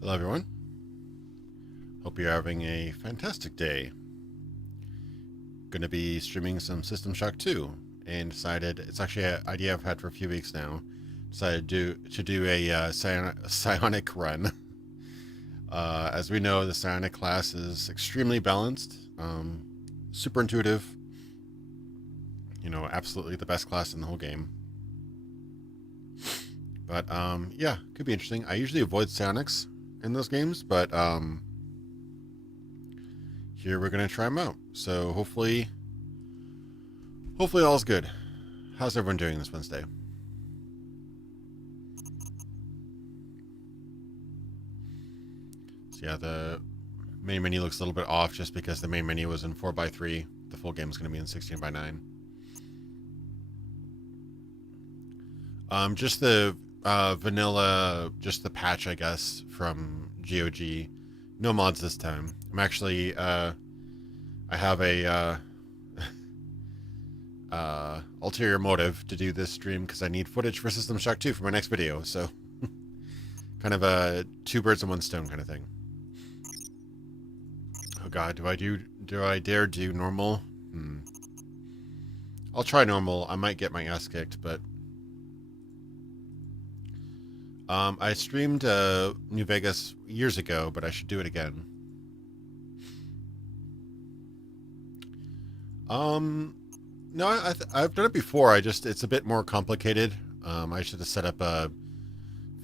Hello everyone. Hope you're having a fantastic day. Going to be streaming some System Shock 2 and decided, it's actually an idea I've had for a few weeks now, decided to do a psionic run. As we know, the psionic class is extremely balanced, super intuitive, absolutely the best class in the whole game. But yeah, could be interesting. I usually avoid psionics in those games, but here we're gonna try them out. So hopefully all's good. How's everyone doing this Wednesday? So yeah, the main menu looks a little bit off just because the main menu was in 4:3. The full game is gonna be in 16:9. Just the vanilla, just the patch, I guess, from GOG. No mods this time. I'm actually, I have a ulterior motive to do this stream because I need footage for System Shock 2 for my next video. So, kind of a two birds in one stone kind of thing. Oh God, do I dare do normal? I'll try normal. I might get my ass kicked, but. I streamed New Vegas years ago, but I should do it again. No, I've done it before. It's a bit more complicated. I should have set up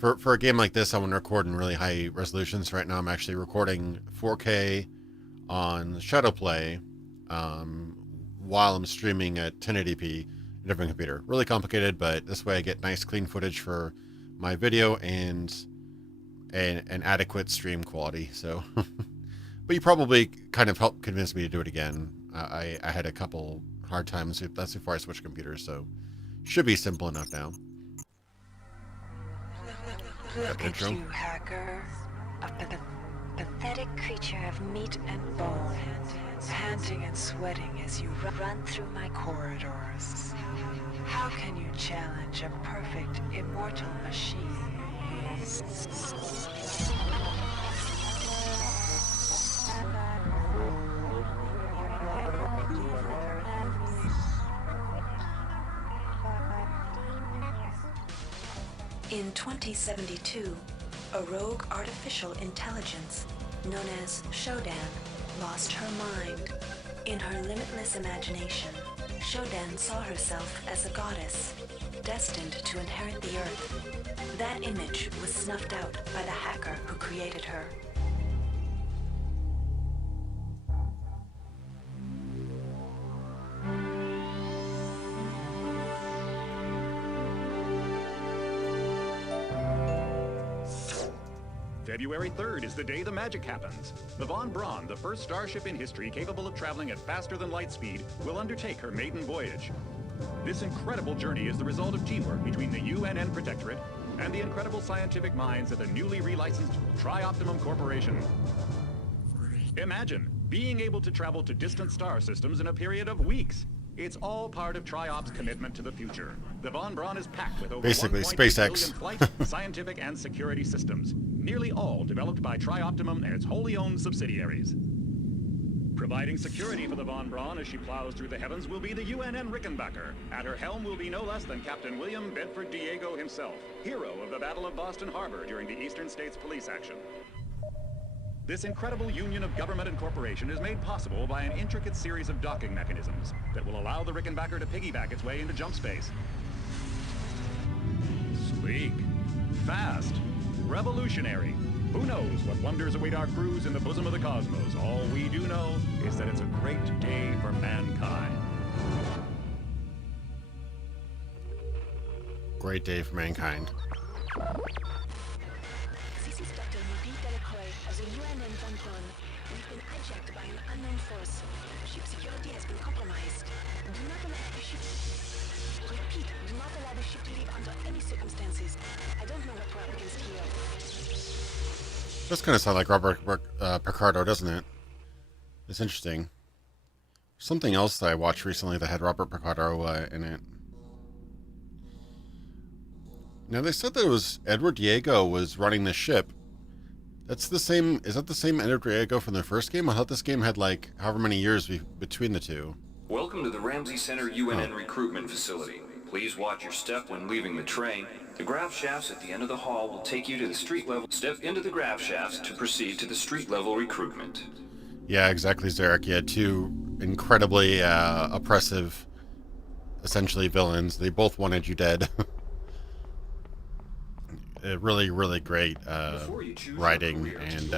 for a game like this, I want to record in really high resolutions. Right now I'm actually recording 4K on Shadowplay while I'm streaming at 1080p in a different computer. Really complicated, but this way I get nice clean footage for my video and an adequate stream quality. So, but you probably kind of helped convince me to do it again. I had a couple hard times. That's before I switched computers, so should be simple enough now. Look at you, hacker. A pathetic creature of meat and bone, panting and sweating as you run through my corridors. How can you challenge a perfect, immortal machine? In 2072, a rogue artificial intelligence known as Shodan lost her mind. In her limitless imagination, Shodan saw herself as a goddess, destined to inherit the earth. That image was snuffed out by the hacker who created her. February 3rd is the day the magic happens. The Von Braun, the first starship in history capable of traveling at faster than light speed, will undertake her maiden voyage. This incredible journey is the result of teamwork between the UNN Protectorate and the incredible scientific minds at the newly relicensed Tri-Optimum Corporation. Imagine being able to travel to distant star systems in a period of weeks. It's all part of Tri-Op's commitment to the future. The Von Braun is packed with over Basically, 1.8 SpaceX. billion flight, scientific, and security systems, nearly all developed by Tri-Optimum and its wholly owned subsidiaries. Providing security for the Von Braun as she plows through the heavens will be the UNN Rickenbacker. At her helm will be no less than Captain William Bedford Diego himself, hero of the Battle of Boston Harbor during the Eastern States Police action. This incredible union of government and corporation is made possible by an intricate series of docking mechanisms that will allow the Rickenbacker to piggyback its way into jump space. Sleek, fast, revolutionary. Who knows what wonders await our crews in the bosom of the cosmos? All we do know is that it's a great day for mankind. Great day for mankind. This is Dr. Marie Delacroix of the UNN Von Braun. We've been hijacked by an unknown force. Ship security has been compromised. Do not allow the ship... Repeat, do not allow the ship to leave under any circumstances. I don't know what we're up against here. Does kind of sound like Robert Picardo, doesn't it? It's interesting. Something else that I watched recently that had Robert Picardo in it. Now, they said that it was Edward Diego was running the ship, That's the same. Is that the same Indigo from the first game? I thought this game had like however many years between the two. Welcome to the Ramsey Center UNN recruitment facility. Please watch your step when leaving the train. The grav shafts at the end of the hall will take you to the street level. Step into the grav shafts to proceed to the street level recruitment. Yeah, exactly, Zarek. You had two incredibly oppressive, essentially villains. They both wanted you dead. Really, really great writing and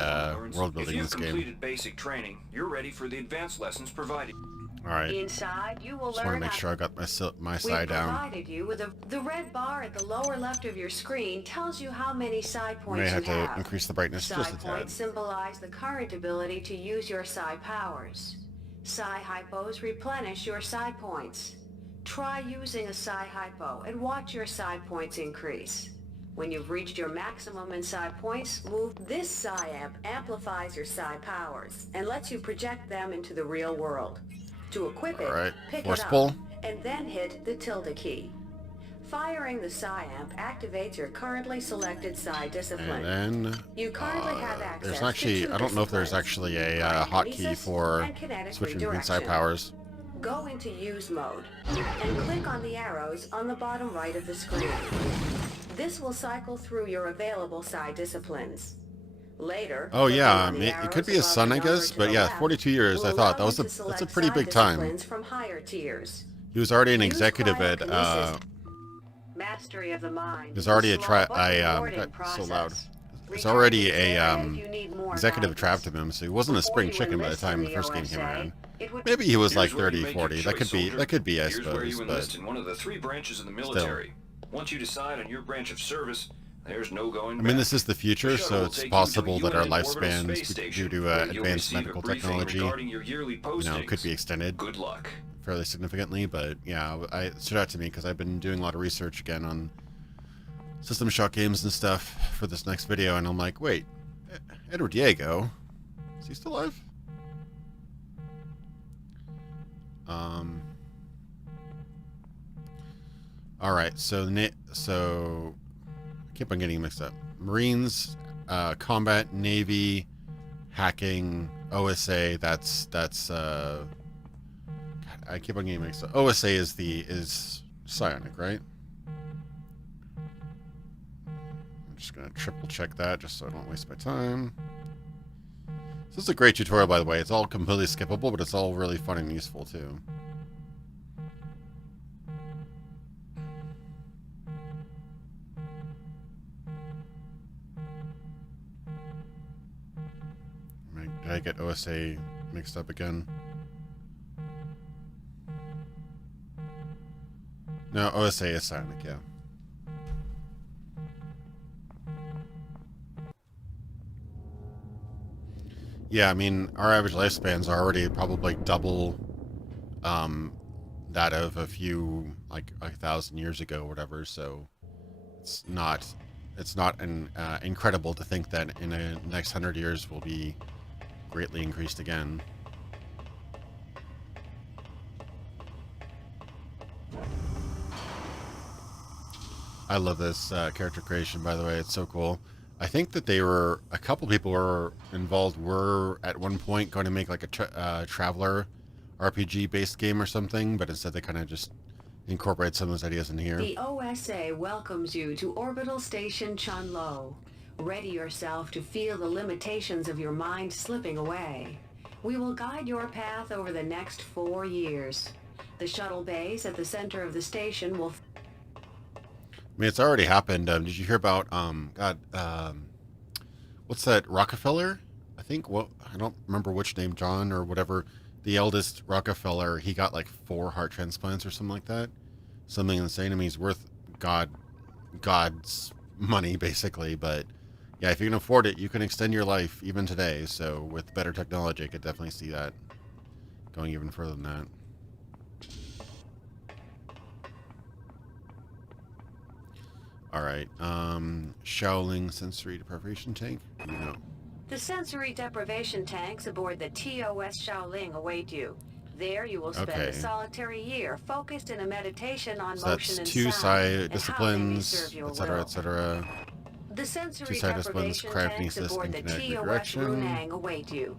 world building in this game. If you've completed basic training, you're ready for the advanced lessons provided. All right. Inside, you will just want to make sure I got my side down. Provided you with the red bar at the lower left of your screen tells you how many side points May you have have. to increase the brightness Psi just a tad. points symbolize the current ability to use your psi powers. Psi hypos replenish your psi points. Try using a psi hypo and watch your psi points increase. When you've reached your maximum in psi points, move. This psi amp amplifies your psi powers and lets you project them into the real world. To equip it, pick it up, and then hit the tilde key. Firing the psi amp activates your currently selected psi discipline. And then you currently have access there's actually, to I don't know if there's actually a hotkey for switching between psi powers. Go into use mode and click on the arrows on the bottom right of the screen. This will cycle through your available psi disciplines. Later, oh yeah, it could be his son, I guess, but yeah, 42 years. I thought that's a pretty big time. From higher tiers. He was already an executive at Mastery of the mind. There's already so loud. There's already a executive Travtimum, so he wasn't a spring chicken by the time the first game came around. Maybe he was like 30, 40. That could be, I suppose. But in one of the 3 branches of the military. Once you decide on your branch of service, there's no going back. I mean, this is the future, so it's possible that our lifespans, due to advanced medical technology, could be extended. Good luck. Fairly significantly, but yeah, it stood out to me because I've been doing a lot of research again on System Shock games and stuff for this next video, and I'm like, wait, Edward Diego, is he still alive? All right, so I keep on getting mixed up. Marines, combat, Navy, hacking, OSA. That's God, I keep on getting mixed up. OSA is Psionic, right? I'm just gonna triple check that just so I don't waste my time. This is a great tutorial, by the way. It's all completely skippable, but it's all really fun and useful too. Did I get OSA mixed up again? No, OSA is Psionic, yeah. Yeah, I mean, our average lifespans are already probably double that of a few, like 1,000 years ago or whatever, so it's not incredible to think that in the next 100 years we'll be greatly increased again. I love this character creation, by the way. It's so cool. I think that a couple people were involved were at one point going to make like a Traveler RPG based game or something, but instead they kind of just incorporate some of those ideas in here. The OSA welcomes you to Orbital Station Chunlo. Ready yourself to feel the limitations of your mind slipping away. We will guide your path over the next 4 years. The shuttle bays at the center of the station will... I mean, it's already happened. Did you hear about, what's that, Rockefeller? I think, I don't remember which name, John or whatever. The eldest Rockefeller, he got like 4 heart transplants or something like that. Something insane. I mean, he's worth God's money, basically, but... yeah, if you can afford it, you can extend your life even today. So with better technology, I could definitely see that going even further than that. All right, Shaoling sensory deprivation tank. No. The sensory deprivation tanks aboard the TOS Shaoling await you. There you will spend a solitary year focused in a meditation on motion and sound. That's 2 psi disciplines, etc., etc. The sensory Two-sided disciplines, deprivation tanks cryokinesis, aboard and the kinetic TOS redirection. Runang await you.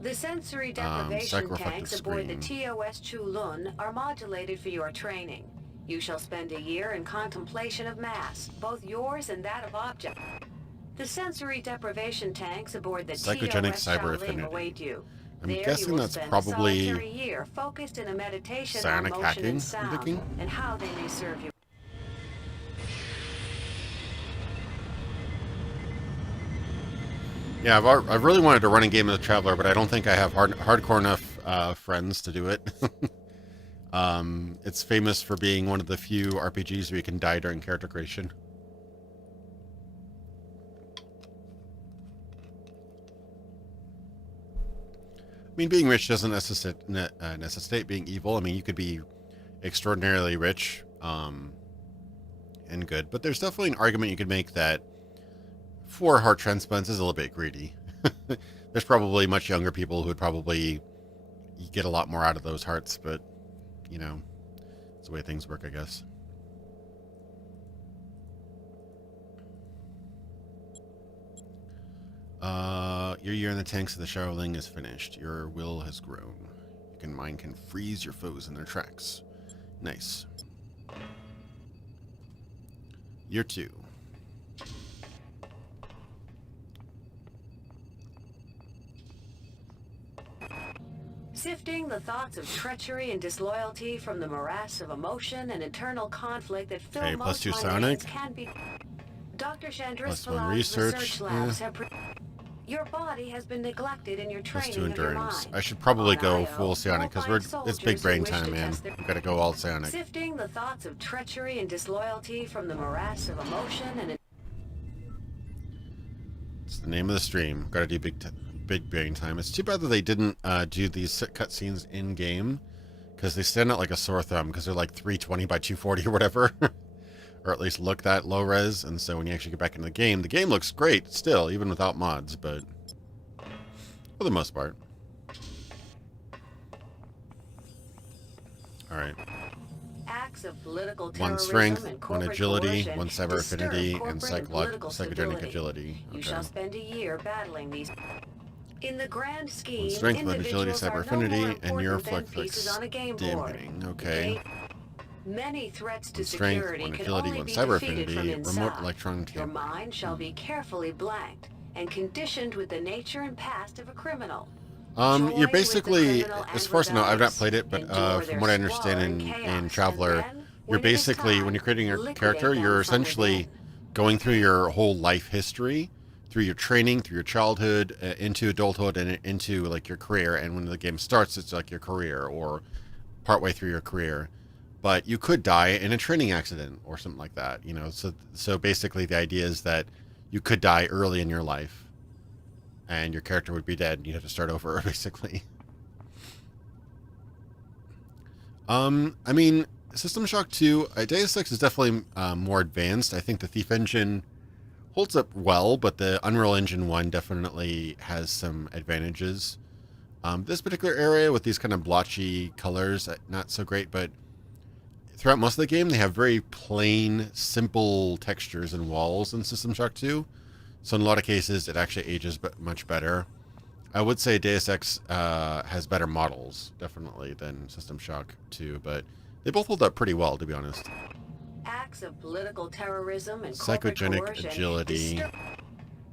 The sensory deprivation Psychoreflective tanks aboard the screen. TOS Chulun are modulated for your training. You shall spend a year in contemplation of mass, both yours and that of object. The sensory deprivation tanks aboard the Psychogenic TOS cyber Shaolin affinity. await you. I'm There guessing you will that's spend a probably solitary year focused in a meditation on psionic motion hacking, and I'm sound thinking. and how they may serve you. Yeah, I've really wanted to run a game of the Traveler, but I don't think I have hardcore enough friends to do it. It's famous for being one of the few RPGs where you can die during character creation. I mean, being rich doesn't necessitate being evil. I mean, you could be extraordinarily rich and good, but there's definitely an argument you could make that 4 heart transplants is a little bit greedy. There's probably much younger people who would probably get a lot more out of those hearts, but, you know, it's the way things work, I guess. Your year in the tanks of the Shaolin is finished. Your will has grown. Your mind can freeze your foes in their tracks. Nice. Year 2. Sifting the thoughts of treachery and disloyalty from the morass of emotion and internal conflict that fill Okay, most +2 minds psionic. can be. Dr. Chandris +1 research. research labs have. Your body has been neglected in your training +2 of your endurance. mind. I should probably On go IO, full psionic you'll because find it's big soldiers brain who wish time, to man. test their- We've got to go all psionic. Sifting the thoughts of treachery and disloyalty from the morass of emotion and. It's the name of the stream. Got to do big brain time. It's too bad that they didn't do these cutscenes in game, because they stand out like a sore thumb because they're like 320 by 240 or whatever, or at least look that low res. And so when you actually get back into the game looks great still, even without mods, but for the most part. All right. Acts of political 1 terrorism strength, and 1 corporate agility, coercion 1 cyber disturb affinity, corporate and political psychogenic stability. agility. You Okay. shall spend a year battling these. In the grand scheme, 1 strength, 1 agility, individuals cyber are no affinity, more and your important than pieces on a game board. dampening. Okay. Many threats to 1 strength, security 1 can agility, only 1 be cyber defeated from affinity, inside. remote electron Your tampering. mind shall be carefully blanked and conditioned with the nature and past of a criminal. Join You're with basically, the criminal as and far as I know, I've not rebellious. played it, but Endure from their what I squalor understand and in chaos, Traveler, and then, you're when it is basically, when time, you're creating your liquidate character, them you're from essentially within. going through your whole life history, through your training, through your childhood, into adulthood, and into like your career. And when the game starts, it's like your career or partway through your career. But you could die in a training accident or something like that, you know. So basically, the idea is that you could die early in your life, and your character would be dead, and you'd have to start over, basically. I mean, System Shock 2, Deus Ex is definitely more advanced. I think the Thief engine holds up well, but the Unreal Engine 1 definitely has some advantages. This particular area with these kind of blotchy colors, not so great, but throughout most of the game, they have very plain, simple textures and walls in System Shock 2. So in a lot of cases, it actually ages much better. I would say Deus Ex has better models, definitely, than System Shock 2, but they both hold up pretty well, to be honest. Acts of political terrorism and corporate Psychogenic coercion agility.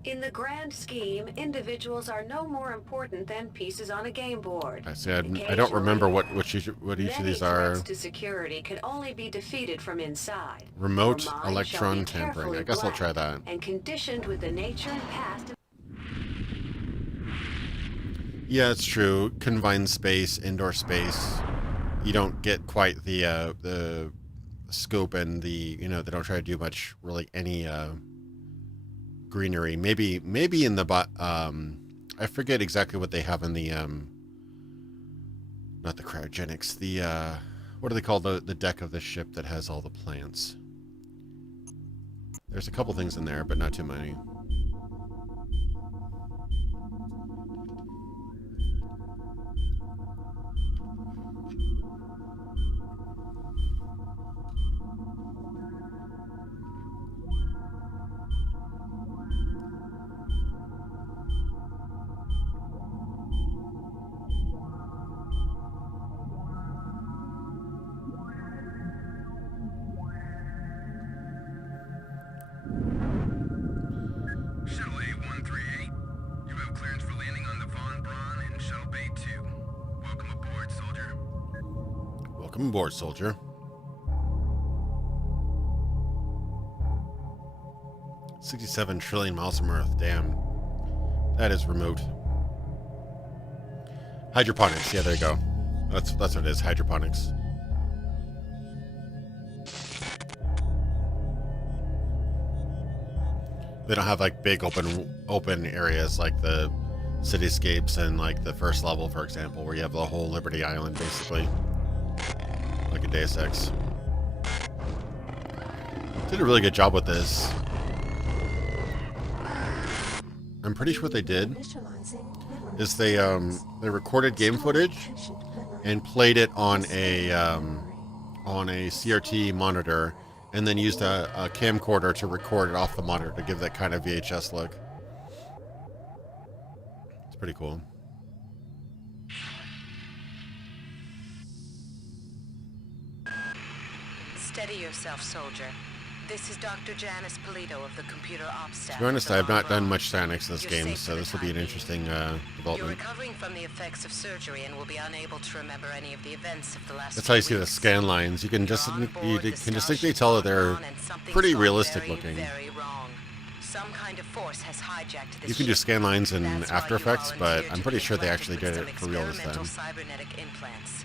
In the grand scheme, individuals are no more important than pieces on a game board. I see. I don't remember what each of these Many are. threats to security can only be defeated from inside. Remote Your mind shall electron be tampering. carefully I guess I'll try that. blanked and conditioned with the nature and past of. Yeah, it's true. Confined space, indoor space. You don't get quite the scope and the, you know, they don't try to do much, really, any greenery. Maybe in the I forget exactly what they have in the not the cryogenics, the what do they call the deck of the ship that has all the plants? There's a couple things in there, but not too many. Welcome aboard, soldier. $67 trillion miles from Earth. Damn. That is remote. Hydroponics. Yeah, there you go. That's what it is. Hydroponics. They don't have like big open areas like the cityscapes and like the first level, for example, where you have the whole Liberty Island, basically. Like a Deus Ex. Did a really good job with this. I'm pretty sure what they did is they recorded game footage and played it on a CRT monitor, and then used a camcorder to record it off the monitor to give that kind of VHS look. It's pretty cool. Steady yourself, soldier. This is Dr. Janice Polito of the Computer Ops staff. To be honest, I have not done much Psionics in this game, so this will be an interesting You're development. recovering from the effects of surgery and will be unable to remember any of the events of the last That's how you few see the weeks. scan lines. You can You're just on board you the can distinctly Starship tell that they're Vaughn, and something's pretty gone realistic very, looking. very wrong. Some kind of force has hijacked this You can do ship. scan lines in That's why After you Effects, but volunteered I'm to pretty be sure they implanted actually with did some it for real this experimental time. cybernetic implants.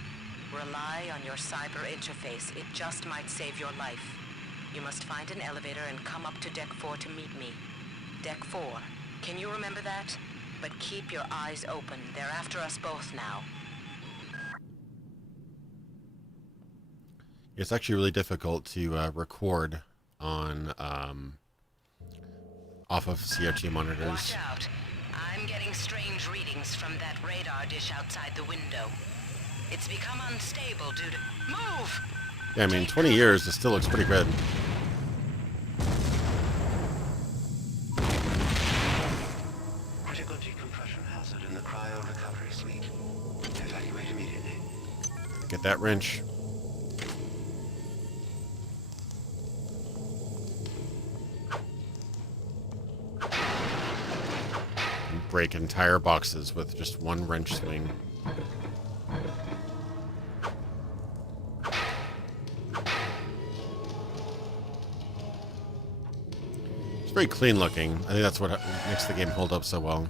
Rely on your cyber interface. It just might save your life. You must find an elevator and come up to Deck 4 to meet me. Deck 4. Can you remember that? But keep your eyes open. They're after us both now. It's actually really difficult to record on off of CRT monitors. Watch out. I'm getting strange readings from that radar dish outside the window. It's become unstable due to... Move! Yeah, I mean, 20 years, it still looks pretty good. Critical decompression hazard in the cryo recovery suite. Evacuate immediately. Get that wrench. And break entire boxes with just one wrench swing. It's very clean looking. I think that's what makes the game hold up so well.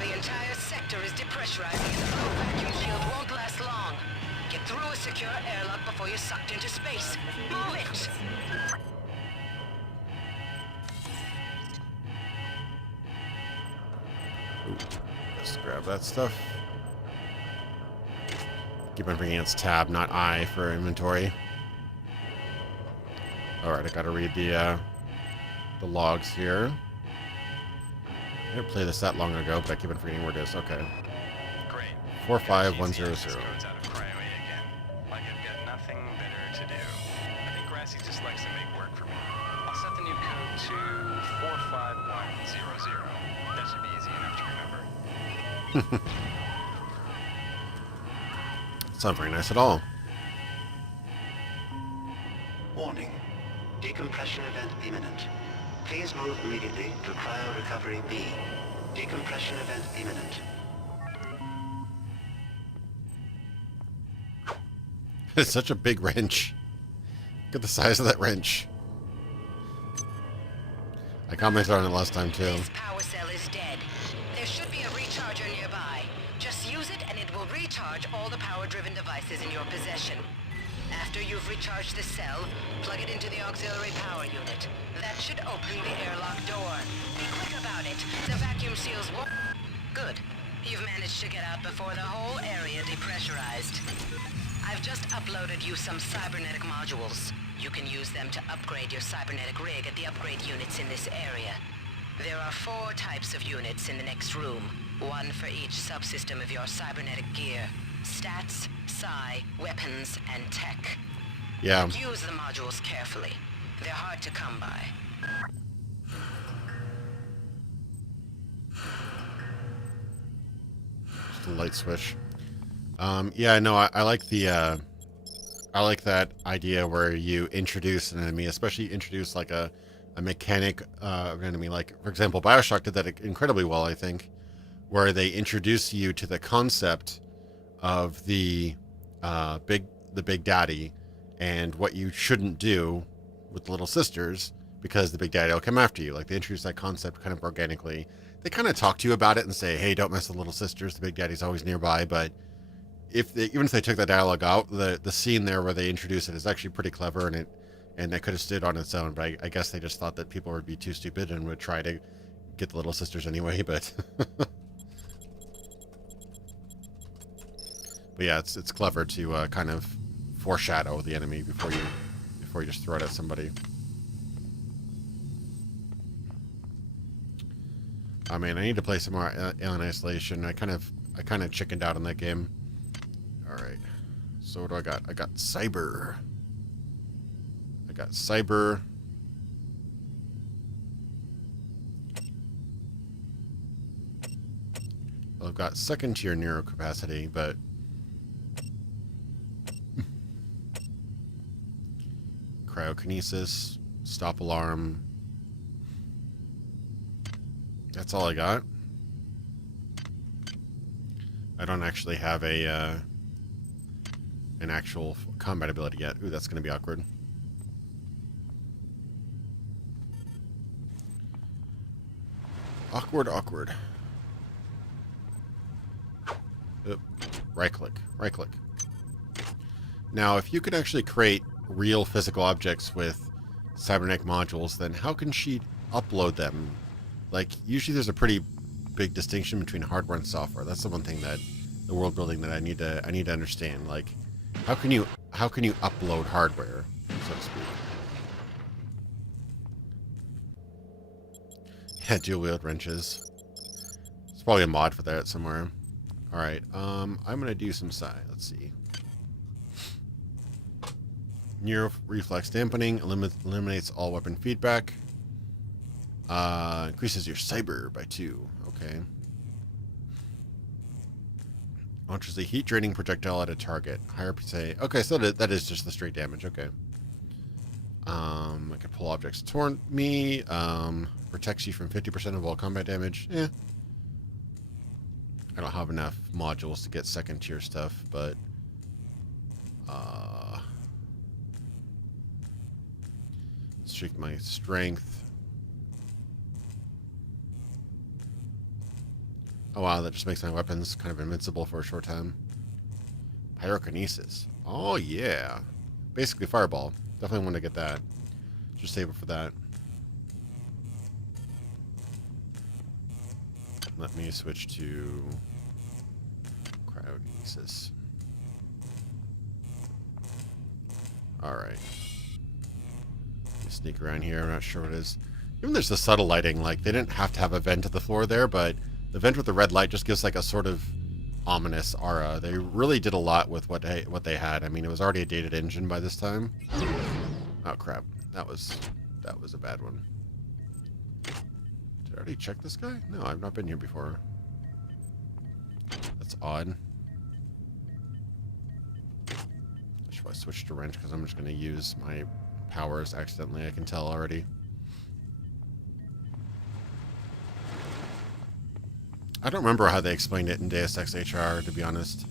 The entire sector is depressurizing and the low vacuum shield won't last long. Get through a secure airlock before you're sucked into space. Move it! Ooh, let's grab that stuff. Keep on bringing its tab, not I, for inventory. Alright, I gotta read the logs here. I didn't play this that long ago, but I keep on forgetting where it is. Okay. Great. 45100. Codes out of cryo again. Like I've got nothing better to do. I think Grassy just likes to make work for me. I'll set the new code to 45100. That should be easy enough to remember. It's not very nice at all. Warning. Decompression event imminent. Please move immediately to cryo recovery B. Decompression event imminent. It's such a big wrench. Look at the size of that wrench. I commented on it last time too. This power cell is dead. There should be a recharger nearby. Just use it and it will recharge all the power-driven devices in your possession. After you've recharged the cell, plug it into the auxiliary power unit. That should open the airlock door. Be quick about it. The vacuum seals won't... Good. You've managed to get out before the whole area depressurized. I've just uploaded you some cybernetic modules. You can use them to upgrade your cybernetic rig at the upgrade units in this area. There are 4 types of units in the next room. One for each subsystem of your cybernetic gear. Stats, psi, weapons, and tech. Yeah. But use the modules carefully. They're hard to come by. Just a light switch. Yeah, no, I like the I like that idea where you introduce an enemy, especially introduce like a mechanic of an enemy. Like, for example, BioShock did that incredibly well, I think, where they introduce you to the concept of the big the Big Daddy and what you shouldn't do with the little sisters, because the Big Daddy will come after you. Like, they introduce that concept kind of organically. They kind of talk to you about it and say, hey, don't mess with the little sisters. The Big Daddy's always nearby. But even if they took that dialogue out, the scene there where they introduce it is actually pretty clever, and it could have stood on its own. But I guess they just thought that people would be too stupid and would try to get the little sisters anyway. But but yeah, it's clever to kind of foreshadow the enemy before you just throw it at somebody. I mean, I need to play some more Alien Isolation. I kind of chickened out on that game. All right. So what do I got? I got Cyber. Well, I've got second tier neurocapacity, but cryokinesis, stop alarm. That's all I got. I don't actually have an actual combat ability yet. Ooh, that's going to be awkward. Awkward. Oop. Right click. Now, if you could actually create real physical objects with cybernetic modules, then how can she upload them? Like, usually there's a pretty big distinction between hardware and software. That's the one thing that the world building that I need to understand. Like, how can you upload hardware, so to speak? Yeah, dual wield wrenches. There's probably a mod for that somewhere. All right, I'm gonna do some psi. Let's see. Neuro reflex dampening eliminates all weapon feedback. Increases your cyber by 2. Okay. Launches a heat draining projectile at a target. Higher PSA. Okay, so that is just the straight damage. Okay. I can pull objects toward me. Protects you from 50% of all combat damage. Yeah. I don't have enough modules to get second tier stuff, but streak my strength. Oh wow, that just makes my weapons kind of invincible for a short time. Pyrokinesis. Oh yeah. Basically fireball. Definitely want to get that. Just save it for that. Let me switch to cryokinesis. Alright. Sneak around here, I'm not sure what it is. Even there's the subtle lighting, like they didn't have to have a vent at the floor there, but the vent with the red light just gives like a sort of ominous aura. They really did a lot with what they had. I mean, it was already a dated engine by this time. Oh crap. That was a bad one. Did I already check this guy? No, I've not been here before. That's odd. I should probably switch to wrench because I'm just going to use my powers accidentally, I can tell already. I don't remember how they explained it in Deus Ex HR, to be honest.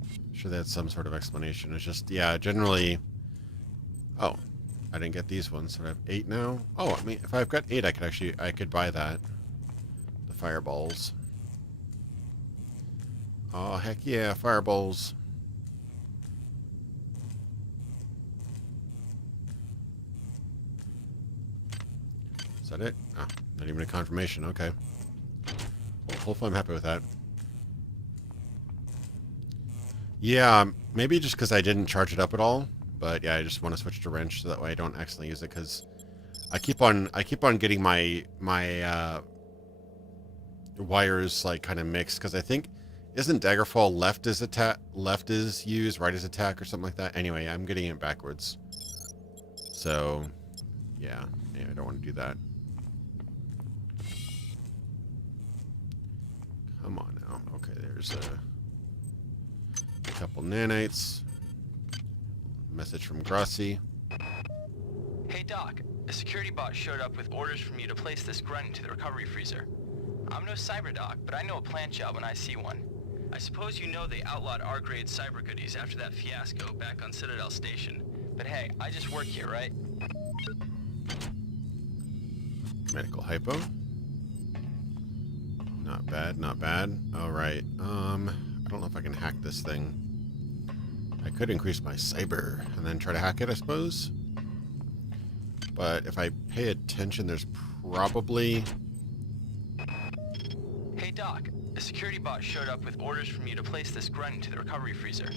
I'm sure they had some sort of explanation. It's just, yeah, generally... Oh, I didn't get these ones, so I have 8 now. Oh, I mean, if I've got 8, I could buy that. The fireballs. Oh, heck yeah, fireballs. Is that it? Oh, not even a confirmation. Okay. Well, hopefully I'm happy with that. Yeah, maybe just because I didn't charge it up at all. But yeah, I just want to switch to wrench so that way I don't accidentally use it, because I keep on getting my wires like kind of mixed, because I think isn't Daggerfall left is used, right is attack, or something like that. Anyway, I'm getting it backwards. So yeah, I don't want to do that. Come on now. Okay, there's a couple nanites. Message from Grassi. Hey Doc, a security bot showed up with orders from you to place this grunt into the recovery freezer. I'm no cyber doc, but I know a plant job when I see one. I suppose you know they outlawed R-grade cyber goodies after that fiasco back on Citadel Station. But hey, I just work here, right? Medical hypo. Not bad, not bad. Alright, I don't know if I can hack this thing. I could increase my cyber and then try to hack it, I suppose. But if I pay attention, there's probably... Hey Doc, a security bot showed up with orders from you to place this grunt into the recovery freezer.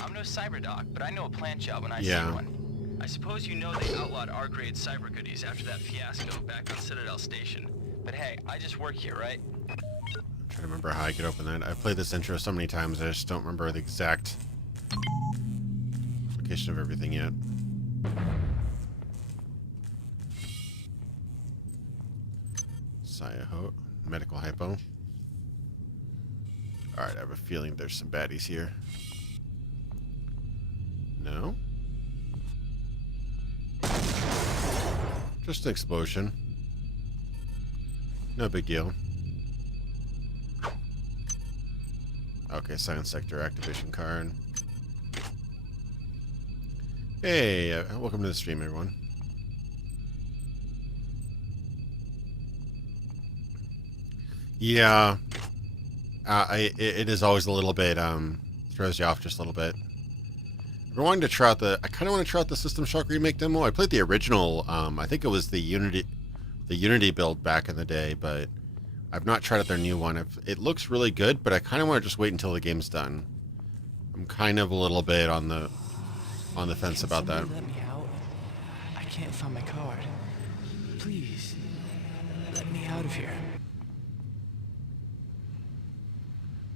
I'm no cyber doc, but I know a plant job when I see one. I suppose you know they outlawed R-grade cyber goodies after that fiasco back on Citadel Station. But hey, I just work here, right? I'm trying to remember how I could open that. I've played this intro so many times, I just don't remember the exact location of everything yet. Medical hypo. Alright, I have a feeling there's some baddies here. No? Just an explosion. No big deal. Okay, science sector activation card. Hey, welcome to the stream, everyone. Yeah, it is always a little bit, throws you off just a little bit. We're wanting to try out I kind of want to try out the System Shock remake demo. I played the original, I think it was the Unity build back in the day, but I've not tried out their new one. It looks really good, but I kind of want to just wait until the game's done. I'm kind of a little bit on the fence about that. Let me out. I can't find my card. Please, let me out of here.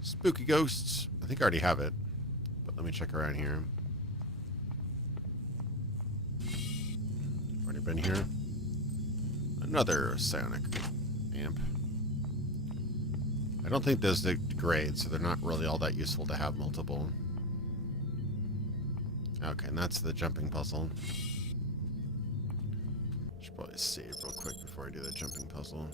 Spooky ghosts. I think I already have it, but let me check around here. Already been here. Another psionic amp. I don't think those degrade, so they're not really all that useful to have multiple. Okay, and that's the jumping puzzle. Should probably save real quick before I do the jumping puzzle.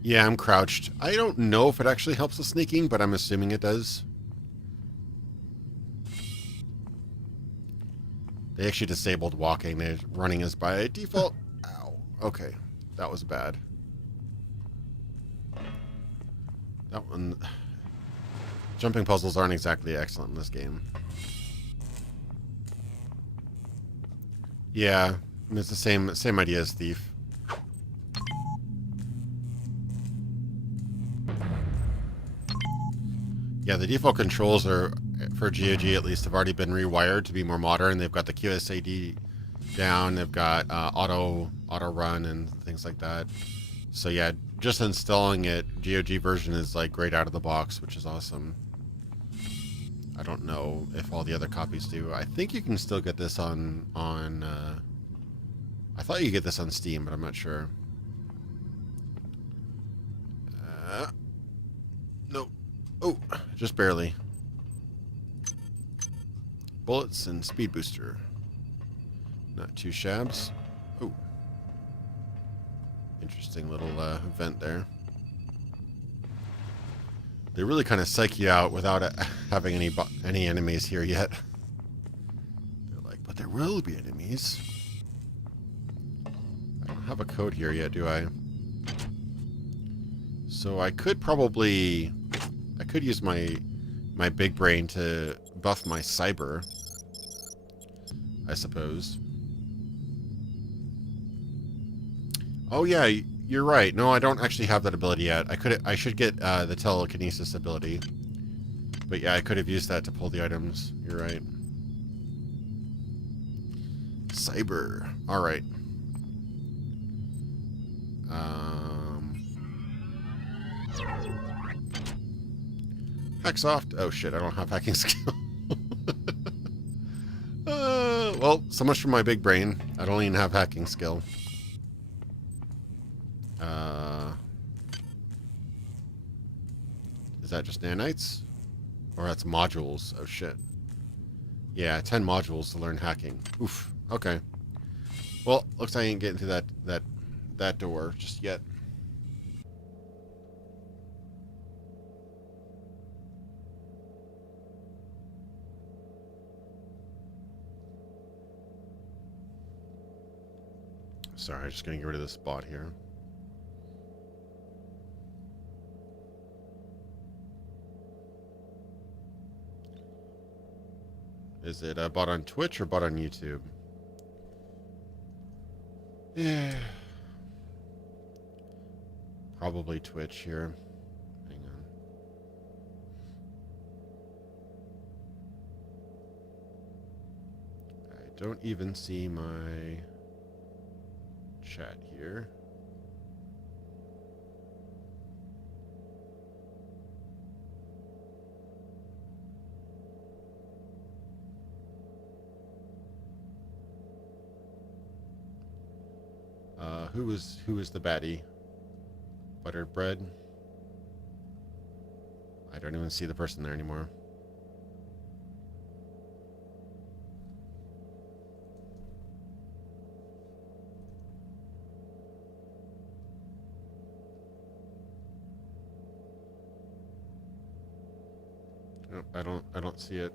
Yeah, I'm crouched. I don't know if it actually helps with sneaking, but I'm assuming it does. They actually disabled walking. They're running is by default. Ow. Okay, that was bad. That one... Jumping puzzles aren't exactly excellent in this game. Yeah, I mean, it's the same idea as Thief. Yeah, the default controls are, for GOG at least, have already been rewired to be more modern. They've got the QSAD down. They've got auto run and things like that. So yeah, just installing it, GOG version is like great out of the box, which is awesome. I don't know if all the other copies do. I think you can still get this on I thought you could get this on Steam, but I'm not sure. No. Oh, just barely. Bullets and speed booster. Not too shabs. Oh. Interesting little event there. They really kind of psych you out without having any enemies here yet. They're like, but there will be enemies. I don't have a code here yet, do I? So I could probably... I could use my big brain to buff my cyber, I suppose. Oh yeah, you're right. No, I don't actually have that ability yet. I should get the telekinesis ability. But yeah, I could have used that to pull the items. You're right. Cyber. All right. Hacksoft. Oh shit, I don't have hacking skill. Well, so much for my big brain. I don't even have hacking skill. Is that just nanites? Or that's modules? Oh shit. Yeah, 10 modules to learn hacking. Oof. Okay. Well, looks like I ain't getting to that door just yet. Sorry, I'm just gonna get rid of this bot here. Is it a bot on Twitch or bot on YouTube? Yeah. Probably Twitch here. Hang on. I don't even see my chat here. Who is the baddie? Buttered bread. I don't even see the person there anymore. Nope, I don't see it.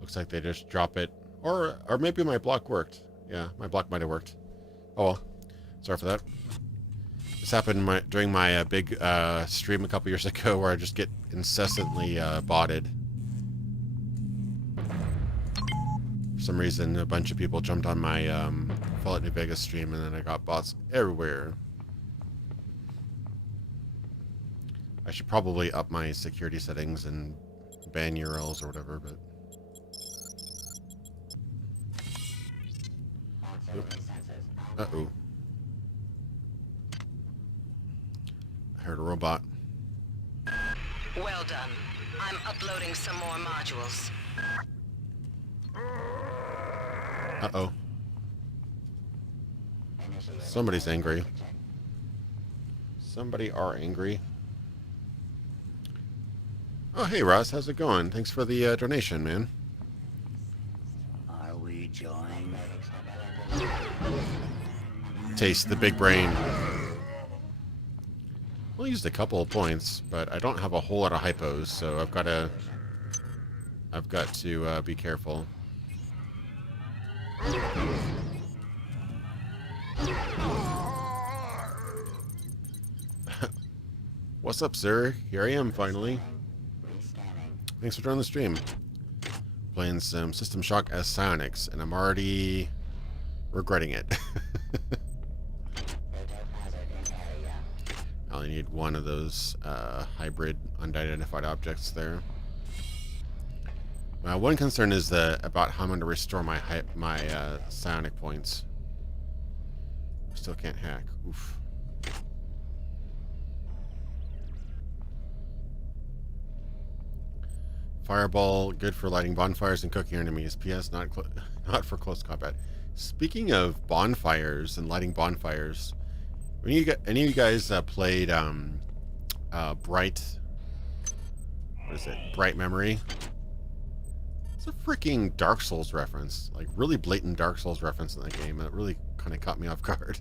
Looks like they just drop it. Or maybe my block worked. Yeah, my block might have worked. Oh well. Sorry for that. This happened during my big stream a couple years ago where I just get incessantly botted. For some reason, a bunch of people jumped on my Fallout New Vegas stream and then I got bots everywhere. I should probably up my security settings and ban URLs or whatever, but... Uh-oh. I heard a robot. Well done. I'm uploading some more modules. Uh-oh. Somebody's angry. Somebody are angry. Oh, hey, Ross. How's it going? Thanks for the donation, man. Are we joined? Taste the big brain. Well, used a couple of points, but I don't have a whole lot of hypos, so I've got to be careful. What's up, sir? Here I am, finally. Thanks for joining the stream. Playing some System Shock as Psionics, and I'm already regretting it. I only need one of those hybrid unidentified objects there. One concern is about how I'm going to restore my psionic points. Still can't hack. Oof. Fireball, good for lighting bonfires and cooking enemies. P.S. Not for close combat. Speaking of bonfires and lighting bonfires, any of you guys played Bright? What is it? Bright Memory. It's a freaking Dark Souls reference, like really blatant Dark Souls reference in that game. That really kind of caught me off guard.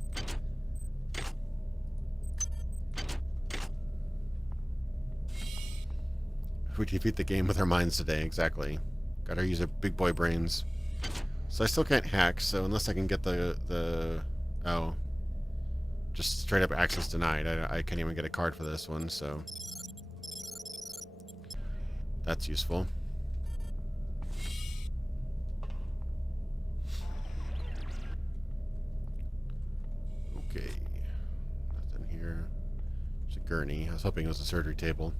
We defeat the game with our minds today, exactly. Gotta use our big boy brains. So I still can't hack, so unless I can get oh, just straight up access denied. I can't even get a card for this one, so that's useful. Okay, nothing here. There's a gurney. I was hoping it was a surgery table.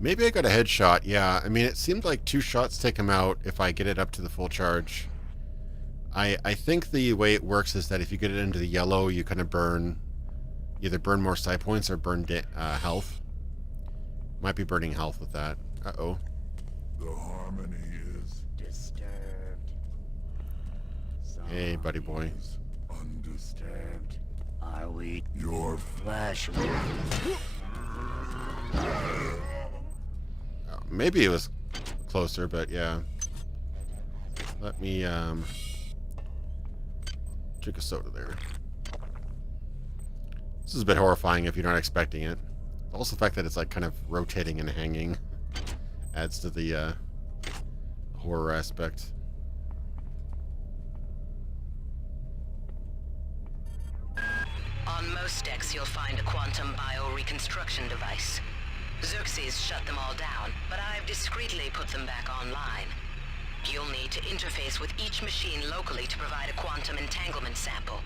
Maybe I got a headshot. Yeah, I mean, it seemed like 2 shots take him out if I get it up to the full charge. I think the way it works is that if you get it into the yellow, you kind of either burn more psi points or burn health. Might be burning health with that. Uh-oh. The harmony is Disturbed. Hey, buddy boy. undisturbed. Are we Your flesh? Maybe it was closer, but yeah. Let me drink a soda there. This is a bit horrifying if you're not expecting it. Also the fact that it's like kind of rotating and hanging. Adds to the horror aspect. On most decks, you'll find a quantum bio-reconstruction device. Xerxes shut them all down, but I've discreetly put them back online. You'll need to interface with each machine locally to provide a quantum entanglement sample.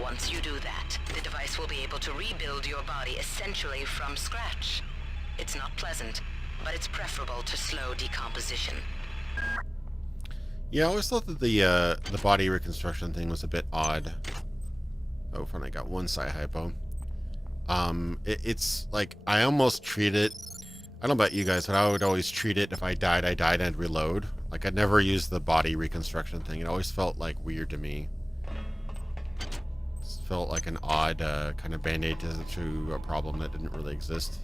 Once you do that, the device will be able to rebuild your body essentially from scratch. It's not pleasant, but it's preferable to slow decomposition. Yeah, I always thought that the body reconstruction thing was a bit odd. Oh, finally got one psi hypo. It's like, I almost treat it, I don't know about you guys, but I would always treat it, if I died, and I'd reload. Like, I'd never use the body reconstruction thing. It always felt like weird to me. It felt like an odd kind of band-aid to a problem that didn't really exist.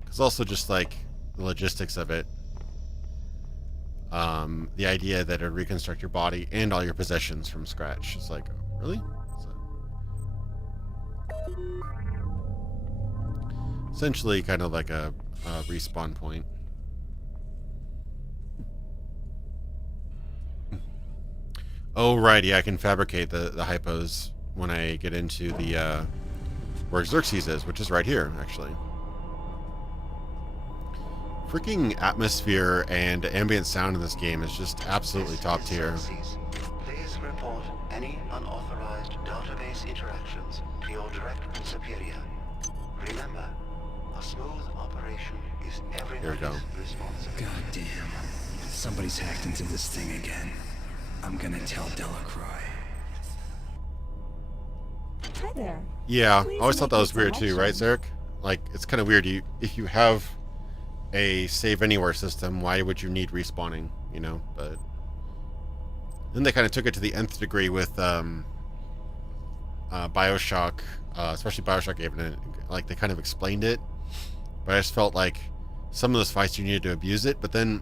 Because also just like the logistics of it. The idea that it would reconstruct your body and all your possessions from scratch. It's like, really? Essentially kind of like a respawn point. Oh, right, yeah, I can fabricate the hypos when I get into the, where Xerxes is, which is right here, actually. Freaking atmosphere and ambient sound in this game is just absolutely top tier. Please report any unauthorized database interactions to your direct superior. Remember, a smooth operation is everybody's responsibility. God damn. Somebody's hacked into this thing again. I'm gonna tell Delacroix. Hi there. Yeah, I always thought that was weird too, right, Zarek? Like, it's kind of weird. If you have a save anywhere system, why would you need respawning, you know? But then they kind of took it to the nth degree with Bioshock, especially Bioshock Infinite. Like, they kind of explained it, but I just felt like some of those fights you needed to abuse it, but then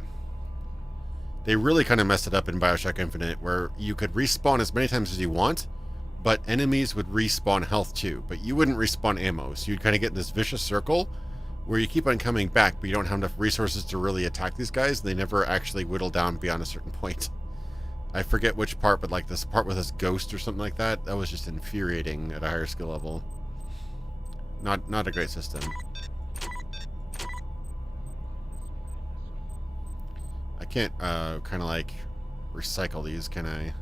they really kind of messed it up in Bioshock Infinite, where you could respawn as many times as you want, but enemies would respawn health too, but you wouldn't respawn ammo, so you'd kind of get in this vicious circle where you keep on coming back, but you don't have enough resources to really attack these guys. They never actually whittle down beyond a certain point. I forget which part, but like this part with this ghost or something like that, that was just infuriating at a higher skill level. Not a great system. I can't kind of like recycle these, can I?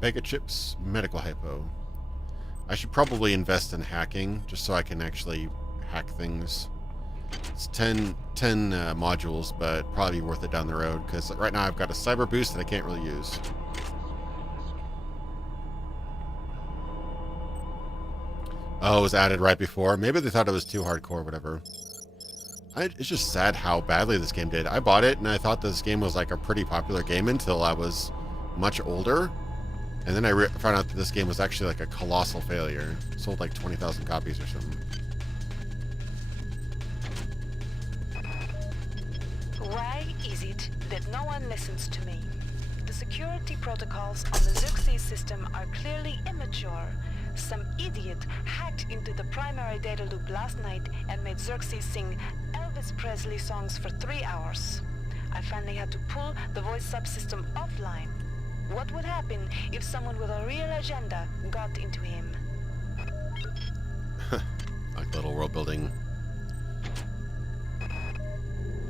Mega chips, medical hypo. I should probably invest in hacking just so I can actually hack things. It's 10 modules, but probably worth it down the road because right now I've got a cyber boost that I can't really use. Oh, it was added right before. Maybe they thought it was too hardcore, whatever. It's just sad how badly this game did. I bought it and I thought this game was like a pretty popular game until I was much older. And then I found out that this game was actually like a colossal failure. It sold like 20,000 copies or something. Why is it that no one listens to me? The security protocols on the Xerxes system are clearly immature. Some idiot hacked into the primary data loop last night and made Xerxes sing Elvis Presley songs for 3 hours. I finally had to pull the voice subsystem offline. What would happen if someone with a real agenda got into him? Like little world building.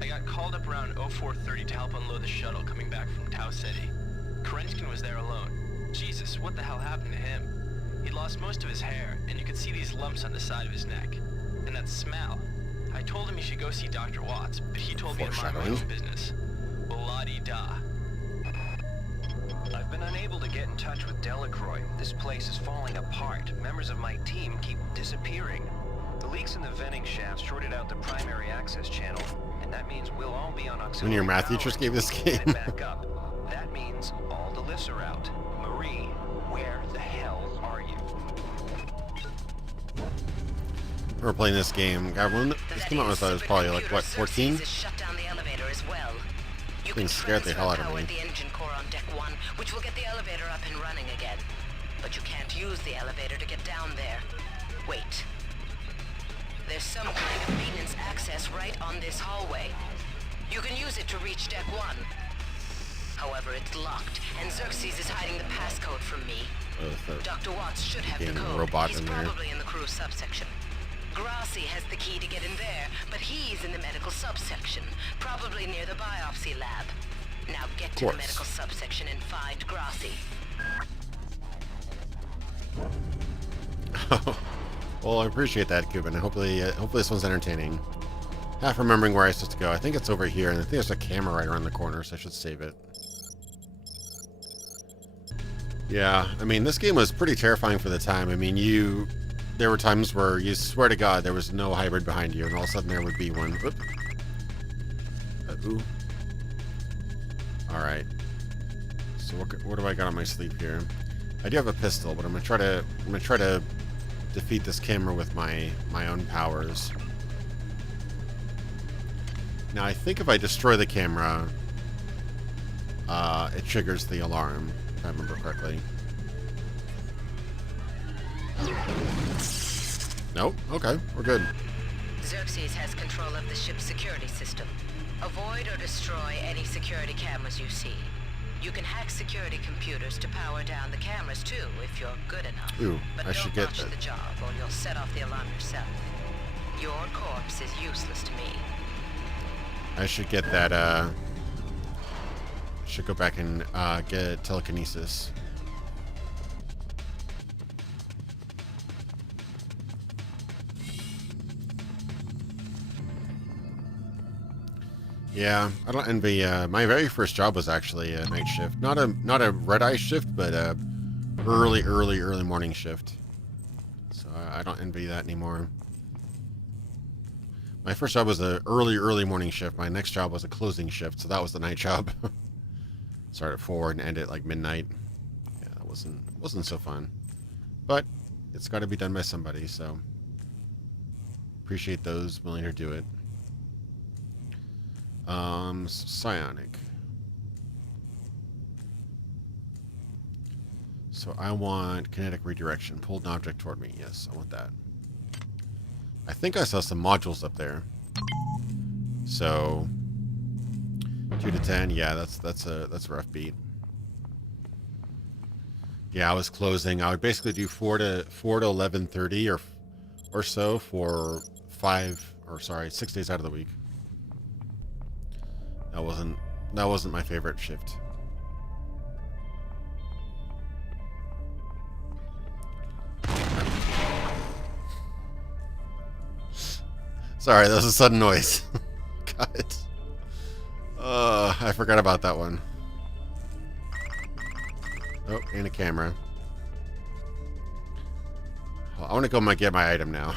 I got called up around 0430 to help unload the shuttle coming back from Tau City. Kerenskin was there alone. Jesus, what the hell happened to him? He'd lost most of his hair, and you could see these lumps on the side of his neck. And that smell. I told him he should go see Dr. Watts, but he told me to mind my own business. Well, la-di-da. I've been unable to get in touch with Delacroix. This place is falling apart. Members of my team keep disappearing. The leaks in the venting shaft shorted out the primary access channel, and that means we'll all be on auxiliary When your math power teachers gave this game. and back up. That means all the lifts are out. Marie, where the hell are you? We were playing this game. God, when this came out, I thought it was probably like, what, 14? Shut down the elevator as well. You Things scared the hell out of me. the engine core on deck 1, which will get the elevator up and running again. But you can't use the elevator to get down there. Wait, There's some kind of maintenance access right on this hallway. You can use it to reach Deck 1. However, it's locked, and Xerxes is hiding the passcode from me. Dr. Watts should have the code. Robot He's in there. probably in the crew subsection. Grassi has the key to get in there, but he's in the medical subsection, probably near the biopsy lab. Now get to the medical subsection and find Grassi. Well, I appreciate that, Cuban. Hopefully this one's entertaining. Half remembering where I'm supposed to go. I think it's over here, and I think there's a camera right around the corner, so I should save it. Yeah, I mean, this game was pretty terrifying for the time. I mean, there were times where you swear to God there was no hybrid behind you, and all of a sudden there would be one. Whoop. Ooh. Alright. So what do I got on my sleeve here? I do have a pistol, but I'm gonna try to defeat this camera with my own powers. Now I think if I destroy the camera, it triggers the alarm, if I remember correctly. Nope. Okay, we're good. Xerxes has control of the ship's security system. Avoid or destroy any security cameras you see. You can hack security computers to power down the cameras too, if you're good enough. Ooh, but I should don't get botch the job, or you'll set off the alarm yourself. Your corpse is useless to me. I should get that, should go back and, get telekinesis. Yeah, I don't envy, my very first job was actually a night shift. Not a red-eye shift, but a early morning shift. So I don't envy that anymore. My first job was a early morning shift. My next job was a closing shift, so that was the night job. Start at 4 and end at like midnight. Yeah, that wasn't so fun. But it's got to be done by somebody, so appreciate those willing to do it. Psionic. So I want kinetic redirection. Pulled an object toward me. Yes, I want that. I think I saw some modules up there. So 2 to 10. Yeah, that's a rough beat. Yeah, I was closing. I would basically do 4 to 11:30 or so for 6 days out of the week. That wasn't my favorite shift. Sorry, that was a sudden noise. Got it. I forgot about that one. Oh, and a camera. Oh, I want to go get my item now.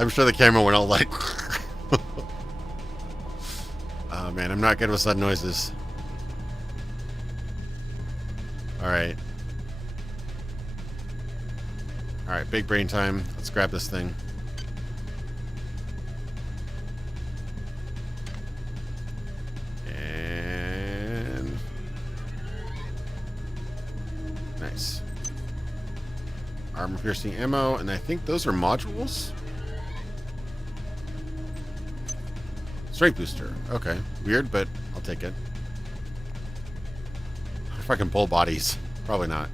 I'm sure the camera went all like... Oh man, I'm not good with sudden noises. Alright. Alright, big brain time. Let's grab this thing. And... Nice. Armor-piercing ammo, and I think those are modules? Strength booster. Okay. Weird, but I'll take it. If I can pull bodies. Probably not.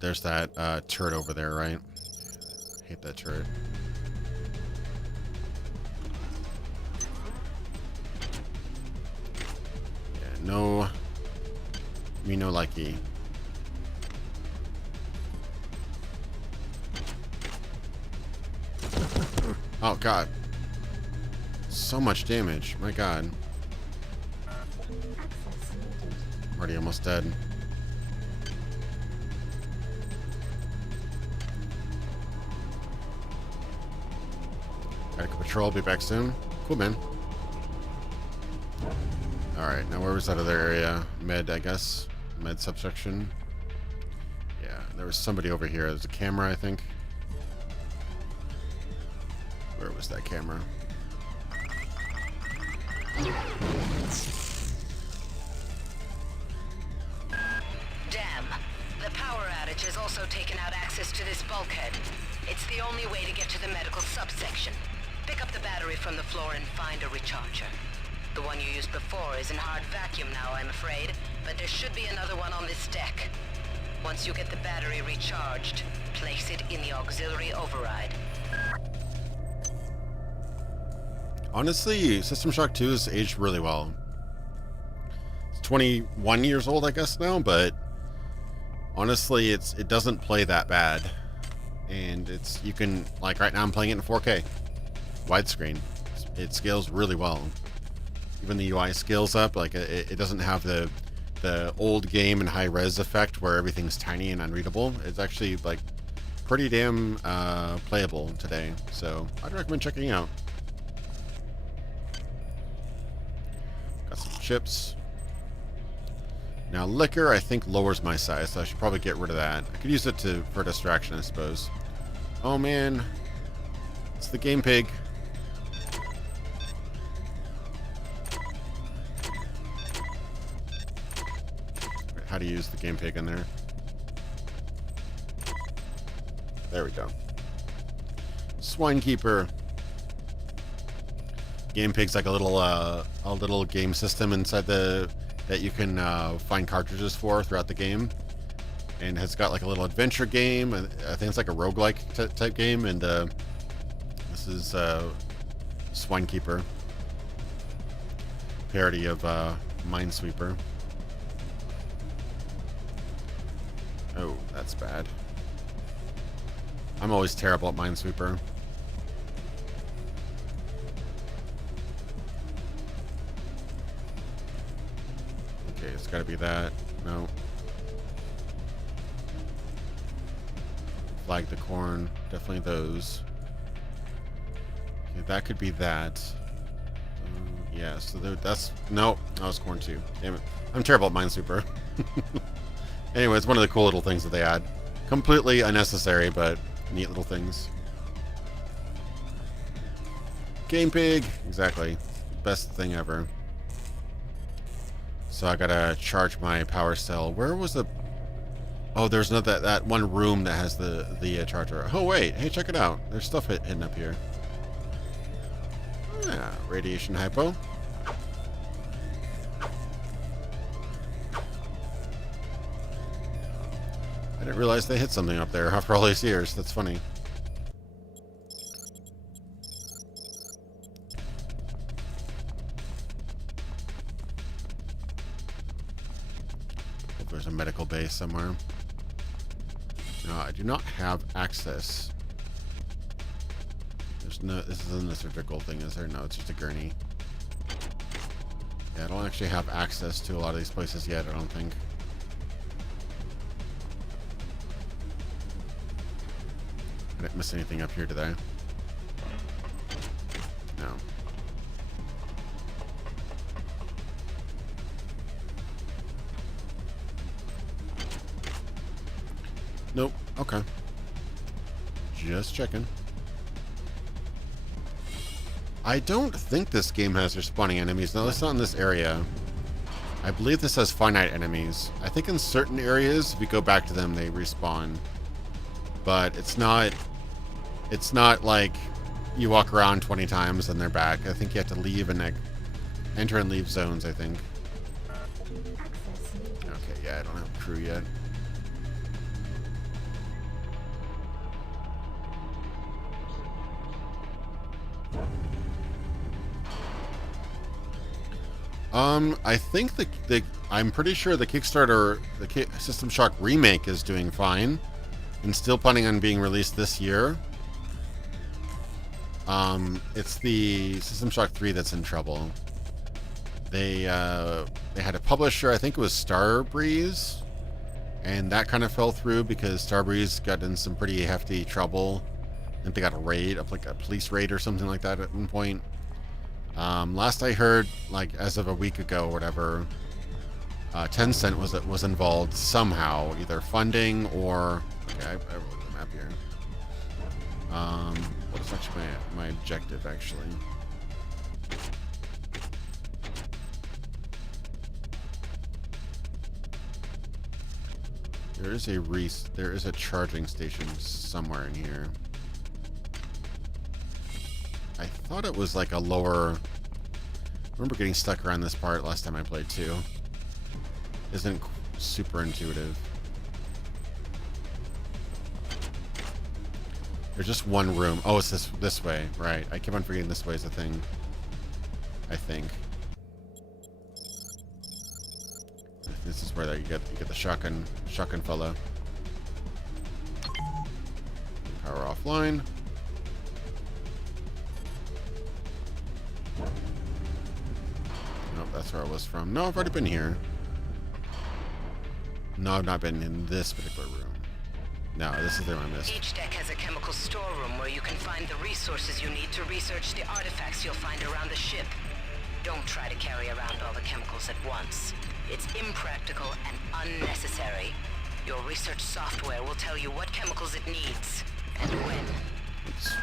There's that turret over there, right? Hate that turret. Yeah, no. Me no likey. Oh god. So much damage. My god. I'm already almost dead. Gotta go patrol, be back soon. Cool, man. Alright, now where was that other area? Med, I guess. Med subsection. Yeah, there was somebody over here. There's a camera, I think. Where was that camera? Damn. The power outage has also taken out access to this bulkhead. It's the only way to get to the medical subsection. Pick up the battery from the floor and find a recharger. The one you used before is in hard vacuum now, I'm afraid, but there should be another one on this deck. Once you get the battery recharged, place it in the auxiliary override. Honestly, System Shock 2 has aged really well. It's 21 years old, I guess, now, but honestly, it doesn't play that bad. And you can, like right now I'm playing it in 4K. Widescreen. It scales really well. Even the UI scales up, like it doesn't have the old game and high res effect where everything's tiny and unreadable. It's actually like pretty damn playable today, so I'd recommend checking it out. Got some chips. Now liquor I think lowers my size, so I should probably get rid of that. I could use it for distraction, I suppose. Oh man, it's the game pig. How to use the game pig in there. There we go. Swinekeeper. Game pig's like a little game system inside that you can find cartridges for throughout the game, and has got like a little adventure game. I think it's like a roguelike type game, and this is Swinekeeper, parody of Minesweeper. Oh, that's bad. I'm always terrible at Minesweeper. Okay, it's gotta be that. No. Flag the corn. Definitely those. Okay, that could be that. Yeah, so that's... No, that was corn too. Damn it. I'm terrible at Minesweeper. Anyway, it's one of the cool little things that they add. Completely unnecessary, but neat little things. Game pig! Exactly. Best thing ever. So I gotta charge my power cell. Where was the... Oh, there's another that one room that has the charger. Oh wait, hey, check it out. There's stuff hidden up here. Yeah, radiation hypo. I didn't realize they hit something up there after all these years. That's funny. Hope there's a medical base somewhere. No, I do not have access. There's no... This isn't a surgical thing, is there? No, it's just a gurney. Yeah, I don't actually have access to a lot of these places yet, I don't think. I didn't miss anything up here, did I? No. Nope. Okay. Just checking. I don't think this game has respawning enemies. No, it's not in this area. I believe this has finite enemies. I think in certain areas, if you go back to them, they respawn. But it's not like you walk around 20 times and they're back. I think you have to leave and enter and leave zones, I think. Okay, yeah, I don't have a crew yet. I think I'm pretty sure the Kickstarter, the System Shock remake is doing fine and still planning on being released this year. It's the System Shock 3 that's in trouble. They had a publisher, I think it was Starbreeze, and that kind of fell through because Starbreeze got in some pretty hefty trouble. I think they got a raid, like a police raid or something like that at one point. Last I heard, like as of a week ago or whatever, Tencent was involved somehow, either funding or... Okay, I wrote the map here. What is actually my objective, actually? There is a charging station somewhere in here. I thought it was like a lower... I remember getting stuck around this part last time I played too. Isn't super intuitive. There's just one room. Oh, it's this way. Right. I keep on forgetting this way is a thing. I think. This is where you get the shotgun fellow. Power offline. Nope, that's where I was from. No, I've already been here. No, I've not been in this particular room. No, this is the one I missed. Each deck has a chemical storeroom where you can find the resources you need to research the artifacts you'll find around the ship. Don't try to carry around all the chemicals at once. It's impractical and unnecessary. Your research software will tell you what chemicals it needs and when. Oops.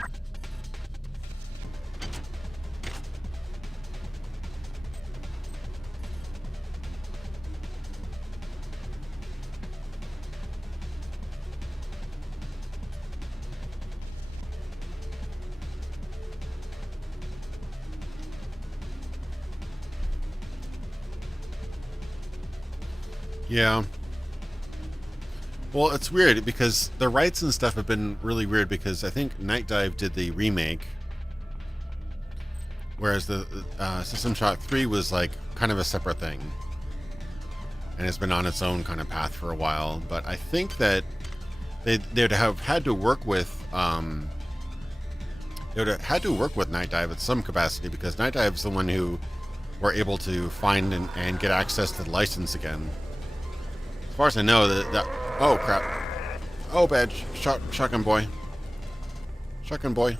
Yeah. Well, it's weird because the rights and stuff have been really weird because I think Night Dive did the remake, whereas the System Shock 3 was like kind of a separate thing, and it's been on its own kind of path for a while. But I think that they'd have had to work with Night Dive at some capacity because Night Dive's the one who were able to find and get access to the license again. As far as I know, that oh crap! Oh, bad shotgun boy. Shotgun boy.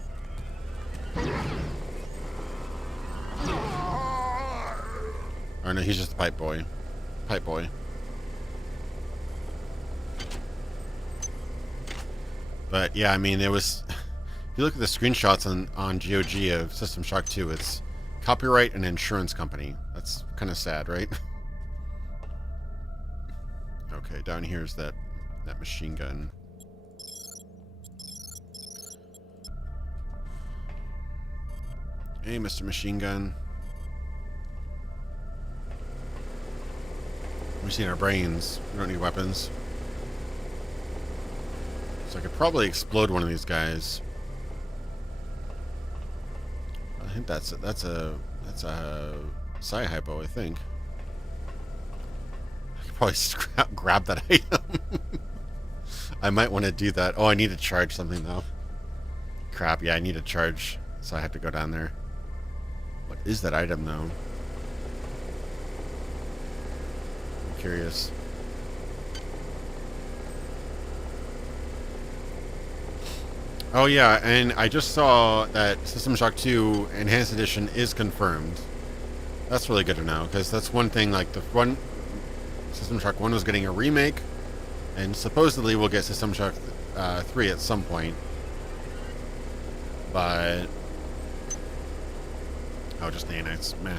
Oh no, he's just a pipe boy. Pipe boy. But yeah, I mean, there was. If you look at the screenshots on GOG of System Shock 2, it's copyright and insurance company. That's kind of sad, right? Okay, down here is that machine gun. Hey, Mr. Machine Gun. We just need our brains. We don't need weapons. So I could probably explode one of these guys. I think that's a Psi-Hypo, I think. Probably just grab that item. I might want to do that. Oh, I need to charge something though. Crap, yeah, I need to charge, so I have to go down there. What is that item though? I'm curious. Oh yeah, and I just saw that System Shock 2 Enhanced Edition is confirmed. That's really good to know, because that's one thing, like the one System Shock 1 was getting a remake, and supposedly we'll get System Shock 3 at some point. But oh, just nanites, meh.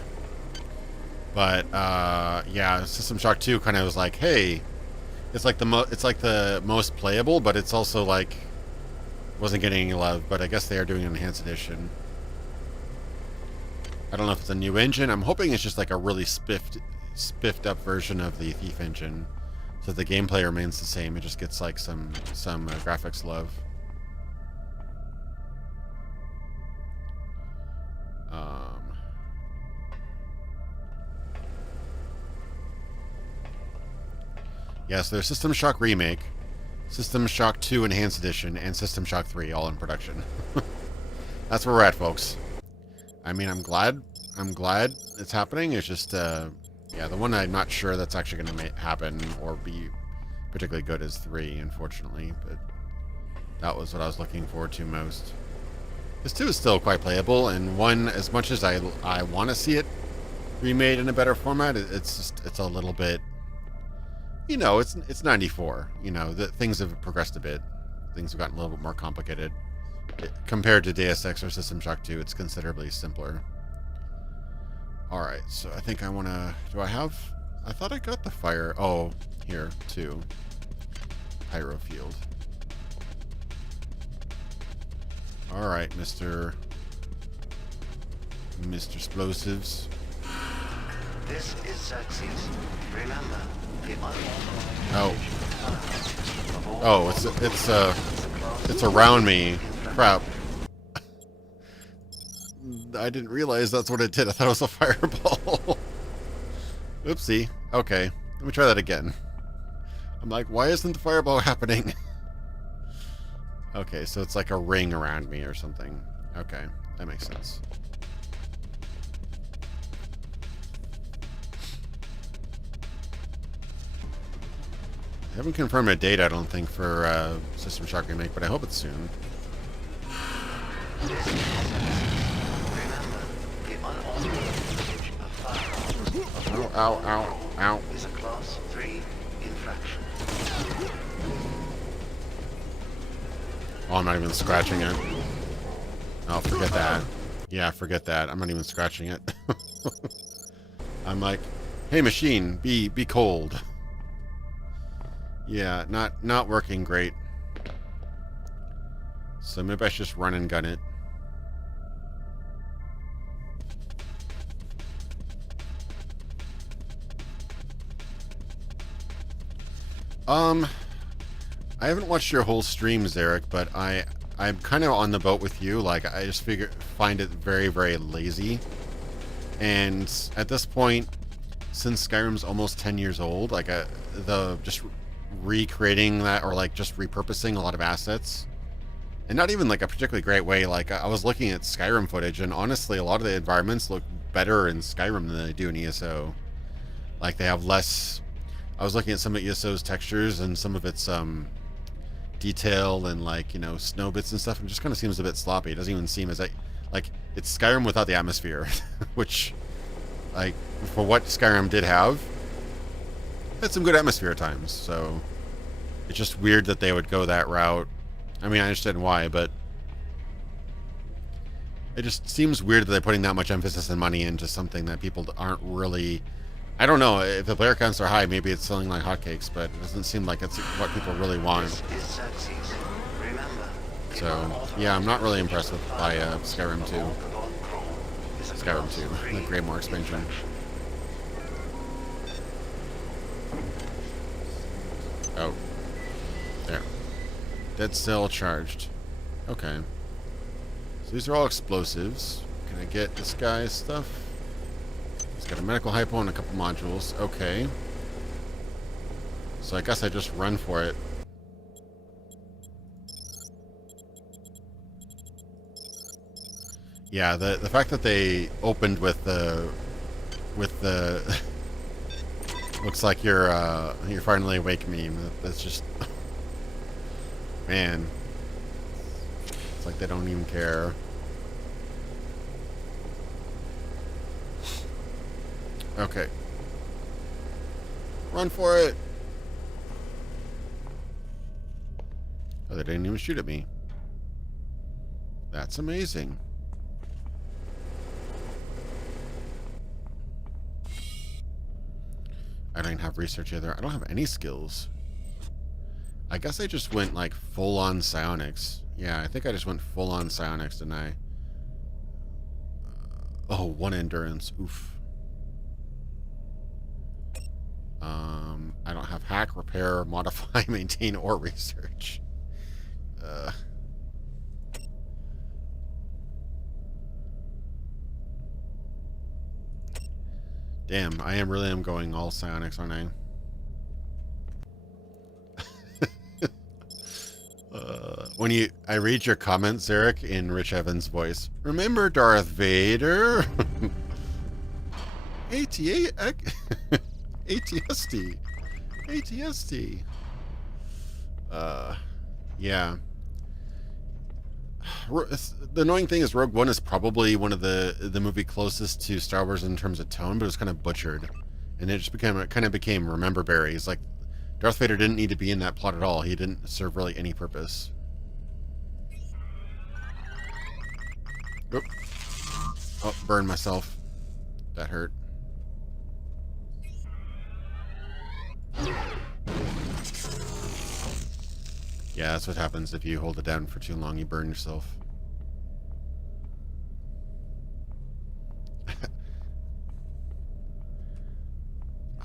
But yeah, System Shock 2 kind of was like, hey, it's like the most playable, but it's also like wasn't getting any love. But I guess they are doing an Enhanced Edition. I don't know if it's a new engine. I'm hoping it's just like a really spiffed up version of the Thief engine, so the gameplay remains the same. It just gets like some graphics love. Yeah, so there's System Shock Remake, System Shock 2 Enhanced Edition, and System Shock 3 all in production. That's where we're at, folks. I mean, I'm glad it's happening. It's just yeah, the one I'm not sure that's actually going to happen or be particularly good is 3, unfortunately. But that was what I was looking forward to most. This 2 is still quite playable, and 1, as much as I want to see it remade in a better format, it's a little bit, you know, it's 94. You know, things have progressed a bit. Things have gotten a little bit more complicated. Compared to Deus Ex or System Shock 2, it's considerably simpler. Alright, so I think I want to... I thought I got the fire... Oh, here, too. pyro field. All right, Mr. Explosives. This is Xerxes. Remember, the unauthorized Oh. of all Oh, it's around me. Crap. I didn't realize that's what it did. I thought it was a fireball. Oopsie. Okay, let me try that again. I'm like, why isn't the fireball happening? Okay, so it's like a ring around me or something. Okay, that makes sense. I haven't confirmed a date, I don't think, for System Shock Remake, but I hope it's soon. This is remember, the unauthorized usage of firearms Ow, ow, ow, ow. is a Class 3 infraction. Oh, I'm not even scratching it. Oh, forget that. Yeah, forget that. I'm not even scratching it. I'm like, hey, machine, be cold. Yeah, not working great. So maybe I should just run and gun it. I haven't watched your whole streams, Eric, but I'm kind of on the boat with you. Like, I just find it very, very lazy. And at this point, since Skyrim's almost 10 years old, like the just recreating that, or like just repurposing a lot of assets, and not even like a particularly great way. Like, I was looking at Skyrim footage, and honestly, a lot of the environments look better in Skyrim than they do in ESO. Like, they have less. I was looking at some of ESO's textures and some of its detail and, like, you know, snow bits and stuff, and it just kind of seems a bit sloppy. It doesn't even seem as like it's Skyrim without the atmosphere, which, like, for what Skyrim did have, had some good atmosphere at times. So it's just weird that they would go that route. I mean, I understand why, but it just seems weird that they're putting that much emphasis and money into something that people aren't really. I don't know, if the player counts are high, maybe it's selling like hotcakes, but it doesn't seem like it's what people really want. So, yeah, I'm not really impressed by Skyrim 2. Skyrim 2, the Greymore expansion. Oh. There. Dead cell charged. Okay. So these are all explosives. Can I get this guy's stuff? He's got a medical hypo and a couple modules. Okay. So I guess I just run for it. Yeah, the fact that they opened with the looks like you're finally awake meme. That's just, man. It's like they don't even care. Okay. Run for it. Oh, they didn't even shoot at me. That's amazing. I don't even have research either. I don't have any skills. I guess I just went like full-on psionics. Yeah, I think I just went full-on psionics, didn't I? Oh, 1 endurance. Oof. I don't have hack, repair, modify, maintain, or research. Damn, I really am going all psionics, aren't I? When I read your comments, Eric, in Rich Evans' voice, remember Darth Vader? ATST. ATST. Yeah. The annoying thing is Rogue One is probably one of the movie closest to Star Wars in terms of tone, but it was kind of butchered. And it just became Remember Berries. Like, Darth Vader didn't need to be in that plot at all. He didn't serve really any purpose. Oop. Oh, burned myself. That hurt. Yeah, that's what happens if you hold it down for too long. You burn yourself.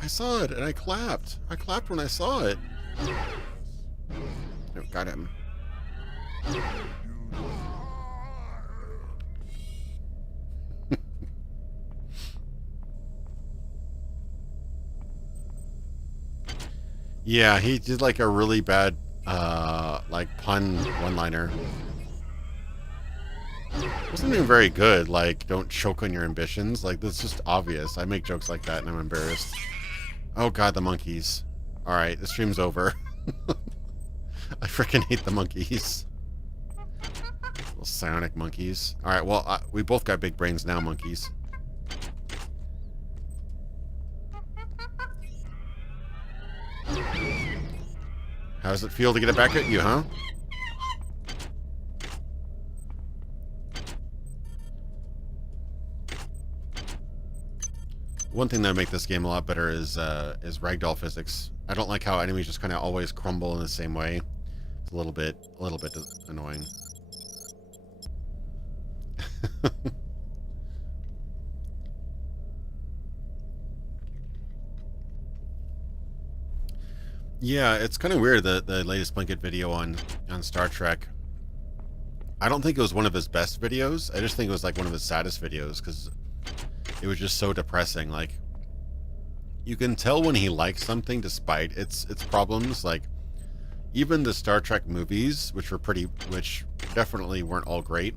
I saw it and I clapped. I clapped when I saw it. Oh, got him. Yeah, he did like a really bad like pun one-liner. Wasn't even very good. Like, don't choke on your ambitions. Like, that's just obvious. I make jokes like that and I'm embarrassed. Oh god, the monkeys. Alright, the stream's over. I freaking hate the monkeys. Little psionic monkeys. Alright, well, we both got big brains now, monkeys. How does it feel to get it back at you, huh? One thing that would make this game a lot better is ragdoll physics. I don't like how enemies just kind of always crumble in the same way. It's a little bit annoying. Yeah, it's kind of weird, the latest Blanket video on Star Trek. I don't think it was one of his best videos. I just think it was like one of his saddest videos because it was just so depressing. Like, you can tell when he likes something despite its problems. Like, even the Star Trek movies, which definitely weren't all great,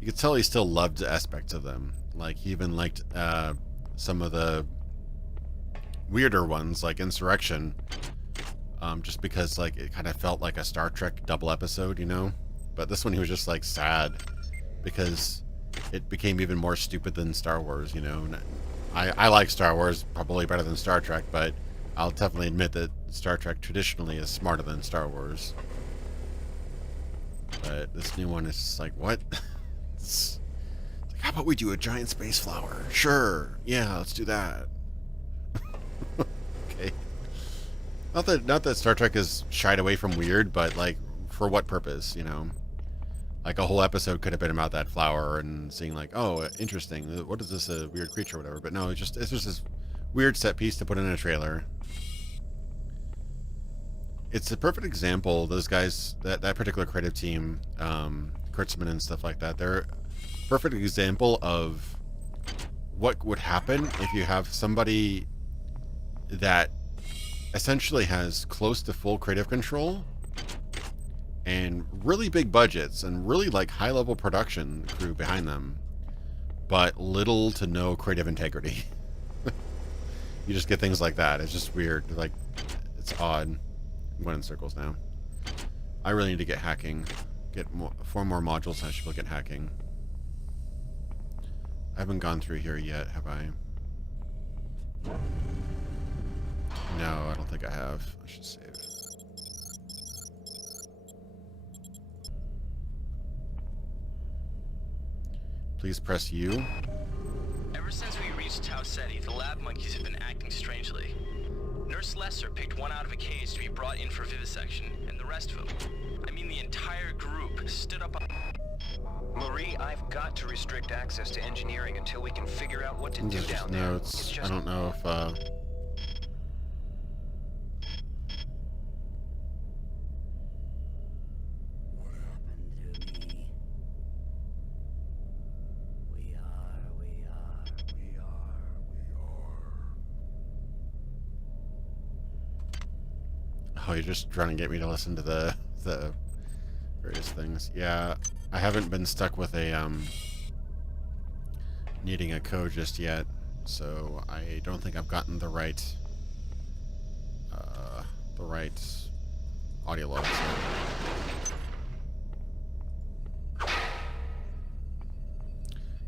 you could tell he still loved aspects of them. Like, he even liked some of the weirder ones, like Insurrection, just because like it kind of felt like a Star Trek double episode, you know. But this one he was just like sad because it became even more stupid than Star Wars, you know. And I like Star Wars probably better than Star Trek, but I'll definitely admit that Star Trek traditionally is smarter than Star Wars. But this new one is just like, what? It's like, how about we do a giant space flower? Sure, yeah, let's do that. Okay. Not that Star Trek is shied away from weird, but like, for what purpose, you know? Like, a whole episode could have been about that flower and seeing like, oh, interesting. What is this, a weird creature or whatever? But no, it's just this weird set piece to put in a trailer. It's a perfect example. Those guys, that particular creative team, Kurtzman and stuff like that, they're a perfect example of what would happen if you have somebody that essentially has close to full creative control and really big budgets and really like high level production crew behind them, but little to no creative integrity. You just get things like that. It's just weird. Like, it's odd. I'm going in circles now. I really need to get hacking. Get 4 more modules and I should look at hacking. I haven't gone through here yet, have I? No, I don't think I have. I should save. Please press U. Ever since we reached Tau Ceti, the lab monkeys have been acting strangely. Nurse Lesser picked one out of a cage to be brought in for vivisection, and the rest of them, I mean the entire group, stood up on... Marie, I've got to restrict access to engineering until we can figure out what to do down there. No, it's just... I don't know if, Oh, you're just trying to get me to listen to the various things. Yeah, I haven't been stuck with a needing a code just yet, so I don't think I've gotten the right audio logs yet.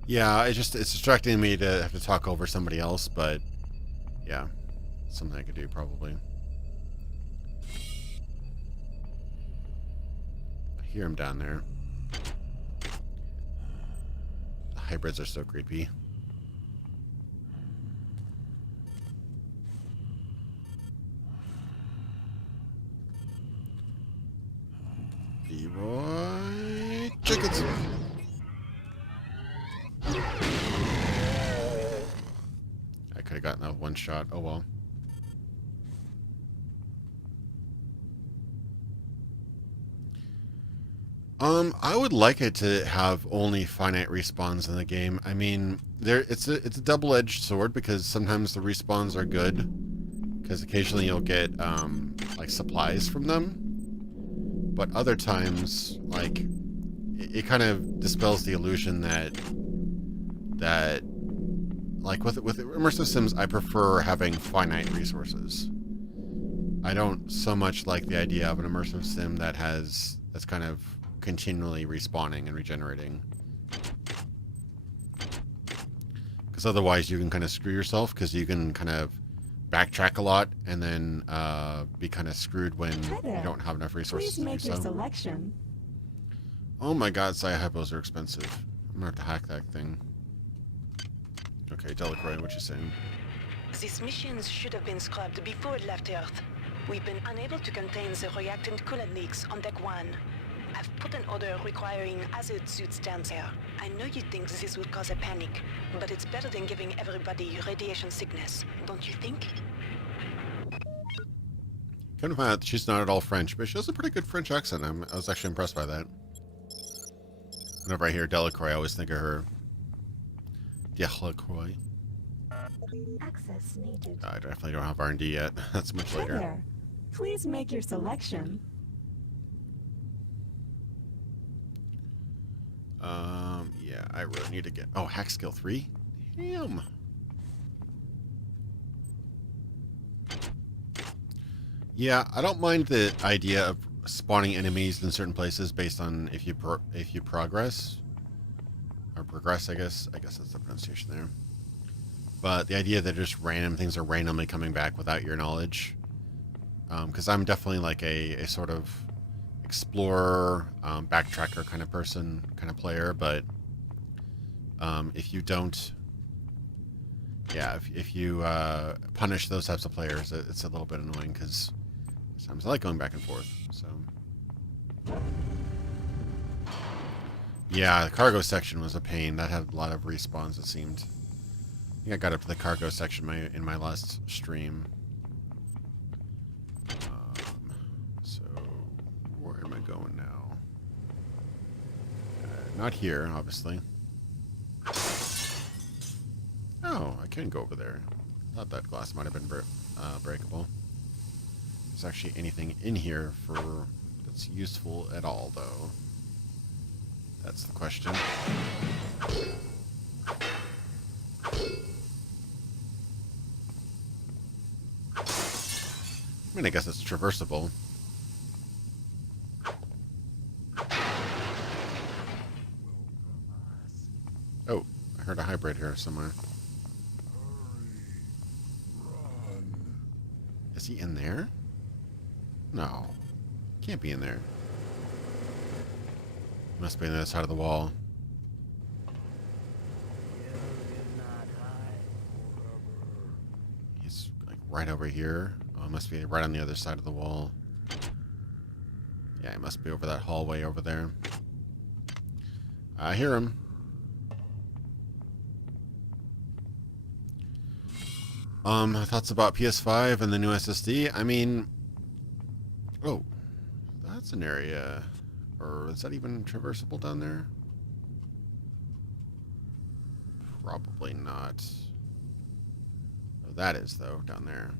Yeah, it's distracting me to have to talk over somebody else, but yeah, something I could do probably. I hear him down there. The hybrids are so creepy. I could have gotten that with one shot. Oh well. I would like it to have only finite respawns in the game. I mean, it's a double-edged sword because sometimes the respawns are good because occasionally you'll get like supplies from them, but other times like it kind of dispels the illusion that like with immersive sims, I prefer having finite resources. I don't so much like the idea of an immersive sim that's kind of continually respawning and regenerating, because otherwise you can kind of screw yourself, because you can kind of backtrack a lot and then be kind of screwed when you don't have enough resources. Please make your selection. Oh my god, Psy-Hypos are expensive. I'm gonna have to hack that thing. Okay, Delacroix, what you saying? These missions should have been scrubbed before it left Earth. We've been unable to contain the reactant coolant leaks on Deck 1. I've put an order requiring hazard suits down there. I know you think this would cause a panic, but it's better than giving everybody radiation sickness, don't you think? Kind of find out she's not at all French, but she has a pretty good French accent. I was actually impressed by that. Whenever I hear Delacroix, I always think of her. Delacroix. Access needed. I definitely don't have R&D yet. That's much later. There. Please make your selection. Yeah, I really need to get... Oh, hack skill 3? Damn. Yeah, I don't mind the idea of spawning enemies in certain places based on if you progress. Or progress, I guess. I guess that's the pronunciation there. But the idea that just random things are randomly coming back without your knowledge. Because I'm definitely like a sort of explorer, backtracker kind of person, kind of player, but if you don't, yeah, if you punish those types of players, it's a little bit annoying, because sometimes I like going back and forth, so. Yeah, the cargo section was a pain. That had a lot of respawns, it seemed. I think I got up to the cargo section in my last stream. So, where am I going now? Not here, obviously. Oh, I can go over there. I thought that glass might have been breakable. There's actually anything in here that's useful at all, though. That's the question. I mean, I guess it's traversable. Oh, I heard a hybrid here somewhere. Is he in there? No. Can't be in there. Must be on the other side of the wall. He's like right over here. Oh, must be right on the other side of the wall. Yeah, he must be over that hallway over there. I hear him. Thoughts about PS5 and the new SSD? I mean, oh, that's an area. Or is that even traversable down there? Probably not. Oh, that is, though, down there.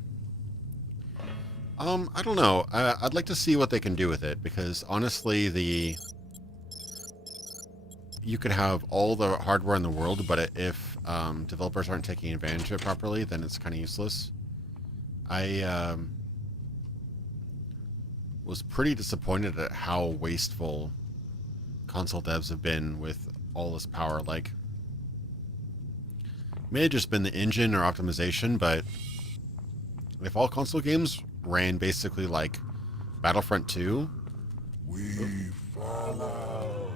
I don't know. I'd like to see what they can do with it, because honestly, you could have all the hardware in the world, but if developers aren't taking advantage of it properly, then it's kind of useless. I was pretty disappointed at how wasteful console devs have been with all this power. Like, it may have just been the engine or optimization, but if all console games ran basically like Battlefront 2, we follow.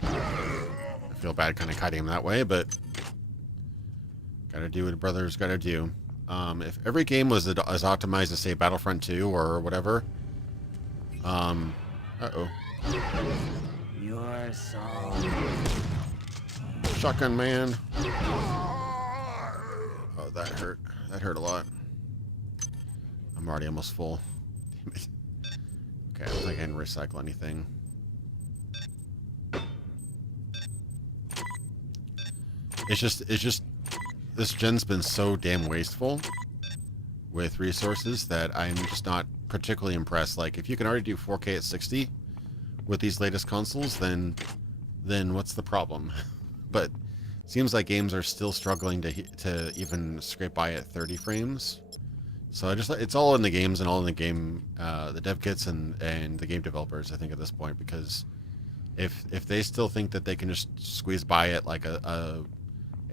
I feel bad kind of kiting him that way, but gotta do what a brother's gotta do. If every game was as optimized as, say, Battlefront 2 or whatever, uh-oh. your soul. Shotgun man. Oh, that hurt. That hurt a lot. I'm already almost full. Damn it. Okay, I don't think I can recycle anything. It's just this gen's been so damn wasteful with resources that I'm just not particularly impressed. Like, if you can already do 4K at 60 with these latest consoles, then what's the problem? But it seems like games are still struggling to even scrape by at 30 frames. So it's all in the games and all in the game, the dev kits and the game developers, I think, at this point, because if they still think that they can just squeeze by at like a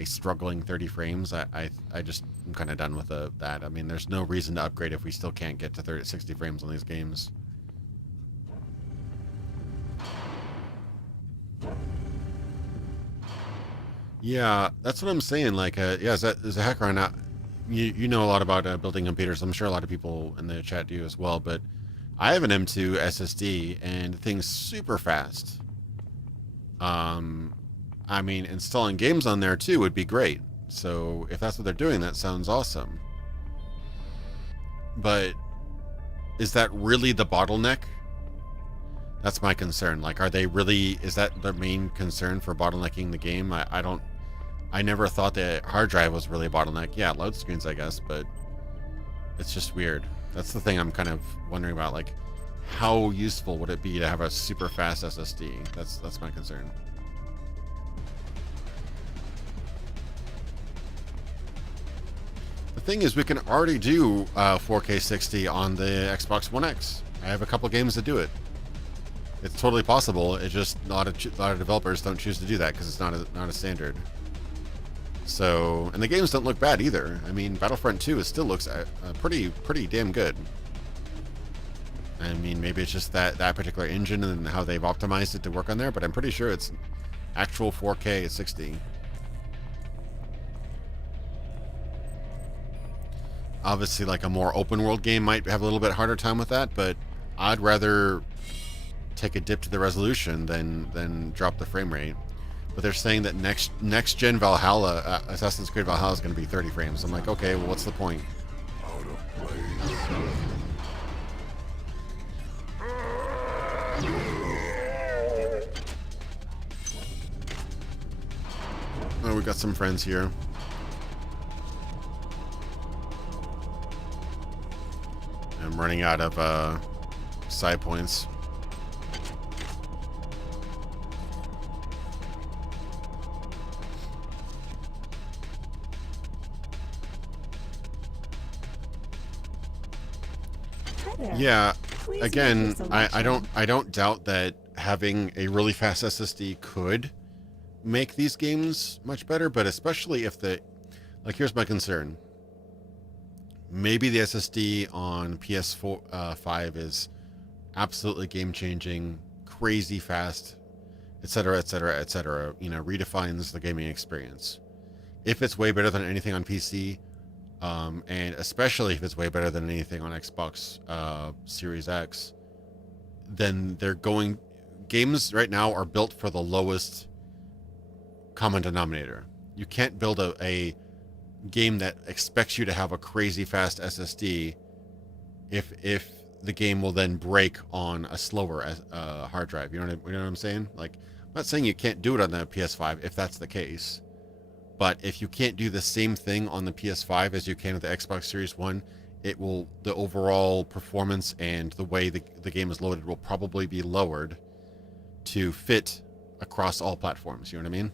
struggling 30 frames, I just am kind of done with that. I mean, there's no reason to upgrade if we still can't get to 60 frames on these games. Yeah, that's what I'm saying. Like, yeah, there's a hacker on that. You know a lot about building computers. I'm sure a lot of people in the chat do as well. But I have an M2 SSD, and the thing's super fast. I mean, installing games on there too would be great. So if that's what they're doing, that sounds awesome. But is that really the bottleneck? That's my concern. Like, are they really? Is that their main concern for bottlenecking the game? I never thought the hard drive was really a bottleneck. Yeah, load screens, I guess, but it's just weird. That's the thing I'm kind of wondering about. Like, how useful would it be to have a super fast SSD? That's my concern. The thing is, we can already do 4K 60 on the Xbox One X. I have a couple games that do it. It's totally possible. It's just a lot of developers don't choose to do that because it's not a standard. So, and the games don't look bad either. I mean, Battlefront 2 still looks pretty damn good. I mean, maybe it's just that particular engine and how they've optimized it to work on there, but I'm pretty sure it's actual 4K 60. Obviously, like a more open world game might have a little bit harder time with that, but I'd rather take a dip to the resolution than drop the frame rate. But they're saying that next gen Valhalla, Assassin's Creed Valhalla, is going to be 30 frames. I'm like, okay, well, what's the point? Oh, we got some friends here. I'm running out of side points. Yeah, again, I don't doubt that having a really fast SSD could make these games much better, but especially if here's my concern. Maybe the SSD on PS4 5 is absolutely game-changing, crazy fast, etc., etc., etc. You know, redefines the gaming experience. If it's way better than anything on PC, and especially if it's way better than anything on Xbox Series X, then games right now are built for the lowest common denominator. You can't build a game that expects you to have a crazy fast SSD if the game will then break on a slower hard drive. You know what I'm saying? Like, I'm not saying you can't do it on the PS5 if that's the case. But if you can't do the same thing on the PS5 as you can with the Xbox Series 1, the overall performance and the way the game is loaded will probably be lowered to fit across all platforms. You know what I mean?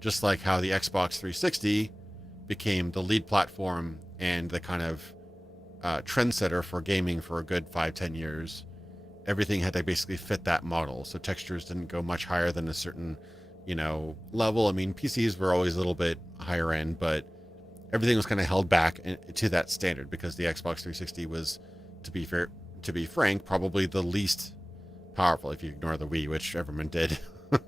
Just like how the Xbox 360 became the lead platform and the kind of trendsetter for gaming for a good 5-10 years. Everything had to basically fit that model. So textures didn't go much higher than a certain level. I mean, PCs were always a little bit higher end, but everything was kind of held back to that standard because the Xbox 360 was, to be frank, probably the least powerful if you ignore the Wii, which everyone did. The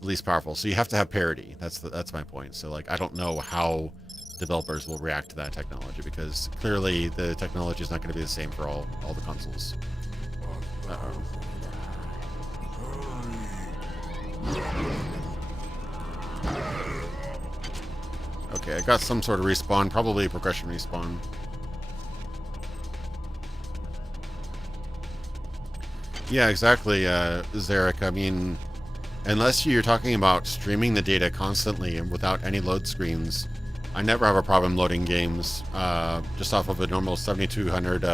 least powerful. So you have to have parity. That's my point. So, like, I don't know how developers will react to that technology because clearly the technology is not going to be the same for all the consoles. Uh-oh. Okay, I got some sort of respawn, probably progression respawn. Yeah, exactly, Zarek. I mean, unless you're talking about streaming the data constantly and without any load screens, I never have a problem loading games just off of a normal 7200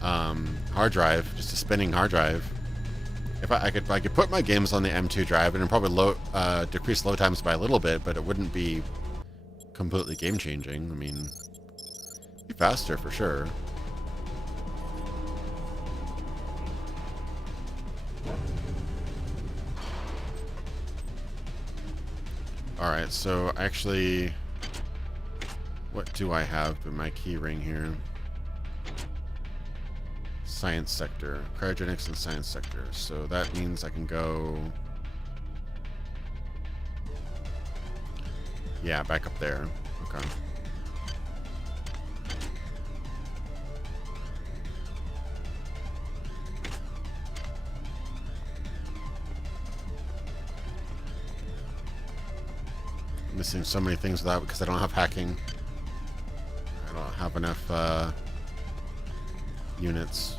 hard drive, just a spinning hard drive. If I could put my games on the M2 drive and it'd probably decrease load times by a little bit, but it wouldn't be completely game changing. I mean, it'd be faster for sure. Alright, so actually, what do I have in my key ring here? Science sector. Cryogenics and science sector. So that means I can go... Yeah, back up there. Okay. Missing so many things without because I don't have hacking. I don't have enough units.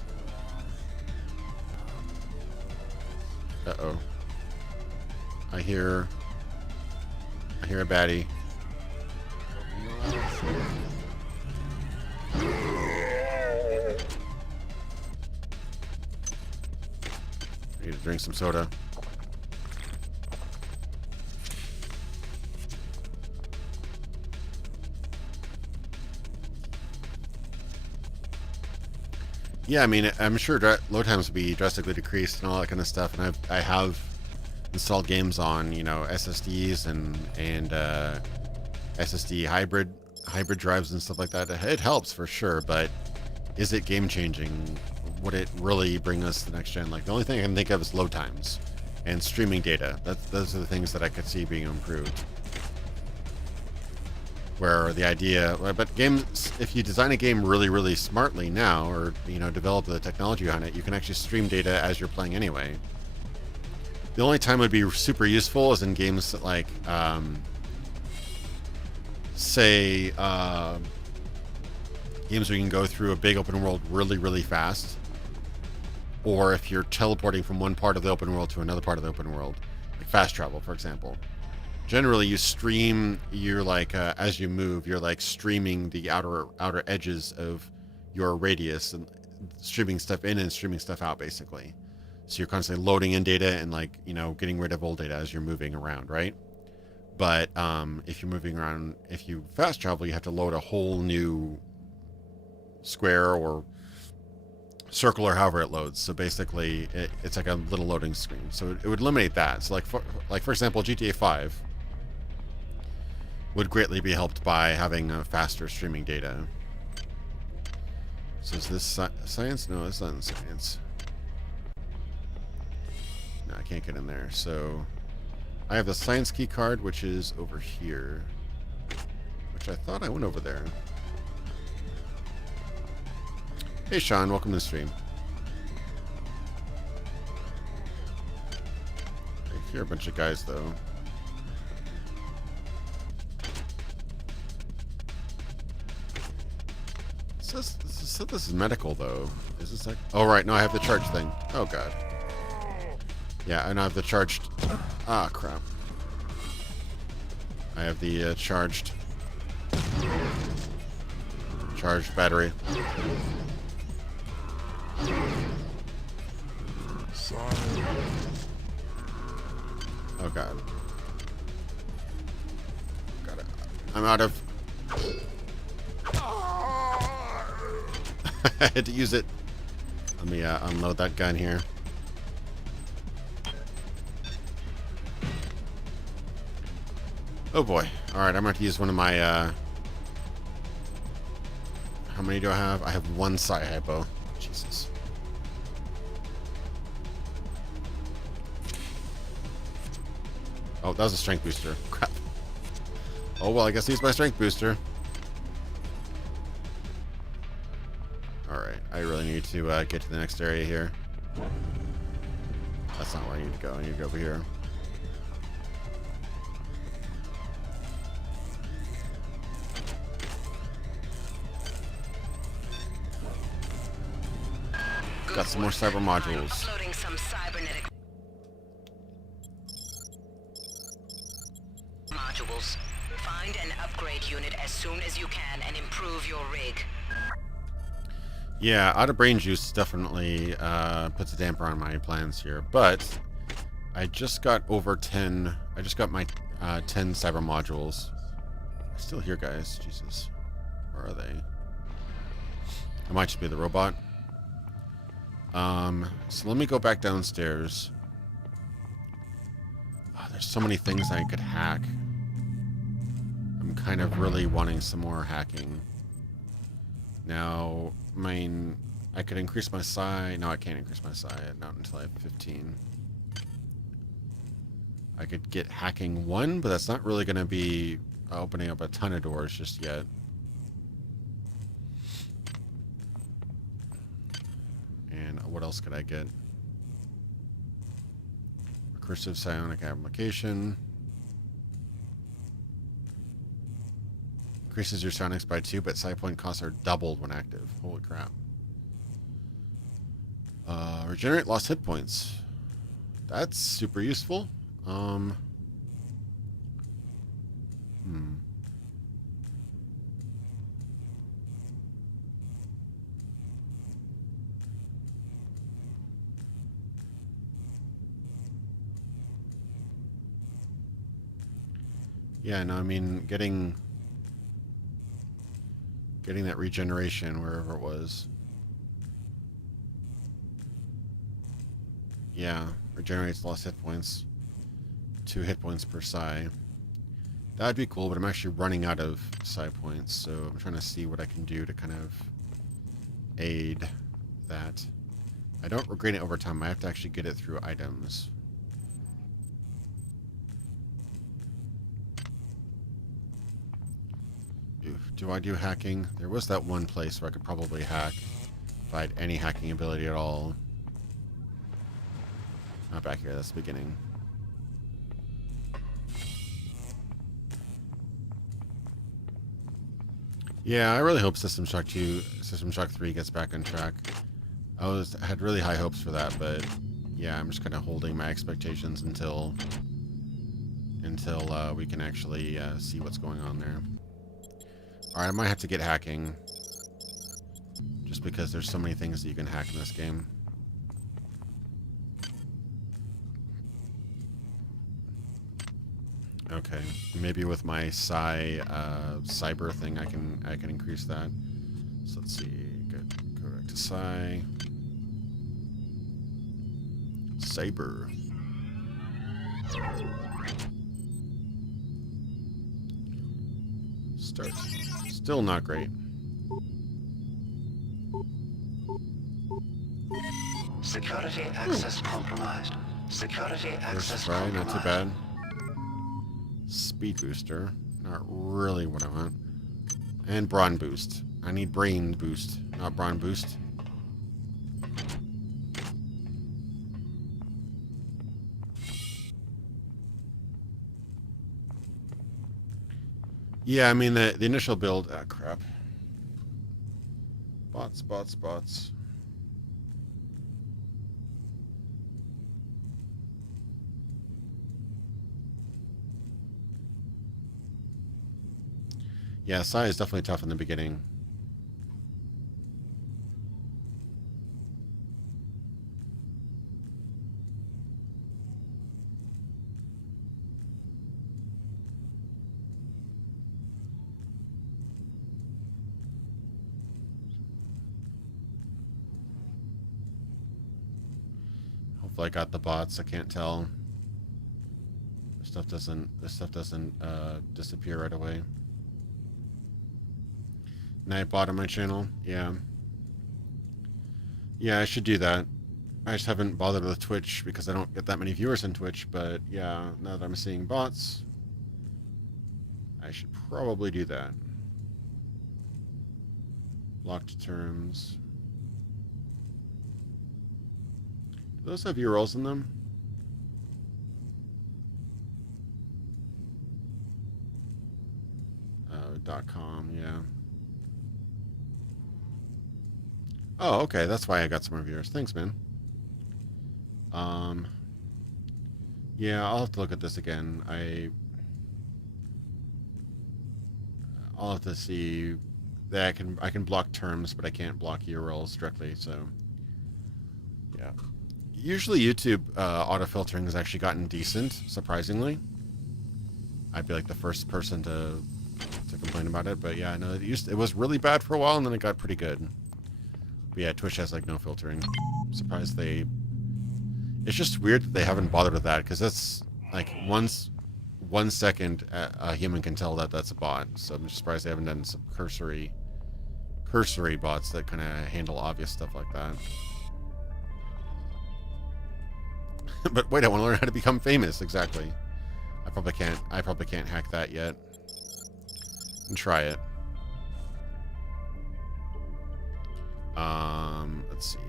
Uh-oh. I hear a baddie. I need to drink some soda. Yeah, I mean, I'm sure load times will be drastically decreased and all that kind of stuff. And I have installed games on, you know, SSDs and SSD hybrid drives and stuff like that. It helps for sure, but is it game changing? Would it really bring us to the next gen? Like, the only thing I can think of is load times and streaming data. Those are the things that I could see being improved. Where the idea, but games, if you design a game really, really smartly now, or, you know, develop the technology on it, you can actually stream data as you're playing anyway. The only time it would be super useful is in games that, like, say, games where you can go through a big open world really, really fast, or if you're teleporting from one part of the open world to another part of the open world, like fast travel, for example. Generally, you stream, you're like, as you move, you're like streaming the outer edges of your radius and streaming stuff in and streaming stuff out, basically. So you're constantly loading in data and, like, you know, getting rid of old data as you're moving around, right? But if you're moving around, if you fast travel, you have to load a whole new square or circle or however it loads. So basically, it's like a little loading screen. So it would eliminate that. So for example, GTA 5 would greatly be helped by having faster streaming data. So is this science? No, it's not science. No, I can't get in there. So I have the science key card, which is over here. Which I thought I went over there. Hey Sean, welcome to the stream. I hear a bunch of guys though. This is medical though. Is this like? Oh right, no, I have the charge thing. Oh god. Yeah, and I have the charged. Ah crap. I have the charged battery. Oh god. Got it. I'm out of. I had to use it. Let me unload that gun here. Oh boy. Alright, I'm going to have to use one of my... How many do I have? I have one Psi-Hypo. Jesus. Oh, that was a strength booster. Crap. Oh well, I guess I used my strength booster. Alright, I really need to get to the next area here. That's not where I need to go. I need to go over here. Got some more cyber modules. Uploading some cybernetic modules. Find an upgrade unit as soon as you can and improve your rig. Yeah, out of brain juice definitely puts a damper on my plans here, but I just got over 10. I just got my 10 cyber modules. I'm still here, guys. Jesus. Where are they? It might just be the robot. So let me go back downstairs. Oh, there's so many things I could hack. I'm kind of really wanting some more hacking. Now, I could increase my psi. No, I can't increase my psi. Not until I have 15. I could get hacking 1, but that's not really going to be opening up a ton of doors just yet. And what else could I get? Recursive psionic application. Increases your psionics by 2, but psi point costs are doubled when active. Holy crap. Regenerate lost hit points. That's super useful. Yeah, no, I mean, getting that regeneration wherever it was. Yeah, regenerates lost hit points. 2 hit points per psi. That'd be cool, but I'm actually running out of psi points, so I'm trying to see what I can do to kind of aid that. I don't regain it over time. I have to actually get it through items. Do I do hacking? There was that one place where I could probably hack if I had any hacking ability at all. Not back here, that's the beginning. Yeah, I really hope System Shock 3 gets back on track. I had really high hopes for that, but yeah, I'm just kind of holding my expectations until we can actually see what's going on there. Alright, I might have to get hacking. Just because there's so many things that you can hack in this game. Okay, maybe with my cyber thing, I can increase that. So let's see. Go back to psi. Cyber. Start. Still not great. Security access compromised. Security access try, compromised. not too bad. Speed booster. Not really what I want. And brawn boost. I need brain boost, not brawn boost. Yeah, I mean, the initial build... Ah, crap. Bots. Yeah, psi is definitely tough in the beginning. Hopefully I got the bots. I can't tell. This stuff doesn't disappear right away. Nightbot on my channel. Yeah, I should do that. I just haven't bothered with Twitch because I don't get that many viewers on Twitch, but yeah, now that I'm seeing bots, I should probably do that. Locked terms. Do those have URLs in them? .com, yeah. Oh, okay, that's why I got some reviewers. Thanks, man. Yeah, I'll have to look at this again. I'll have to see that I can block terms, but I can't block URLs directly, so yeah. Usually YouTube auto filtering has actually gotten decent, surprisingly. I'd be like the first person to complain about it, but yeah, I know it was really bad for a while and then it got pretty good. But yeah, Twitch has like no filtering. I'm surprised it's just weird that they haven't bothered with that, because that's like 1 second a human can tell that that's a bot. So I'm just surprised they haven't done some cursory bots that kind of handle obvious stuff like that. But wait, I want to learn how to become famous. Exactly. I probably can't hack that yet. And try it. Let's see.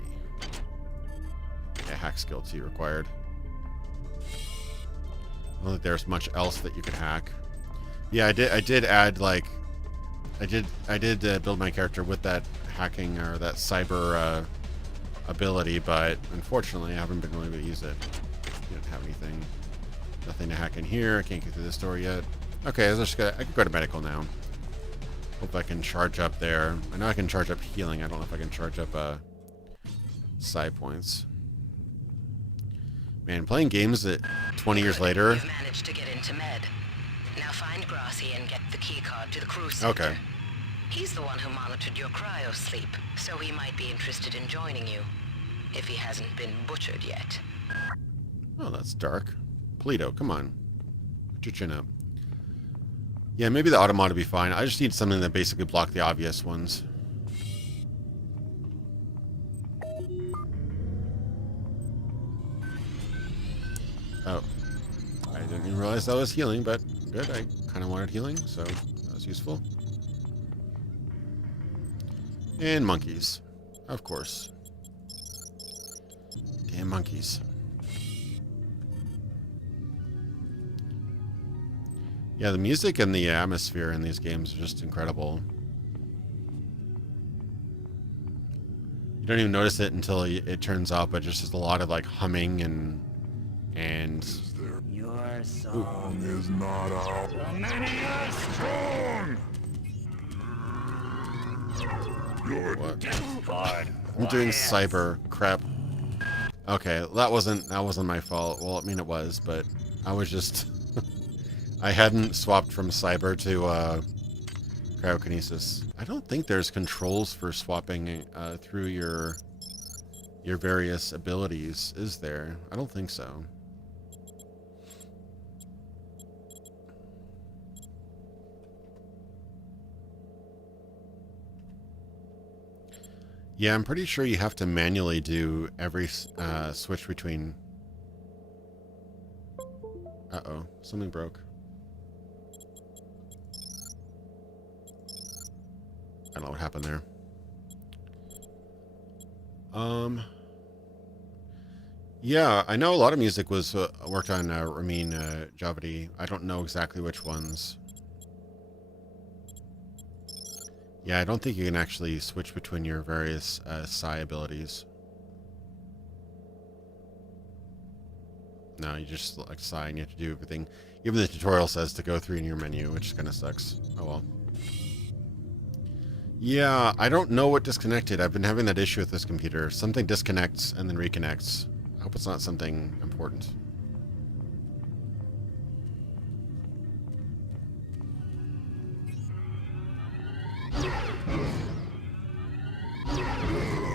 Yeah, hack skill 2 required. I don't think there's much else that you could hack. Yeah, I did add like I did build my character with that hacking or that cyber ability, but unfortunately I haven't been really able to use it. You don't have anything. Nothing to hack in here. I can't get through this door yet. Okay, I can go to medical now. Hope I can charge up there. I know I can charge up healing. I don't know if I can charge up psi points. Man, playing games that 20 years later. You've managed to get into med. Now find Grassi and get the key card to the crew center. Okay. He's the one who monitored your cryo sleep, so he might be interested in joining you, if he hasn't been butchered yet. Oh, that's dark. Polito, come on. Put your chin up. Yeah, maybe the automata would be fine. I just need something that basically blocked the obvious ones. Oh. I didn't even realize that was healing, but good. I kind of wanted healing, so that was useful. And monkeys. Of course. Damn monkeys. Yeah, the music and the atmosphere in these games are just incredible. You don't even notice it until it turns up, but just a lot of like humming and your song is not out. The many are strong. What? I'm doing cyber crap. Okay, that wasn't my fault. Well, I mean it was, but I was just I hadn't swapped from cyber to cryokinesis. I don't think there's controls for swapping through your various abilities, is there? I don't think so. Yeah, I'm pretty sure you have to manually do every switch between... Uh-oh, something broke. I don't know what happened there. Yeah, I know a lot of music was worked on Ramin Javadi. I don't know exactly which ones. Yeah, I don't think you can actually switch between your various psi abilities. No, you just select psi and you have to do everything. Even the tutorial says to go through in your menu, which kind of sucks. Oh well. Yeah, I don't know what disconnected. I've been having that issue with this computer. Something disconnects and then reconnects. I hope it's not something important.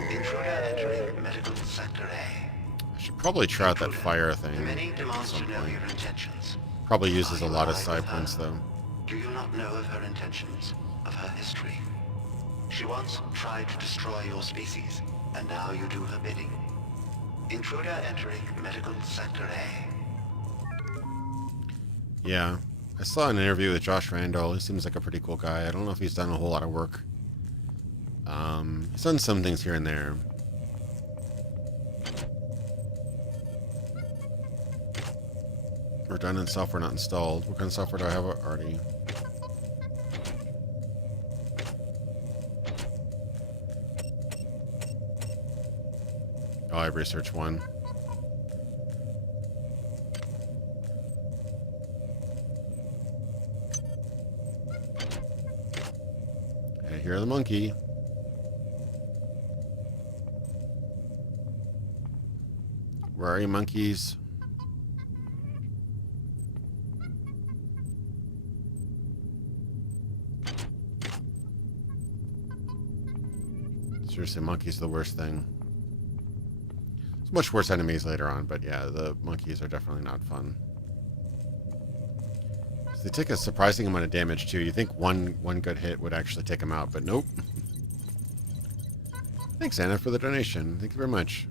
Intruder entering medical sector A. I should probably try out that fire thing Many at demands some to know point. your intentions. Probably uses a lot of Are you psi allied with points her? though. Do you not know of her intentions, of her history? She once tried to destroy your species, and now you do her bidding. Intruder entering medical sector A. Yeah. I saw an interview with Josh Randall. He seems like a pretty cool guy. I don't know if he's done a whole lot of work. He's done some things here and there. Redundant software not installed. What kind of software do I have already? I've researched one. I hear the monkey. Where are you, monkeys? Seriously, monkeys are the worst thing. It's much worse enemies later on, but yeah, the monkeys are definitely not fun. So they take a surprising amount of damage too. You think one good hit would actually take them out, but nope. Thanks, Anna, for the donation. Thank you very much.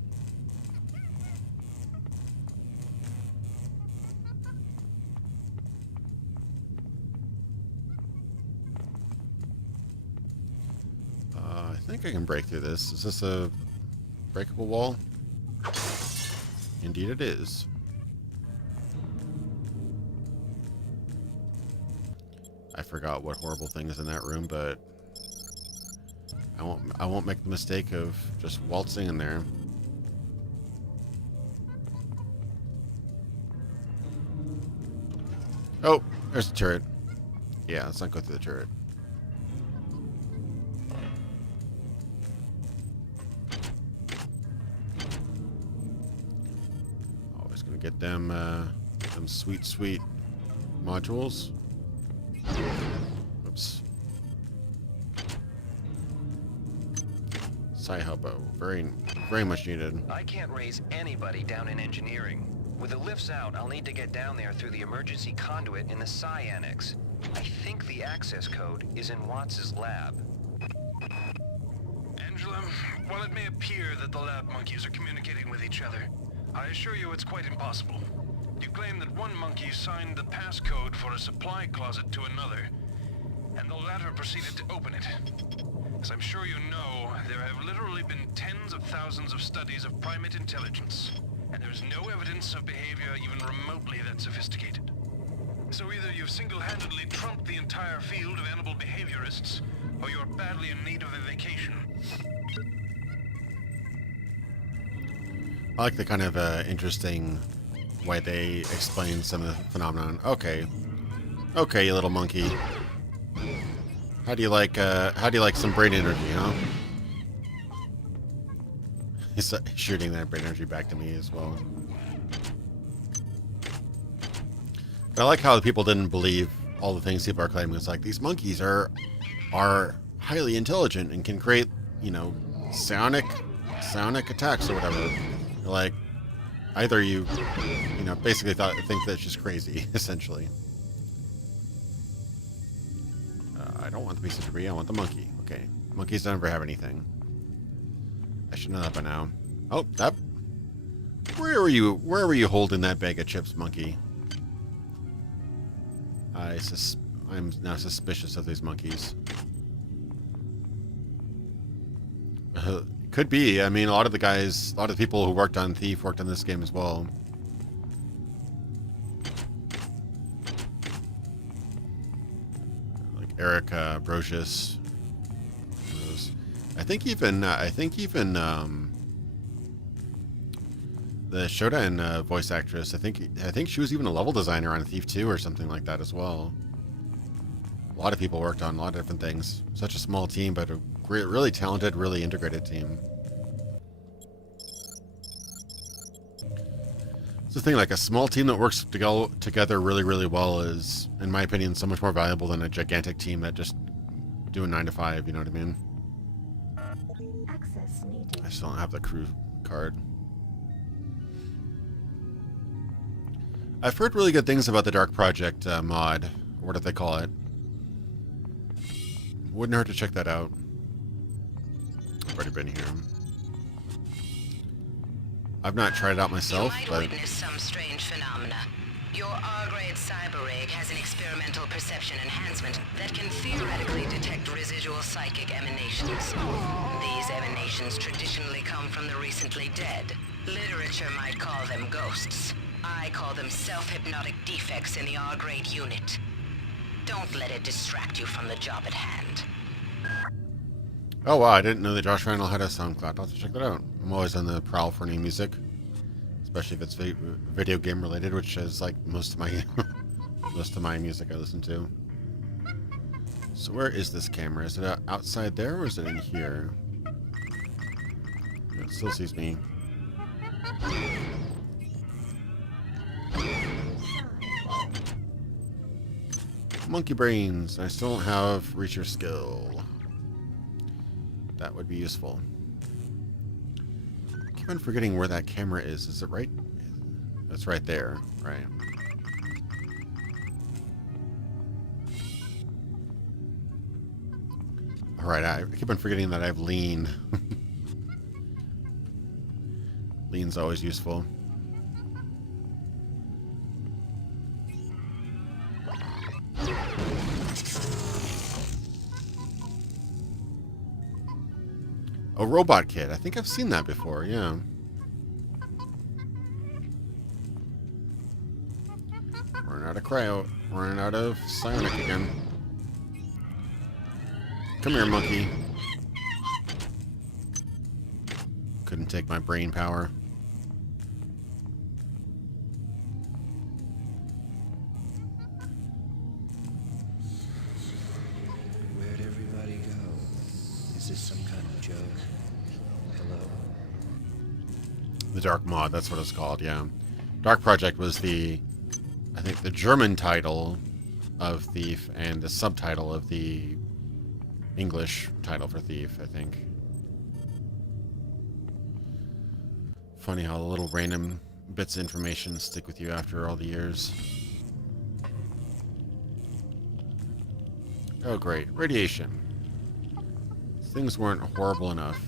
I think I can break through this. Is this a breakable wall? Indeed it is. I forgot what horrible thing is in that room, but I won't make the mistake of just waltzing in there. Oh, there's the turret. Yeah, let's not go through the turret. Get them sweet modules. Oops. Sci-Hobo, very much needed. I can't raise anybody down in engineering. With the lifts out, I'll need to get down there through the emergency conduit in the Psi-Annex. I think the access code is in Watts' lab. Angela, while it may appear that the lab monkeys are communicating with each other, I assure you it's quite impossible. You claim that one monkey signed the passcode for a supply closet to another, and the latter proceeded to open it. As I'm sure you know, there have literally been tens of thousands of studies of primate intelligence, and there's no evidence of behavior even remotely that sophisticated. So either you've single-handedly trumped the entire field of animal behaviorists, or you're badly in need of a vacation. I like the kind of interesting way they explain some of the phenomenon. Okay, you little monkey. How do you like some brain energy, huh? He's shooting that brain energy back to me as well. But I like how the people didn't believe all the things people are claiming. It's like these monkeys are highly intelligent and can create, you know, psionic attacks or whatever. Like, either you know, basically think that she's crazy, essentially. I don't want the piece of debris, I want the monkey. Okay. Monkeys don't ever have anything. I should know that by now. Oh, that... Where were you holding that bag of chips, monkey? I'm now suspicious of these monkeys. Could be. I mean, a lot of the people who worked on Thief worked on this game as well. Like Eric Brocious. I think even the Shodan voice actress. I think she was even a level designer on Thief 2 or something like that as well. A lot of people worked on a lot of different things. Such a small team, but a really talented, really integrated team. It's the thing, like a small team that works together really, really well is, in my opinion, so much more valuable than a gigantic team that just do a 9 to 5, you know what I mean? Access needed. I still don't have the crew card. I've heard really good things about the Dark Project mod. Or what do they call it? Wouldn't hurt to check that out. I've already been here. I've not tried it out myself, you might but... witness some strange phenomena. Your R-grade cyber rig has an experimental perception enhancement that can theoretically detect residual psychic emanations. These emanations traditionally come from the recently dead. Literature might call them ghosts. I call them self-hypnotic defects in the R-grade unit. Don't let it distract you from the job at hand. Oh wow, I didn't know that Josh Randall had a SoundCloud. I'll have to check that out. I'm always on the prowl for new music, especially if it's video game related, which is like most of my most of my music I listen to. So where is this camera? Is it outside there or is it in here? It still sees me. Monkey brains. I still don't have reacher skill. That would be useful. I keep on forgetting where that camera is. Is it right? It's right there. Right. Alright, I keep on forgetting that I have lean. Lean's always useful. A robot kit. I think I've seen that before, yeah. Running out of cryo. Running out of psionic again. Come here, monkey. Couldn't take my brain power. Where'd everybody go? Is this some kind of joke? Hello? The Dark Mod, that's what it's called, yeah. Dark Project was the, I think, the German title of Thief and the subtitle of the English title for Thief, I think. Funny how the little random bits of information stick with you after all the years. Oh great, radiation. Things weren't horrible enough.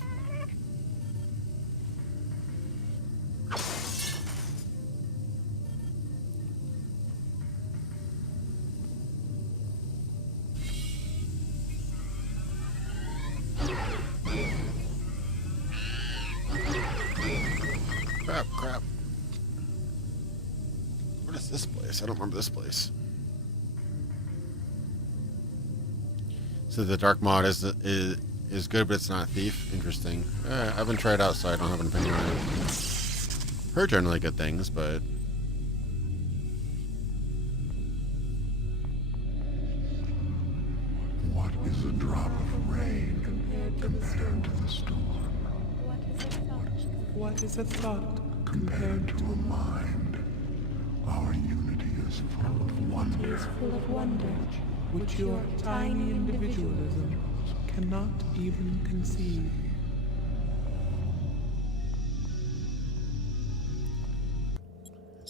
Crap. What is this place? I don't remember this place. So the dark mod is good, but it's not Thief. Interesting. I haven't tried it out, so I don't have an opinion on it. Heard generally good things, but What is a drop of rain compared to the storm? What is a thought Compared to a mind, our unity is full of wonder. full of wonder, which your tiny individualism cannot even conceive?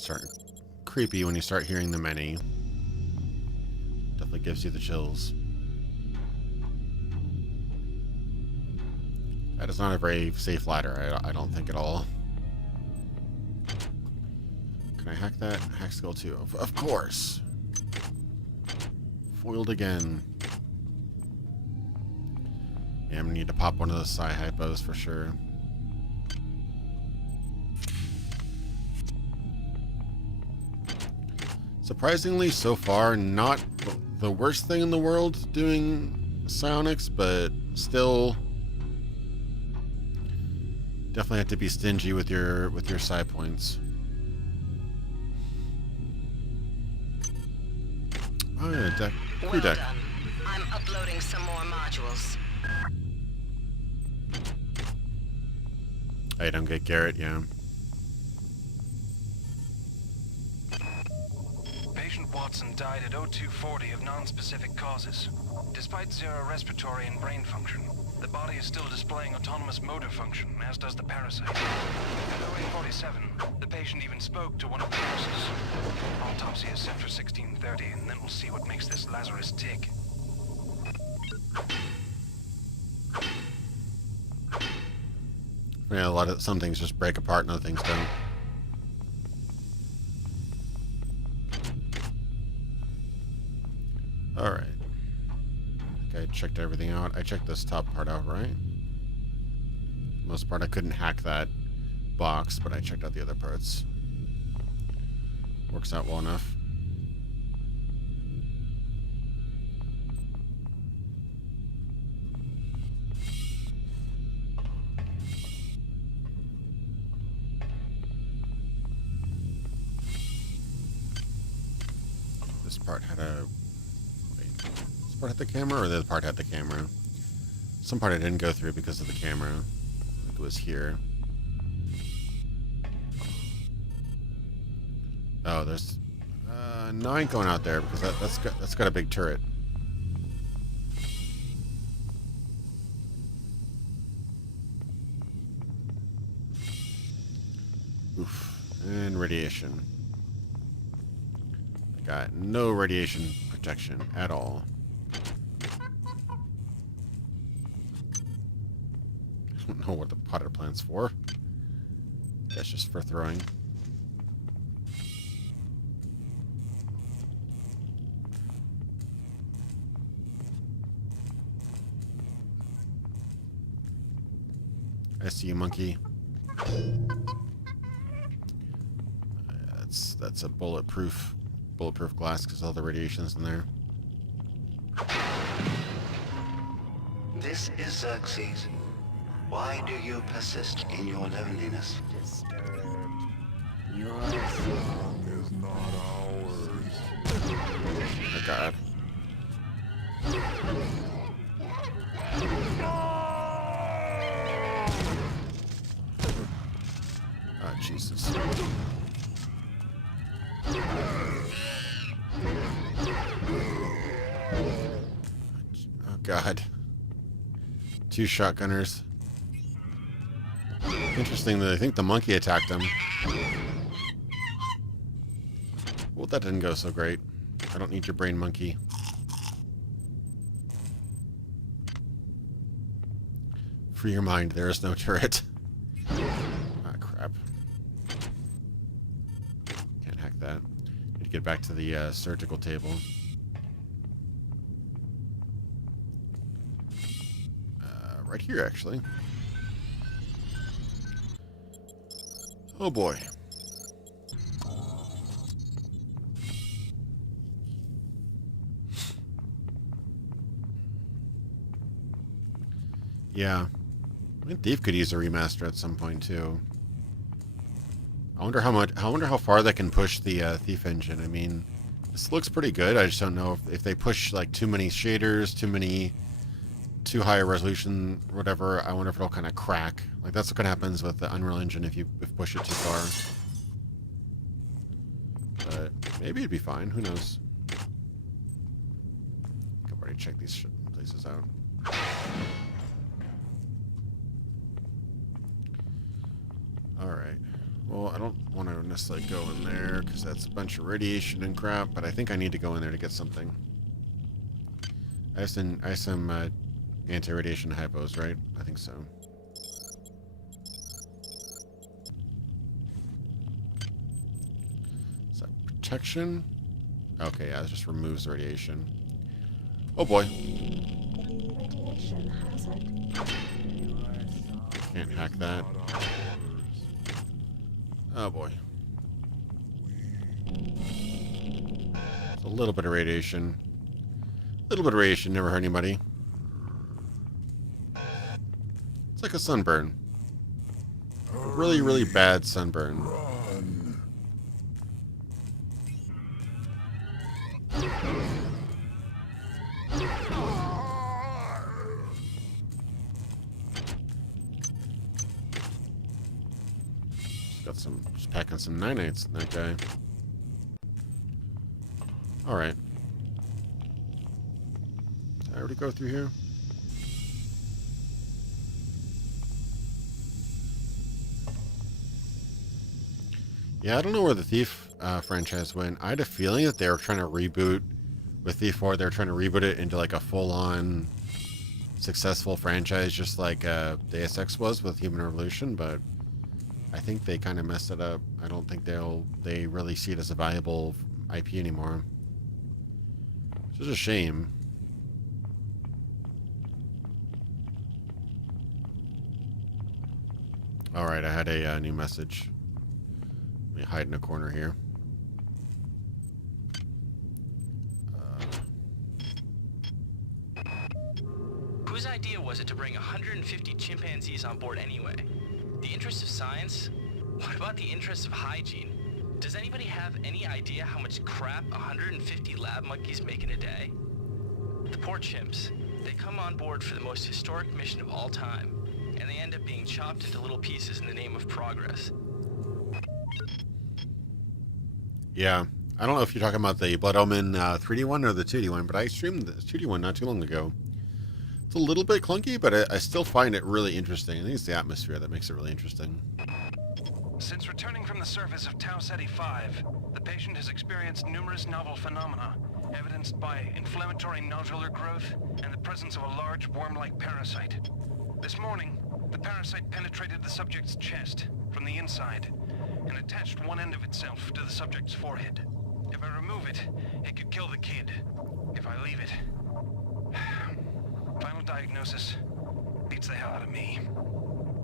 start creepy when you start hearing the many. Definitely gives you the chills. That is not a very safe ladder, I don't think at all. Can I hack that? Hack skill 2. Of course. Foiled again. Yeah, I'm gonna need to pop one of those psi-hypos for sure. Surprisingly, so far, not the worst thing in the world doing psionics, but still definitely have to be stingy with your psi points. Oh yeah, deck. Well done. I'm uploading some more modules. I don't get Garrett, yeah. Patient Watson died at 0240 of non-specific causes. Despite zero respiratory and brain function, the body is still displaying autonomous motor function, as does the parasite. At 0847, the patient even spoke to one of the nurses. Autopsy is set for 1630, and then we'll see what makes this Lazarus tick. Yeah, some things just break apart and other things don't. Alright. Okay, I checked everything out. I checked this top part out, right? Most part I couldn't hack that box, but I checked out the other parts. Works out well enough. this part had a... Wait, this part had the camera, or the other part had the camera? Some part I didn't go through because of the camera. I think it was here. Oh, there's... no, I ain't going out there because that's got a big turret. Oof. And radiation. I got no radiation protection at all. I don't know what the potted plant's for. That's just for throwing. I see you, monkey. That's a bulletproof glass because all the radiation's in there. This is Xerxes. Why do you persist in your loneliness? Your song is not ours. Oh God. Oh Jesus. Oh God. 2 shotgunners. Interesting that I think the monkey attacked him. Well, that didn't go so great. I don't need your brain, monkey. Free your mind. There is no turret. Ah, crap. Can't hack that. Need to get back to the surgical table. Right here, actually. Oh boy. Yeah. I mean, Thief could use a remaster at some point too. I wonder how far they can push the Thief engine. I mean, this looks pretty good. I just don't know if they push like too many shaders, too high a resolution, whatever. I wonder if it'll kind of crack. Like that's what kind of happens with the Unreal Engine if you push it too far. But maybe it'd be fine. Who knows? I've already checked these places out. Alright. Well, I don't want to necessarily go in there because that's a bunch of radiation and crap, but I think I need to go in there to get something. I have some anti-radiation hypos, right? I think so. Is that protection? Okay, yeah, it just removes the radiation. Oh boy. Radiation hazard. Can't hack that. Oh boy. It's a little bit of radiation. A little bit of radiation never hurt anybody. It's like a sunburn. A really, really bad sunburn. Just packing some nanites in that guy. Alright. Did I already go through here? Yeah, I don't know where the Thief franchise went. I had a feeling that they were trying to reboot with Thief 4. They were trying to reboot it into like a full-on successful franchise, just like Deus Ex was with Human Revolution, but I think they kind of messed it up. I don't think they really see it as a viable IP anymore. Which is a shame. Alright, I had a new message. Let me hide in a corner here. Whose idea was it to bring 150 chimpanzees on board anyway? The interests of science? What about the interests of hygiene? Does anybody have any idea how much crap 150 labs lab monkeys making a day? The poor chimps. They come on board for the most historic mission of all time, and they end up being chopped into little pieces in the name of progress. Yeah. I don't know if you're talking about the Blood Omen 3D one or the 2D one, but I streamed the 2D one not too long ago. It's a little bit clunky, but I still find it really interesting. I think it's the atmosphere that makes it really interesting. Since returning from the surface of Tau Ceti 5, the patient has experienced numerous novel phenomena, evidenced by inflammatory nodular growth and the presence of a large worm-like parasite. This morning, the parasite penetrated the subject's chest from the inside and attached one end of itself to the subject's forehead. If I remove it, it could kill the kid. If I leave it... Final diagnosis beats the hell out of me.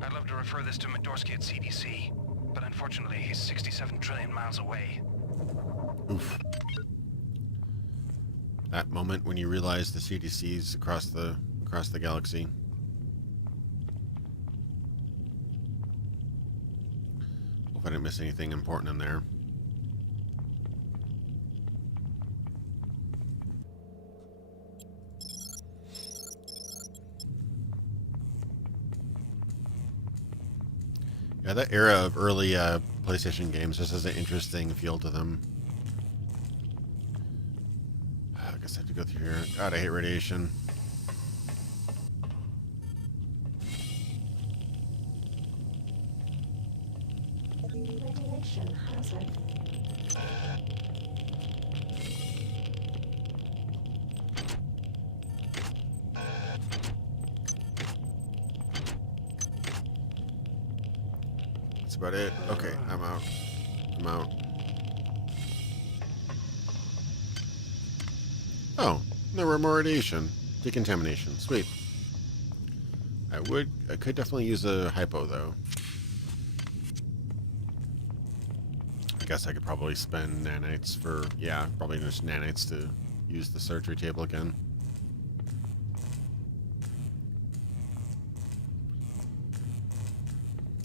I'd love to refer this to Medorsky at CDC, but unfortunately he's 67 trillion miles away. Oof. That moment when you realize the CDC's across the galaxy. Hope I didn't miss anything important in there. Yeah, that era of early PlayStation games just has an interesting feel to them. I guess I have to go through here. God, I hate radiation. Radiation hazard. That's about it. Okay, I'm out. I'm out. Oh, no more radiation. Decontamination. Sweet. I could definitely use a hypo, though. I guess I could probably spend nanites for... Yeah, probably just nanites to use the surgery table again.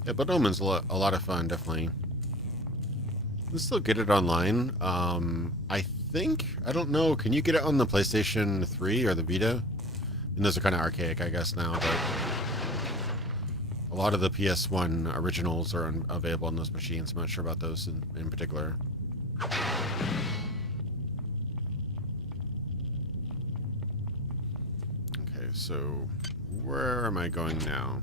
Yeah, but Omen's a lot of fun, definitely. You can still get it online. I think... I don't know. Can you get it on the PlayStation 3 or the Vita? And those are kind of archaic, I guess, now, but... A lot of the PS1 originals are available on those machines. I'm not sure about those in particular. Okay, so... Where am I going now?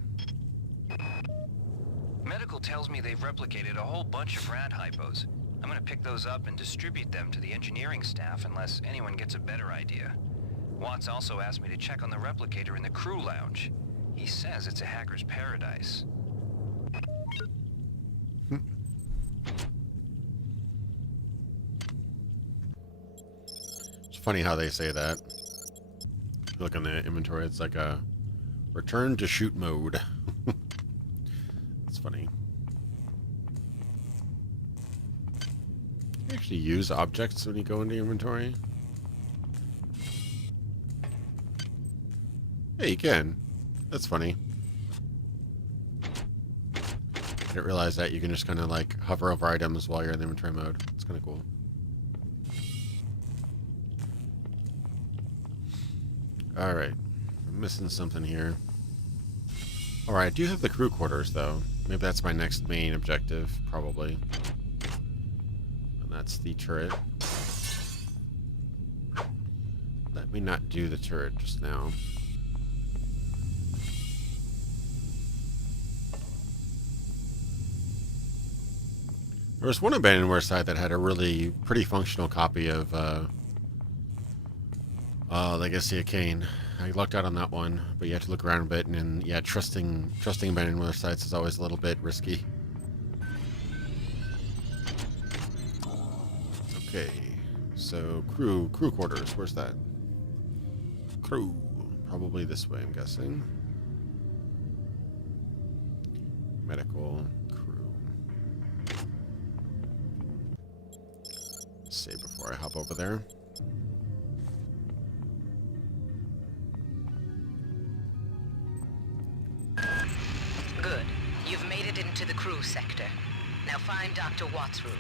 Medical tells me they've replicated a whole bunch of rad hypos. I'm gonna pick those up and distribute them to the engineering staff unless anyone gets a better idea. Watts also asked me to check on the replicator in the crew lounge. He says it's a hacker's paradise. It's funny how they say that. Look in the inventory, it's like a return to shoot mode. It's funny. You actually use objects when you go into inventory? Yeah, you can. That's funny. I didn't realize that you can just kind of like hover over items while you're in the inventory mode. It's kind of cool. Alright. I'm missing something here. Alright, I do have the crew quarters though. Maybe that's my next main objective, probably. And that's the turret. Let me not do the turret just now. There was one abandonware site that had a really pretty functional copy of Legacy of Kain. I lucked out on that one, but you have to look around a bit, and then, yeah, trusting abandonware sites is always a little bit risky. Okay, so crew quarters. Where's that? Crew, probably this way, I'm guessing. Medical. Save before I hop over there. Good. You've made it into the crew sector. Now find Dr. Watts' room.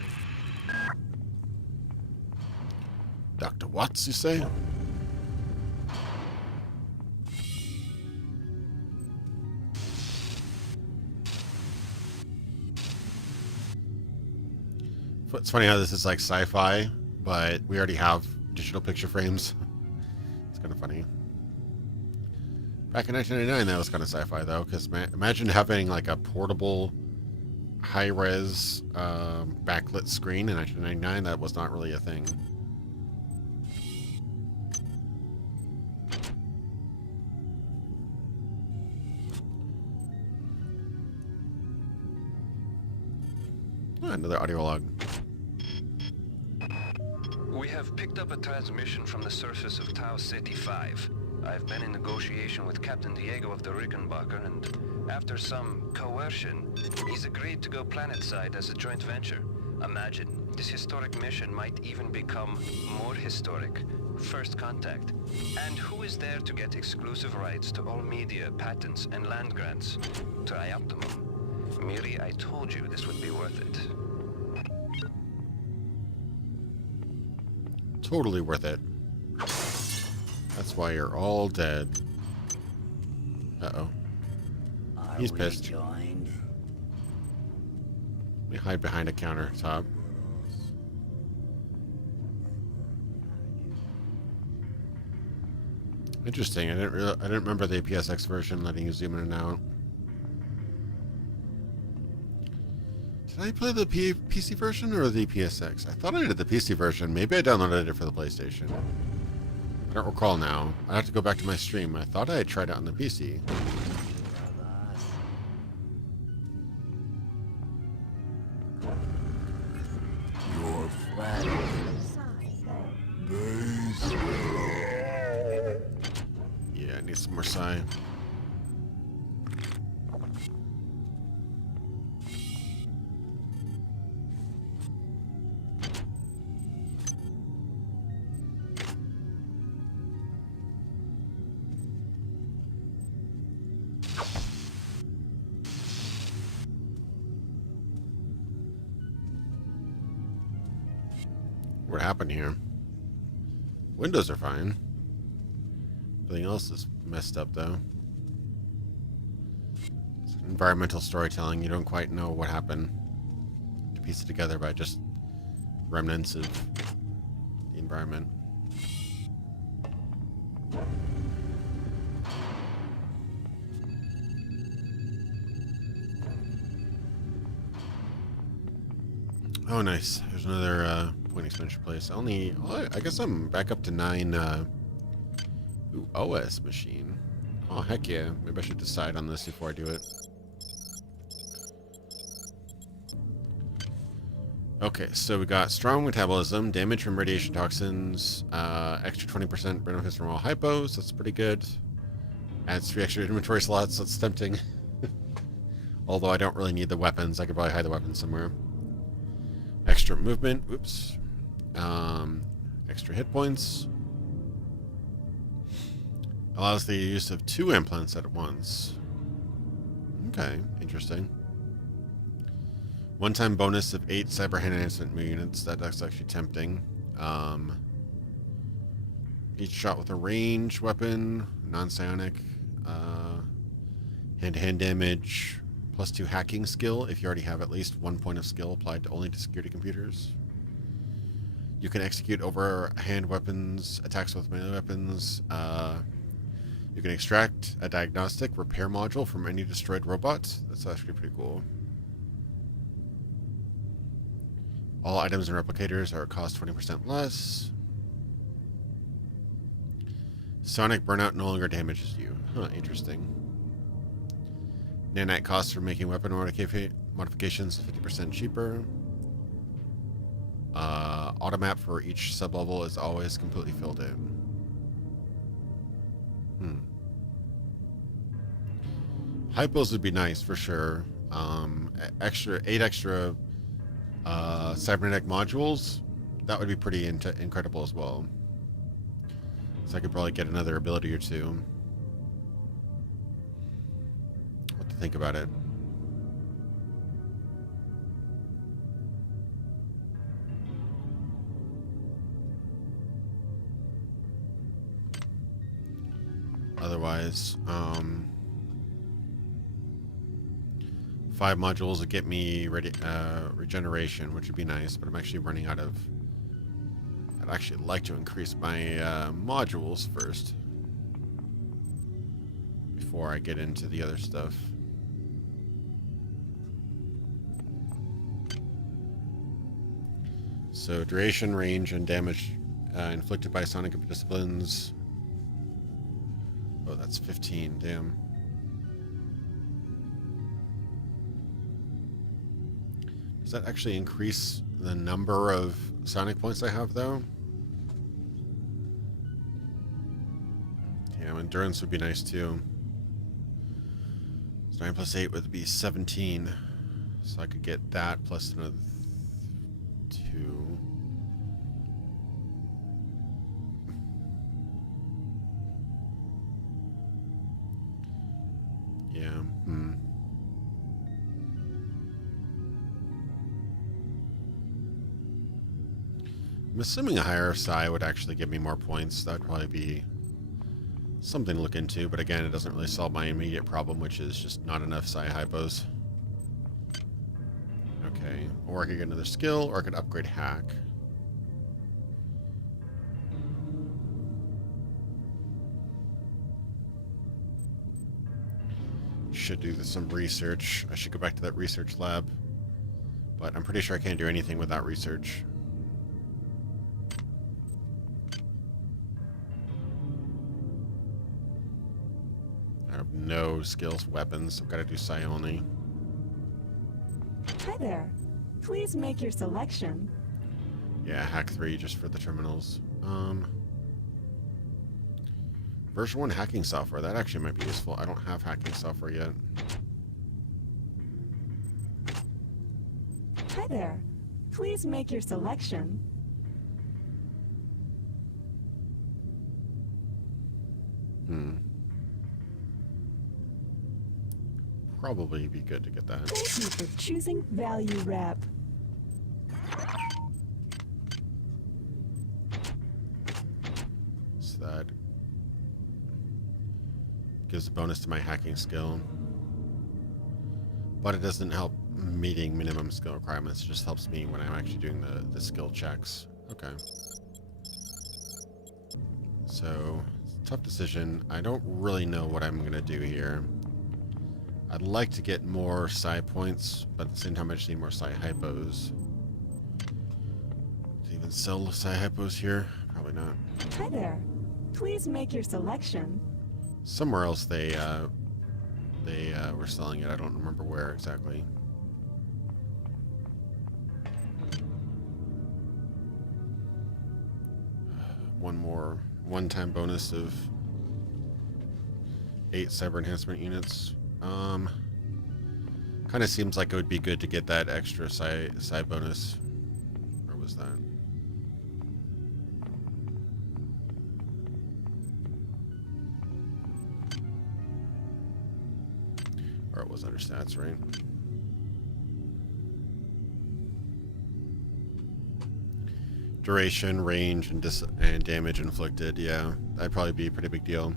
Dr. What you say? It's funny how this is like sci-fi, but we already have digital picture frames. It's kind of funny. Back in 1999, that was kind of sci-fi though, because imagine having like a portable, high-res backlit screen in 1999. That was not really a thing. Oh, another audio log. We have picked up a transmission from the surface of Tau Ceti 5. I've been in negotiation with Captain Diego of the Rickenbacker, and after some coercion, he's agreed to go planetside as a joint venture. Imagine, this historic mission might even become more historic. First contact. And who is there to get exclusive rights to all media, patents, and land grants? Trioptimum. Miri, I told you this would be worth it. Totally worth it. That's why you're all dead. Uh-oh. He's pissed. Let me hide behind a countertop. Interesting. I didn't remember the PSX version letting you zoom in and out. Did I play the PC version or the PSX? I thought I did the PC version. Maybe I downloaded it for the PlayStation. I don't recall now. I have to go back to my stream. I thought I had tried it on the PC. Your flat. Yeah, I need some more psi. What happened here? Windows are fine. Everything else is messed up, though. It's environmental storytelling. You don't quite know what happened. You piece it together by just remnants of the environment. Oh, nice. There's another point expansion place. I guess I'm back up to 9 OS machine. Oh, heck yeah. Maybe I should decide on this before I do it. Okay, so we got strong metabolism, damage from radiation toxins, extra 20% benefits from all hypos. That's pretty good. Adds 3 extra inventory slots. That's tempting. Although I don't really need the weapons. I could probably hide the weapons somewhere. Extra movement. Oops. Extra hit points. Allows the use of 2 implants at once. Okay, interesting. One-time bonus of 8 cyber hand enhancement units. That's actually tempting. Each shot with a range weapon, non-psionic, hand-to-hand damage, +2 hacking skill if you already have at least 1 point of skill applied only to security computers. You can execute overhand weapons, attacks with melee weapons. You can extract a diagnostic repair module from any destroyed robot. That's actually pretty cool. All items and replicators are cost 20% less. Sonic burnout no longer damages you. Huh, interesting. Nanite costs for making weapon modifications 50% cheaper. Automap for each sublevel is always completely filled in. Hypos would be nice for sure. 8 extra cybernetic modules, that would be pretty incredible as well. So I could probably get another ability or 2. What to think about it. otherwise. 5 modules would get me ready, regeneration, which would be nice, but I'm actually running out of... I'd actually like to increase my modules first before I get into the other stuff. So duration, range, and damage inflicted by sonic disciplines. Oh, that's 15. Damn. Does that actually increase the number of sonic points I have, though? Damn, endurance would be nice, too. So 9 plus 8 would be 17. So I could get that plus another 2. Yeah, I'm assuming a higher psi would actually give me more points. That would probably be something to look into, but again, it doesn't really solve my immediate problem, which is just not enough psi hypos. Okay, or I could get another skill, or I could upgrade hack. Should do some research. I should go back to that research lab, but I'm pretty sure I can't do anything without research. I have no skills, weapons. I've got to do Psi-Only. Hi there. Please make your selection. Yeah, hack 3 just for the terminals. Version 1 hacking software. That actually might be useful. I don't have hacking software yet. Hi there. Please make your selection. Probably be good to get that. Thank you for choosing Value Wrap. So that gives a bonus to my hacking skill. But it doesn't help meeting minimum skill requirements. It just helps me when I'm actually doing the skill checks. Okay. So, tough decision. I don't really know what I'm going to do here. I'd like to get more psi points, but at the same time I just need more psi hypos. To even sell psi hypos here? Probably not. Hi there. Please make your selection. Somewhere else they were selling it. I don't remember where exactly. One-time bonus of 8 cyber enhancement units. Kind of seems like it would be good to get that extra psi bonus. Where was that? Or it was under stats, right? Duration, range, and damage inflicted. Yeah, that'd probably be a pretty big deal.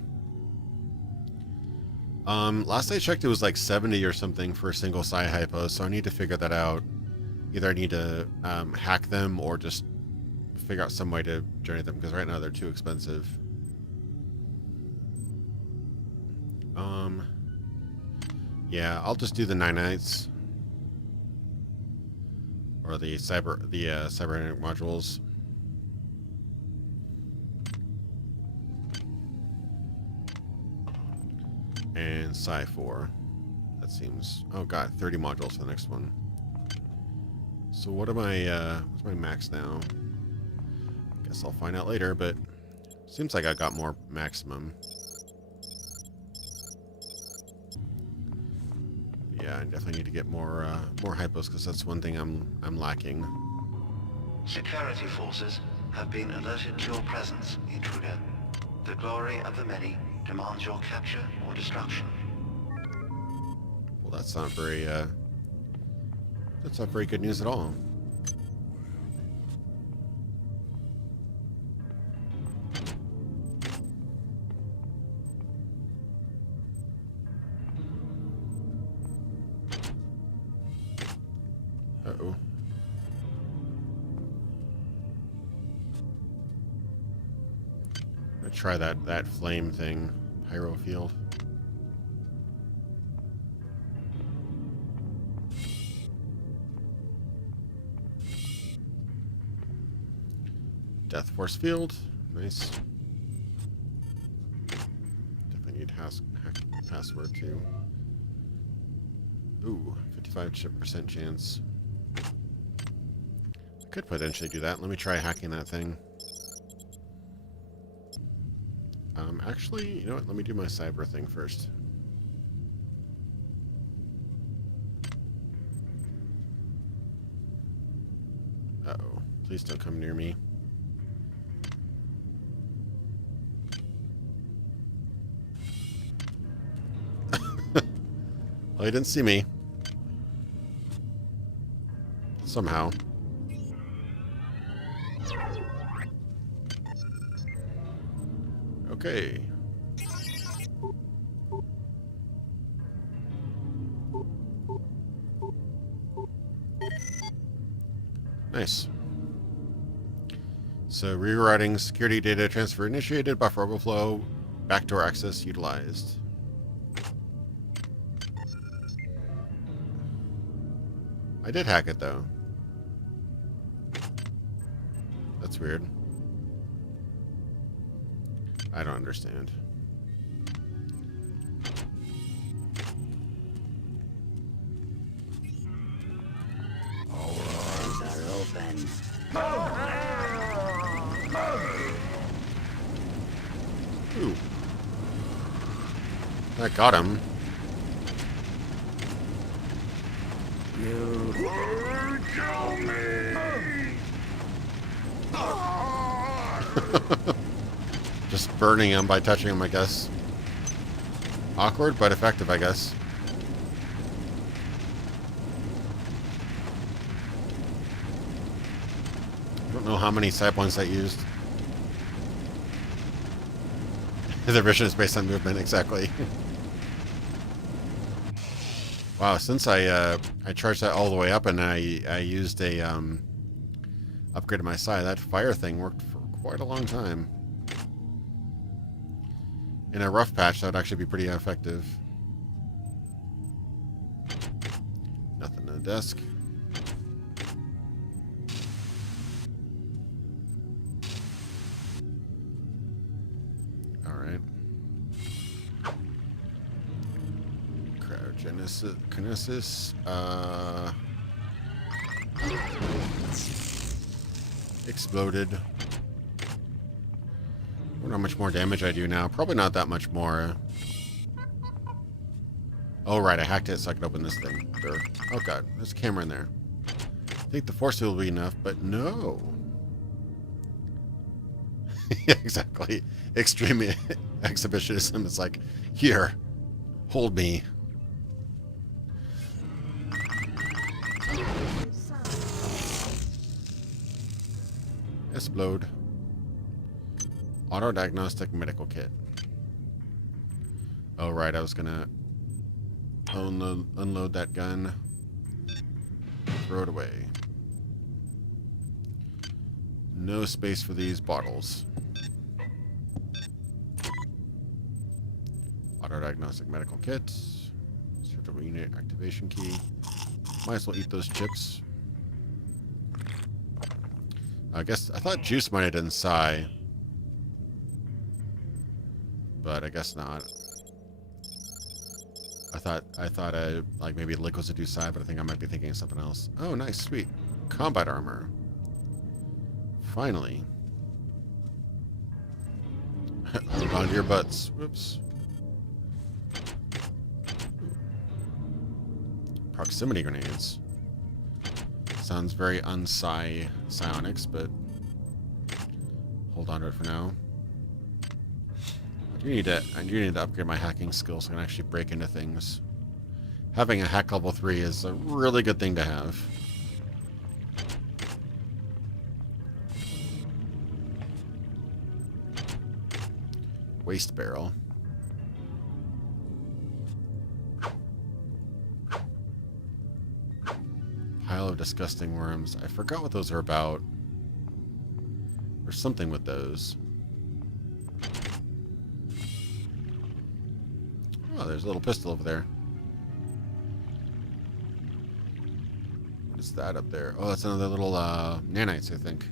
Last I checked, it was like 70 or something for a single psi hypo, so I need to figure that out. Either I need to hack them or just figure out some way to generate them, because right now they're too expensive. Yeah, I'll just do the 9-nights or the cybernetic modules. And Psi 4. That seems... Oh god, 30 modules for the next one. So what am I, what's my max now? Guess I'll find out later, but... Seems like I got more maximum. Yeah, I definitely need to get more hypos, because that's one thing I'm lacking. Security forces have been alerted to your presence, intruder. The glory of the many demands your capture or destruction. Well, that's not very good news at all. try that flame thing, pyro field. Death force field, nice. Definitely need hack password too. Ooh, 55% chance. I could potentially do that. Let me try hacking that thing. Actually, you know what? Let me do my cyber thing first. Uh-oh. Please don't come near me. Well, he didn't see me. Somehow. Okay. Nice. So, rewriting security data transfer initiated, buffer overflow, backdoor access utilized. I did hack it, though. That's weird. I don't understand. All eyes are open. Ooh. That got him. You kill me! Just burning him by touching him, I guess. Awkward, but effective, I guess. I don't know how many side points I used. The vision is based on movement, exactly. Wow, since I charged that all the way up and I used a upgraded my psi, that fire thing worked for quite a long time. In a rough patch, that would actually be pretty effective. Nothing on the desk. Alright. Cryogenesis. Exploded. I wonder how much more damage I do now. Probably not that much more. Oh, right. I hacked it so I could open this thing. Sure. Oh, God. There's a camera in there. I think the force field will be enough, but no. Yeah, exactly. Extreme exhibitionism. It's like, here, hold me. Explode. Auto-diagnostic medical kit. Oh, right. I was going to unload that gun. Throw it away. No space for these bottles. Auto-diagnostic medical kit. Surgical unit activation key. Might as well eat those chips. I thought Juice might have done Psi. But I guess not. I thought like maybe Liquids would do Psi, but I think I might be thinking of something else. Oh, nice, sweet. Combat armor. Finally. Hold on to your butts. Whoops. Proximity grenades. Sounds very Psionics, but hold on to it for now. I do need to upgrade my hacking skills so I can actually break into things. Having a hack level 3 is a really good thing to have. Waste barrel. Pile of disgusting worms. I forgot what those are about. There's something with those. Oh, there's a little pistol over there. What is that up there? Oh, that's another little nanites, I think.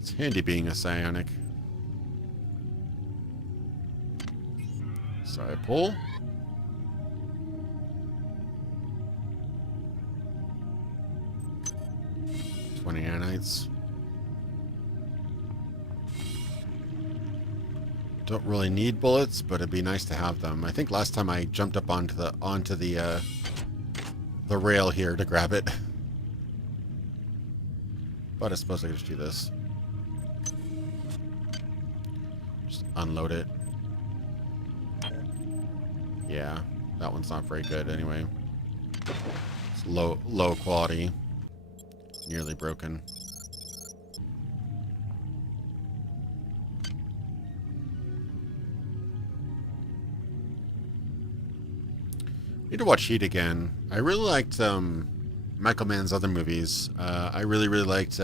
It's handy being a psionic. So I pull. 20 nanites. Don't really need bullets, but it'd be nice to have them. I think last time I jumped up onto the rail here to grab it. But I suppose I could just do this. Just unload it. Yeah, that one's not very good anyway. It's low quality. Nearly broken. Need to watch Heat again. I really liked Michael Mann's other movies. I really liked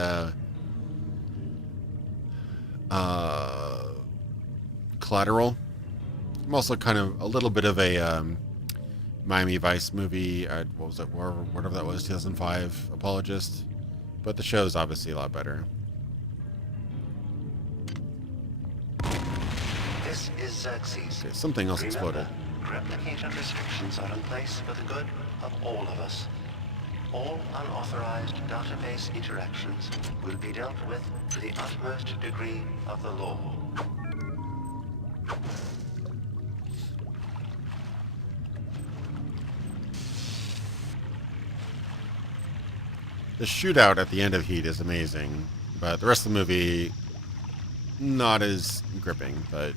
Collateral. I'm also kind of a little bit of a Miami Vice movie. What was it? Whatever that was, 2005 apologist. But the show's obviously a lot better. This is Xerxes. Okay, something else exploded. Replicator restrictions are in place for the good of all of us. All unauthorized database interactions will be dealt with to the utmost degree of the law. The shootout at the end of Heat is amazing, but the rest of the movie, not as gripping, but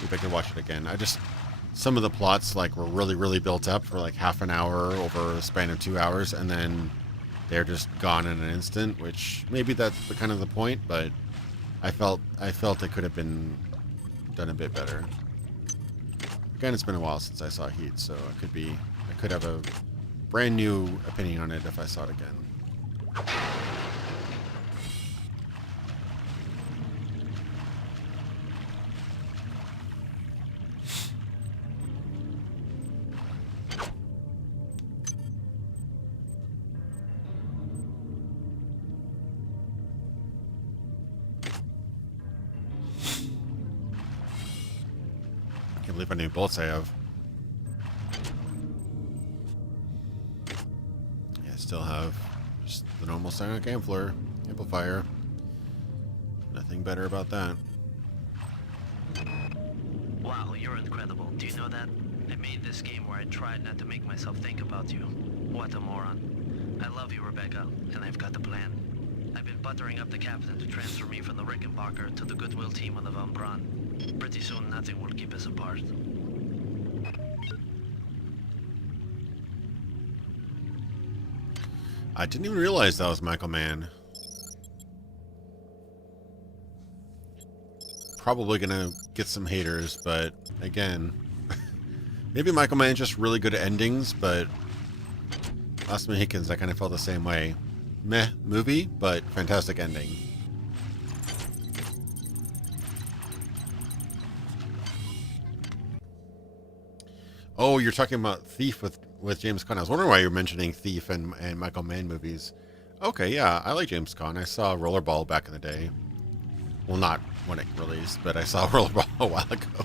maybe I could watch it again. Some of the plots were really built up for half an hour over a span of 2 hours, and then they're just gone in an instant, which maybe that's kind of the point, but I felt it could have been done a bit better. Again, it's been a while since I saw Heat, so I could have a brand new opinion on it if I saw it again. I can't believe how many bullets I have. Yeah, I still have just the normal Psionic amplifier. Nothing better about that. Wow, you're incredible. Do you know that? I made this game where I tried not to make myself think about you. What a moron. I love you, Rebecca, and I've got the plan. I've been buttering up the captain to transfer me from the Rickenbacker to the Goodwill team on the Von Braun. Pretty soon, nothing will keep us apart. I didn't even realize that was Michael Mann. Probably gonna get some haters, but again, maybe Michael Mann's just really good at endings, but Last Mohicans, I kind of felt the same way. Meh movie, but fantastic ending. Oh, you're talking about Thief with James Caan. I was wondering why you were mentioning Thief and Michael Mann movies. Okay, yeah, I like James Caan. I saw Rollerball back in the day. Well, not when it released, but I saw Rollerball a while ago.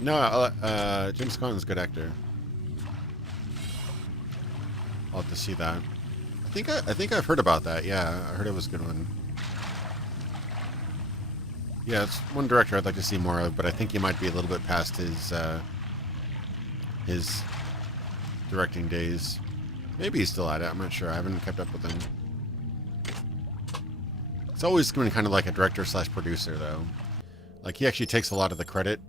No, James Caan is a good actor. I'll have to see that. I think I've heard about that. Yeah, I heard it was a good one. Yeah, it's one director I'd like to see more of, but I think he might be a little bit past his directing days. Maybe he's still at it. I'm not sure. I haven't kept up with him. It's always been kind of like a director / producer, though. Like, he actually takes a lot of the credit.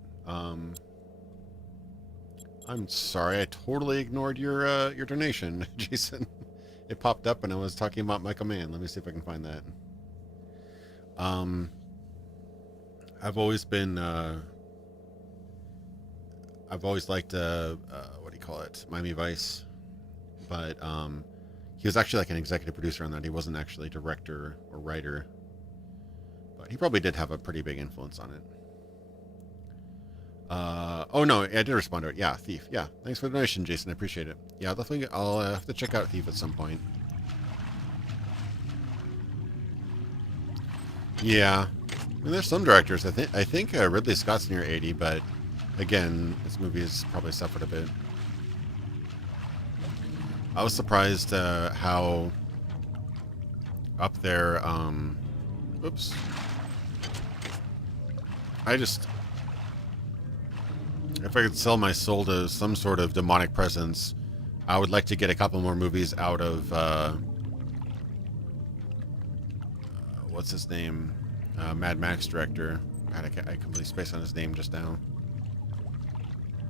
I'm sorry, I totally ignored your donation, Jason. It popped up and I was talking about Michael Mann. Let me see if I can find that. I've always been, I've always liked, what do you call it? Miami Vice. But, he was actually like an executive producer on that. He wasn't actually director or writer. But he probably did have a pretty big influence on it. Oh no, I did respond to it. Yeah, Thief. Yeah, thanks for the donation, Jason. I appreciate it. Yeah, definitely. I'll have to check out Thief at some point. Yeah, I mean, there's some directors. I think Ridley Scott's near 80, but again, this movie has probably suffered a bit. I was surprised how up there. Oops. If I could sell my soul to some sort of demonic presence, I would like to get a couple more movies out of, what's his name? Mad Max director. God, I completely spaced on his name just now.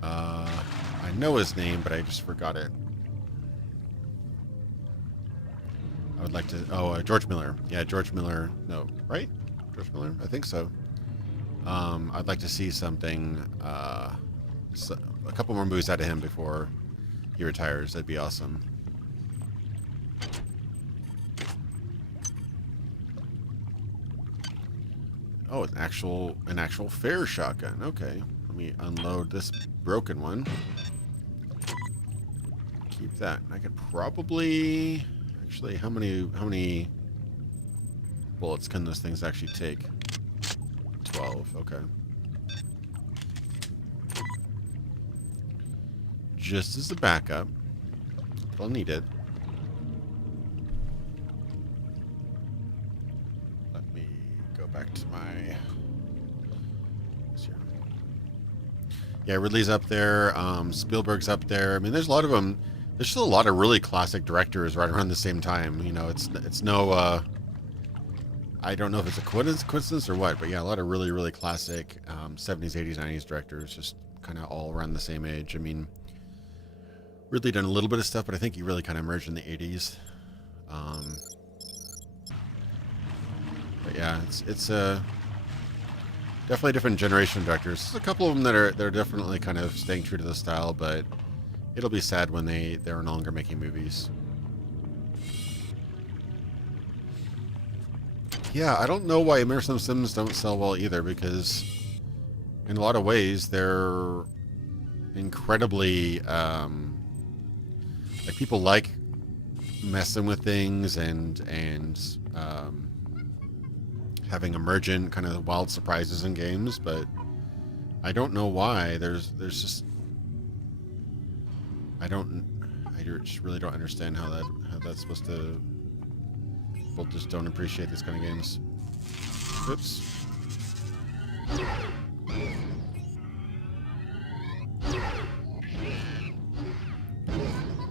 I know his name, but I just forgot it. I would like to, George Miller. Yeah, George Miller. No, right? George Miller? I think so. I'd like to see something, a couple more movies out of him before he retires. That'd be awesome. Oh, an actual fair shotgun. Okay, let me unload this broken one. Keep that. I could probably actually. How many bullets can those things actually take? 12. Okay. Just as a backup. I'll need it. Let me go back to my... Yeah, Ridley's up there. Spielberg's up there. I mean, there's a lot of them. There's still a lot of really classic directors right around the same time. You know, it's no... I don't know if it's a coincidence or what, but yeah, a lot of really, really classic 70s, 80s, 90s directors just kind of all around the same age. I mean, Ridley done a little bit of stuff, but I think he really kind of emerged in the 80s. But yeah, it's definitely a different generation of directors. There's a couple of them that are definitely kind of staying true to the style, but it'll be sad when they're no longer making movies. Yeah, I don't know why Immersive Sims don't sell well either, because in a lot of ways they're incredibly like people like messing with things and having emergent kind of wild surprises in games, but I don't know why. There's just I just really don't understand how that's supposed to. People just don't appreciate this kind of games. Oops.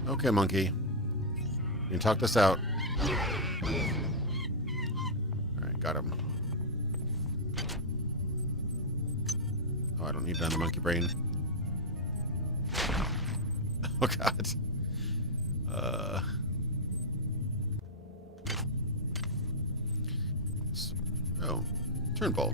Okay, monkey. You can talk this out. Alright, got him. Oh, I don't need another monkey brain. Oh, God. Oh, turnbull.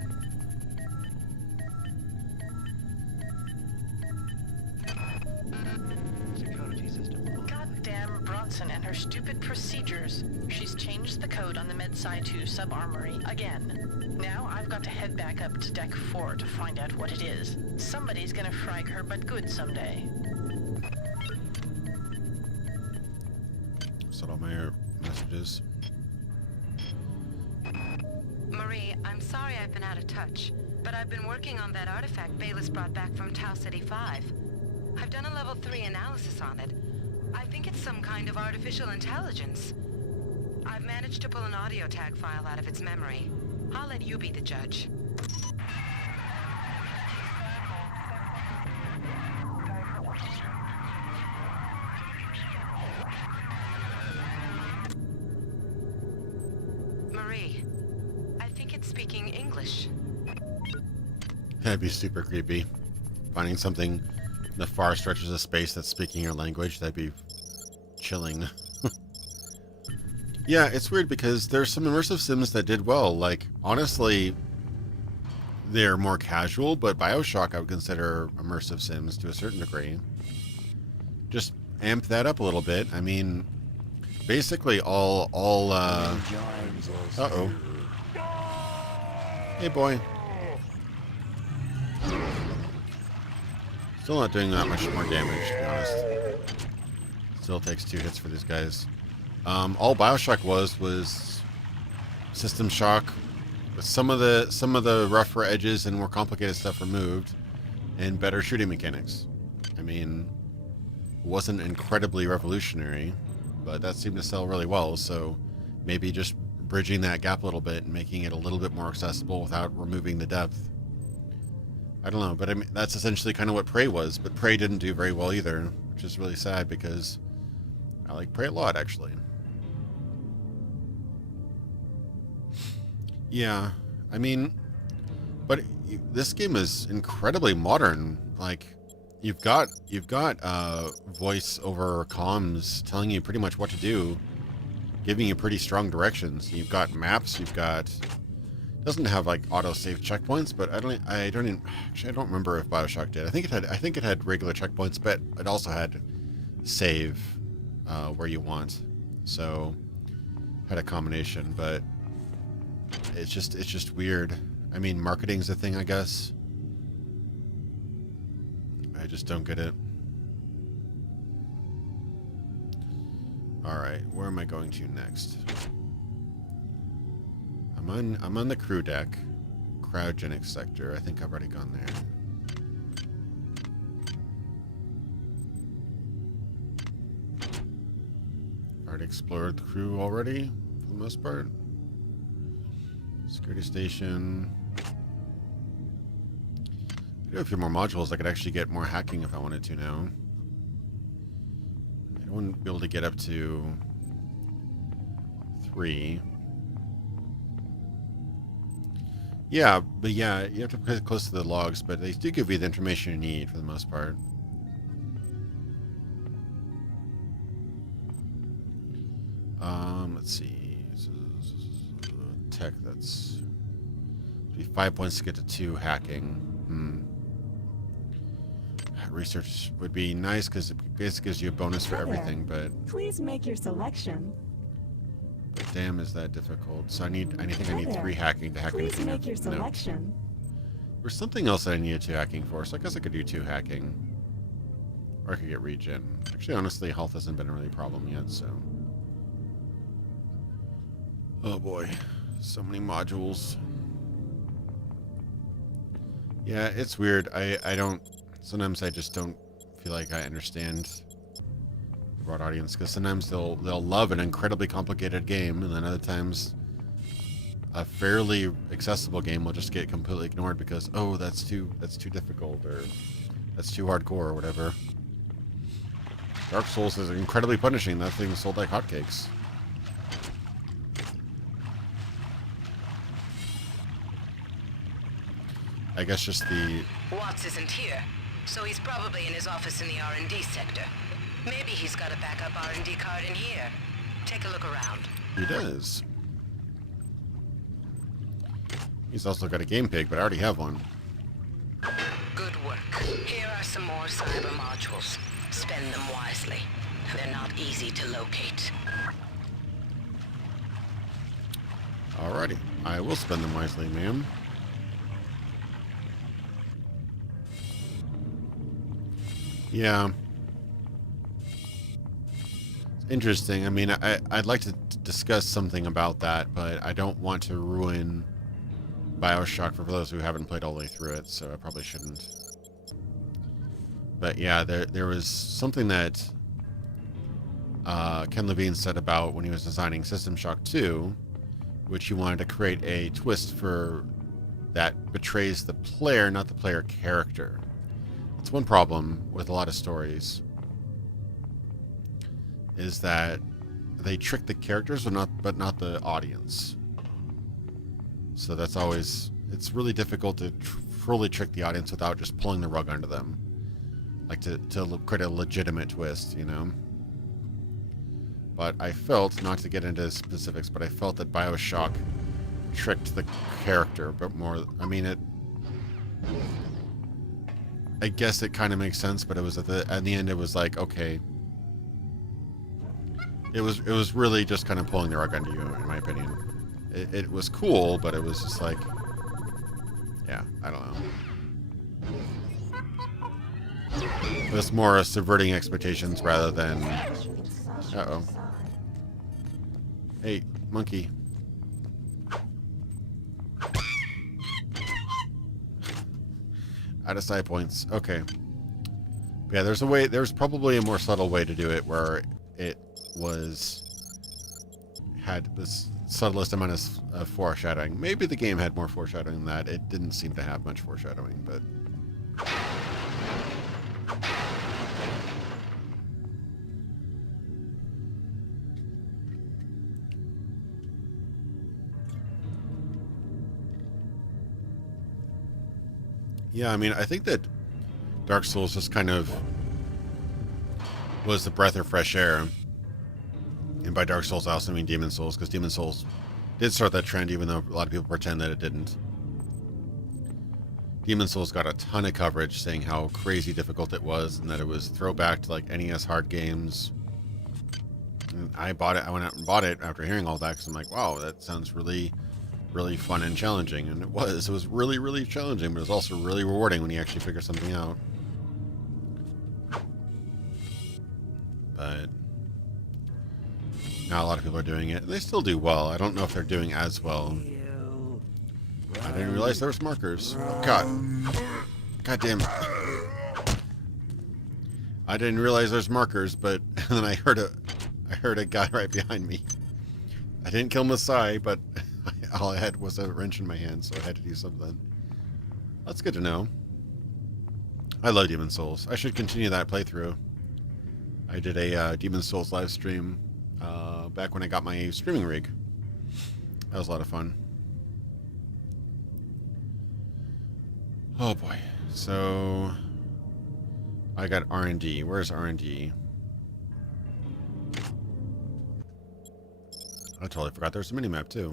Goddamn Bronson and her stupid procedures. She's changed the code on the MedSci 2 sub-armory again. Now I've got to head back up to Deck 4 to find out what it is. Somebody's gonna frag her but good someday. Set all my messages. Marie, I'm sorry I've been out of touch, but I've been working on that artifact Bayless brought back from Tau City 5. I've done a level 3 analysis on it. I think it's some kind of artificial intelligence. I've managed to pull an audio tag file out of its memory. I'll let you be the judge. Marie, I think it's speaking English. That'd be super creepy. Finding something in the far stretches of space that's speaking your language, that'd be chilling. Yeah, it's weird because there's some immersive sims that did well. Like, honestly, they're more casual, but BioShock I would consider immersive sims to a certain degree. Just amp that up a little bit. I mean, basically all uh-oh. Hey, boy. Still not doing that much more damage, to be honest. Still takes 2 hits for these guys. All Bioshock was system shock, with some of the rougher edges and more complicated stuff removed, and better shooting mechanics. I mean, it wasn't incredibly revolutionary, but that seemed to sell really well. So maybe just bridging that gap a little bit and making it a little bit more accessible without removing the depth. I don't know, but I mean, that's essentially kind of what Prey was, but Prey didn't do very well either, which is really sad because I like Prey a lot, actually. Yeah, I mean, but this game is incredibly modern. Like, you've got voice over comms telling you pretty much what to do, giving you pretty strong directions. You've got maps. You've got, doesn't have like auto-save checkpoints, but I don't remember if BioShock did. I think it had regular checkpoints, but it also had save where you want. So had a combination, but it's just weird. I mean, marketing's a thing, I guess. I just don't get it. All right, where am I going to next? I'm on the crew deck, cryogenic sector. I think I've already gone there. Already explored the crew already, for the most part. Security station. I do have a few more modules. I could actually get more hacking if I wanted to now. I wouldn't be able to get up to 3. Yeah, but yeah, you have to put it close to the logs, but they do give you the information you need for the most part. Let's see. Tech, that's 5 points to get to 2 hacking. Research would be nice because it basically gives you a bonus for everything, but please make your selection. Damn, is that difficult? So I think I need 3 hacking to hack please anything. Make your selection. There's something else that I needed 2 hacking for, so I guess I could do 2 hacking. Or I could get regen. Actually, honestly, health hasn't been a really problem yet, so. Oh boy, so many modules. Yeah, it's weird. Sometimes I just don't feel like I understand the broad audience, because sometimes they'll love an incredibly complicated game, and then other times a fairly accessible game will just get completely ignored because, oh, that's too difficult, or that's too hardcore, or whatever. Dark Souls is incredibly punishing. That thing sold like hotcakes. I guess just the... Watts isn't here, so he's probably in his office in the R&D sector. Maybe he's got a backup R&D card in here. Take a look around. He does. He's also got a game pig, but I already have one. Good work. Here are some more cyber modules. Spend them wisely. They're not easy to locate. Alrighty. I will spend them wisely, ma'am. Yeah. It's interesting. I mean, I'd like to discuss something about that, but I don't want to ruin BioShock for those who haven't played all the way through it, so I probably shouldn't. But yeah, there was something that Ken Levine said about when he was designing System Shock 2, which he wanted to create a twist for that betrays the player, not the player character. That's one problem with a lot of stories, is that they trick the characters but not the audience. So that's always, it's really difficult to fully trick the audience without just pulling the rug under them. Like to create a legitimate twist, you know? But I felt, not to get into specifics, but I felt that BioShock tricked the character, but more, I mean, I guess it kind of makes sense, but it was at the end it was like, okay. It was really just kind of pulling the rug under you, in my opinion. It was cool, but it was just like, yeah, I don't know. It was more subverting expectations rather than... Uh-oh. Hey, monkey. Out of side points. Okay. Yeah, there's a way. There's probably a more subtle way to do it where it had this subtlest amount of foreshadowing. Maybe the game had more foreshadowing than that. It didn't seem to have much foreshadowing, but... Yeah, I mean, I think that Dark Souls just kind of was the breath of fresh air. And by Dark Souls, I also mean Demon Souls, because Demon Souls did start that trend, even though a lot of people pretend that it didn't. Demon Souls got a ton of coverage saying how crazy difficult it was, and that it was throwback to like NES hard games. And I bought it. I went out and bought it after hearing all that, because I'm like, wow, that sounds really fun and challenging. And it was really, really challenging, but it was also really rewarding when you actually figure something out. But now a lot of people are doing it. They still do well. I don't know if they're doing as well. I didn't realize there was markers. Oh, God. God damn it. I didn't realize there's markers, but then I heard a guy right behind me. I didn't kill Masai, but all I had was a wrench in my hand, so I had to do something. That's good to know. I love Demon Souls. I should continue that playthrough. I did a Demon Souls live stream back when I got my streaming rig. That was a lot of fun. Oh boy. So I got R&D. Where's R&D? I totally forgot there's a minimap too.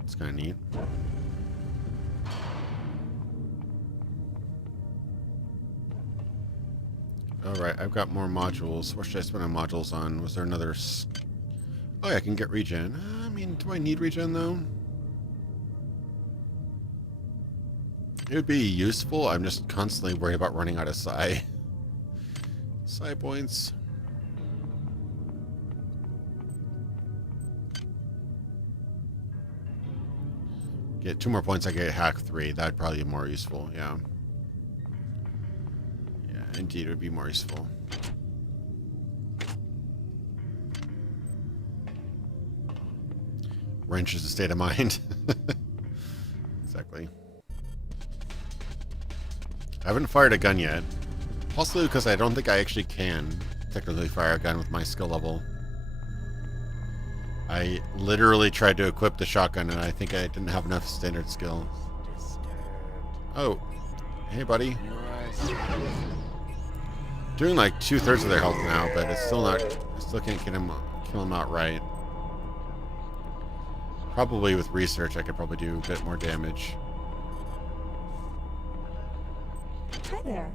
It's kind of neat. Alright, I've got more modules. What should I spend my modules on? Was there another... Oh yeah, I can get regen. I mean, do I need regen though? It would be useful. I'm just constantly worried about running out of psi points. Get 2 more points, I get hack 3. That'd probably be more useful, yeah. Yeah, indeed, it would be more useful. Wrench is a state of mind. Exactly. I haven't fired a gun yet. Possibly because I don't think I actually can technically fire a gun with my skill level. I literally tried to equip the shotgun and I think I didn't have enough standard skill. Oh. Hey, buddy. Doing like 2/3 of their health now, but it's still not... I still can't kill him outright. Probably with research I could probably do a bit more damage. Hi there.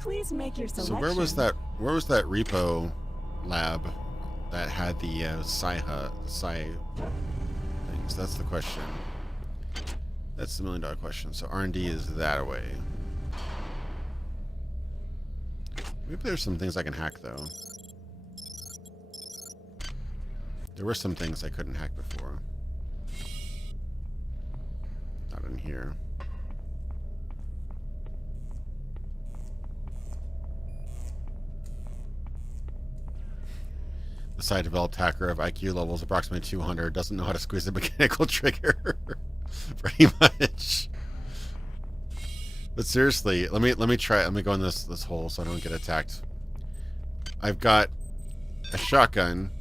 Please make your selection. So where was that repo lab that had the psi things? That's the question. That's the $1 million question. So R&D is that away. Maybe there's some things I can hack though. There were some things I couldn't hack before. Not in here. The side-developed hacker of IQ levels approximately 200 doesn't know how to squeeze a mechanical trigger. Pretty much. But seriously, let me try. Let me go in this hole so I don't get attacked. I've got a shotgun.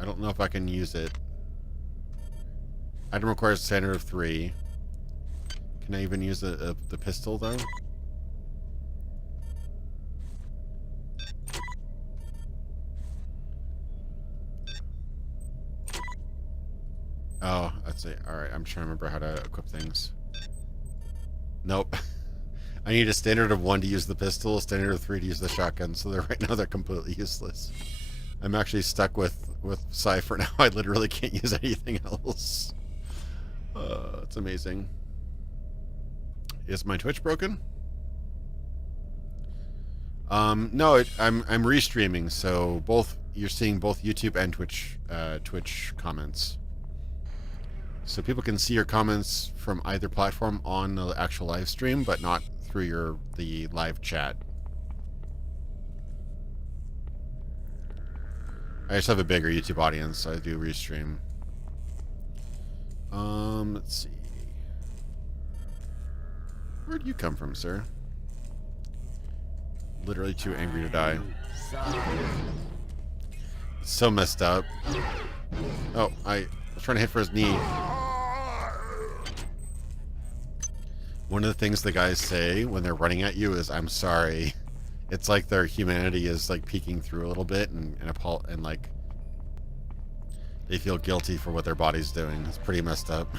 I don't know if I can use it. Item requires standard of 3. Can I even use the pistol though? Oh, that's it. Alright, I'm trying to remember how to equip things. Nope. I need a standard of 1 to use the pistol, a standard of 3 to use the shotgun, so right now they're completely useless. I'm actually stuck with psi for now. I literally can't use anything else. It's amazing. Is my Twitch broken? No, I'm restreaming, so you're seeing both YouTube and Twitch comments. So people can see your comments from either platform on the actual live stream, but not through the live chat. I just have a bigger YouTube audience, so I do restream. Let's see. Where'd you come from, sir? Literally too angry to die. It's so messed up. Oh, I was trying to hit for his knee. One of the things the guys say when they're running at you is, "I'm sorry." It's like their humanity is like peeking through a little bit, and like they feel guilty for what their body's doing. It's pretty messed up.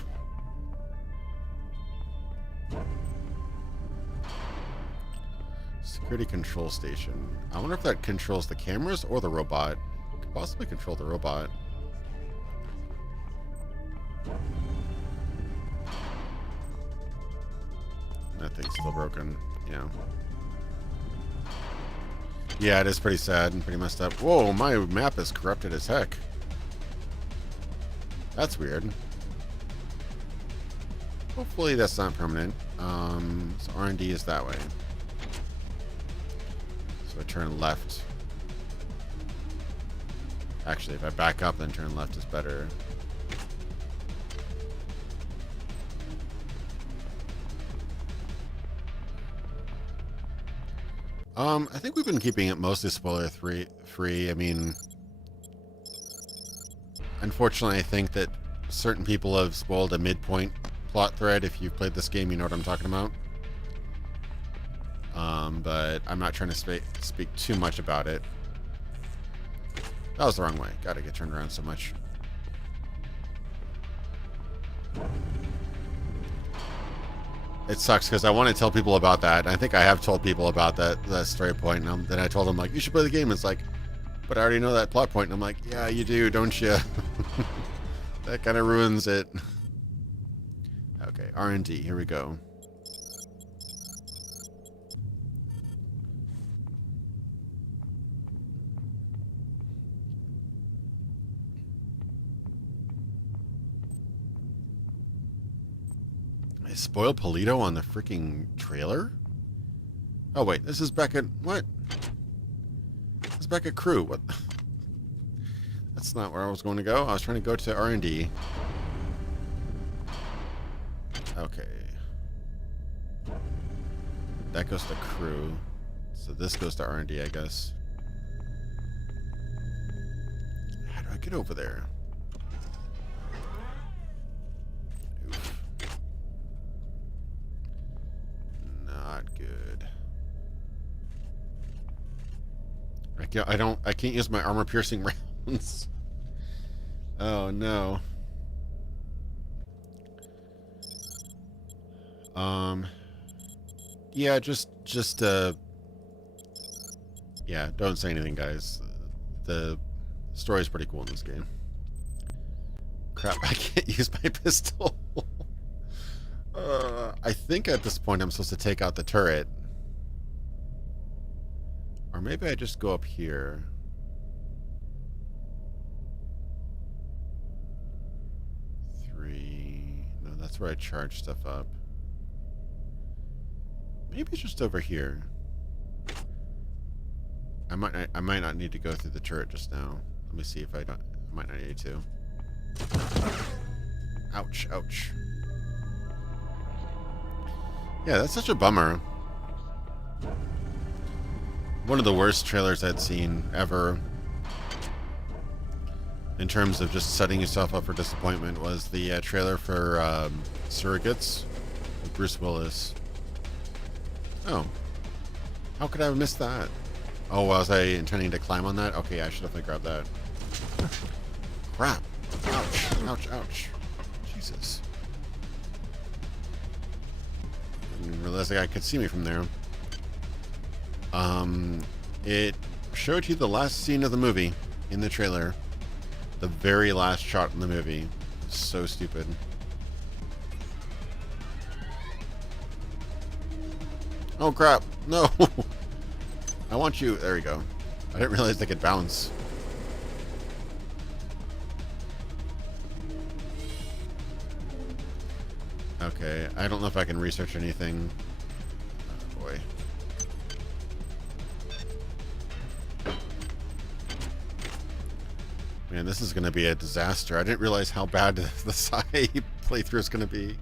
Security control station. I wonder if that controls the cameras or the robot. Could possibly control the robot. That thing's still broken. Yeah. Yeah, it is pretty sad and pretty messed up. Whoa, my map is corrupted as heck. That's weird. Hopefully that's not permanent. So R&D is that way. So I turn left. Actually, if I back up, then turn left is better. I think we've been keeping it mostly spoiler-free. I mean, unfortunately, I think that certain people have spoiled a midpoint plot thread. If you've played this game, you know what I'm talking about. But I'm not trying to speak too much about it. That was the wrong way. Gotta get turned around so much. It sucks because I want to tell people about that. I think I have told people about that story point. And then I told them, like, you should play the game. It's like, but I already know that plot point. And I'm like, yeah, you do, don't you? That kind of ruins it. Okay, R&D. Here we go. Spoiled Polito on the freaking trailer? Oh wait, this is back at what? This is back at crew. What? That's not where I was going to go. I was trying to go to R&D. Okay. That goes to crew. So this goes to R&D, I guess. How do I get over there? Good. I can't use my armor piercing rounds. Oh no. Yeah, yeah, don't say anything, guys. The story's pretty cool in this game. Crap, I can't use my pistol. I think at this point I'm supposed to take out the turret. Or maybe I just go up here. No, that's where I charge stuff up. Maybe it's just over here. I might not need to go through the turret just now. Let me see if I might not need to. Ouch, ouch. Yeah, that's such a bummer. One of the worst trailers I'd seen ever in terms of just setting yourself up for disappointment was the trailer for Surrogates with Bruce Willis. Oh. How could I have missed that? Oh, was I intending to climb on that? Okay, I should definitely grab that. Crap. Ouch. Ouch, ouch. Jesus. I didn't realize the guy could see me from there. It showed you the last scene of the movie in the trailer. The very last shot in the movie. So stupid. Oh crap! No! I want you. There we go. I didn't realize they could bounce. Okay, I don't know if I can research anything. Oh boy. Man, this is going to be a disaster. I didn't realize how bad the Psi playthrough is going to be.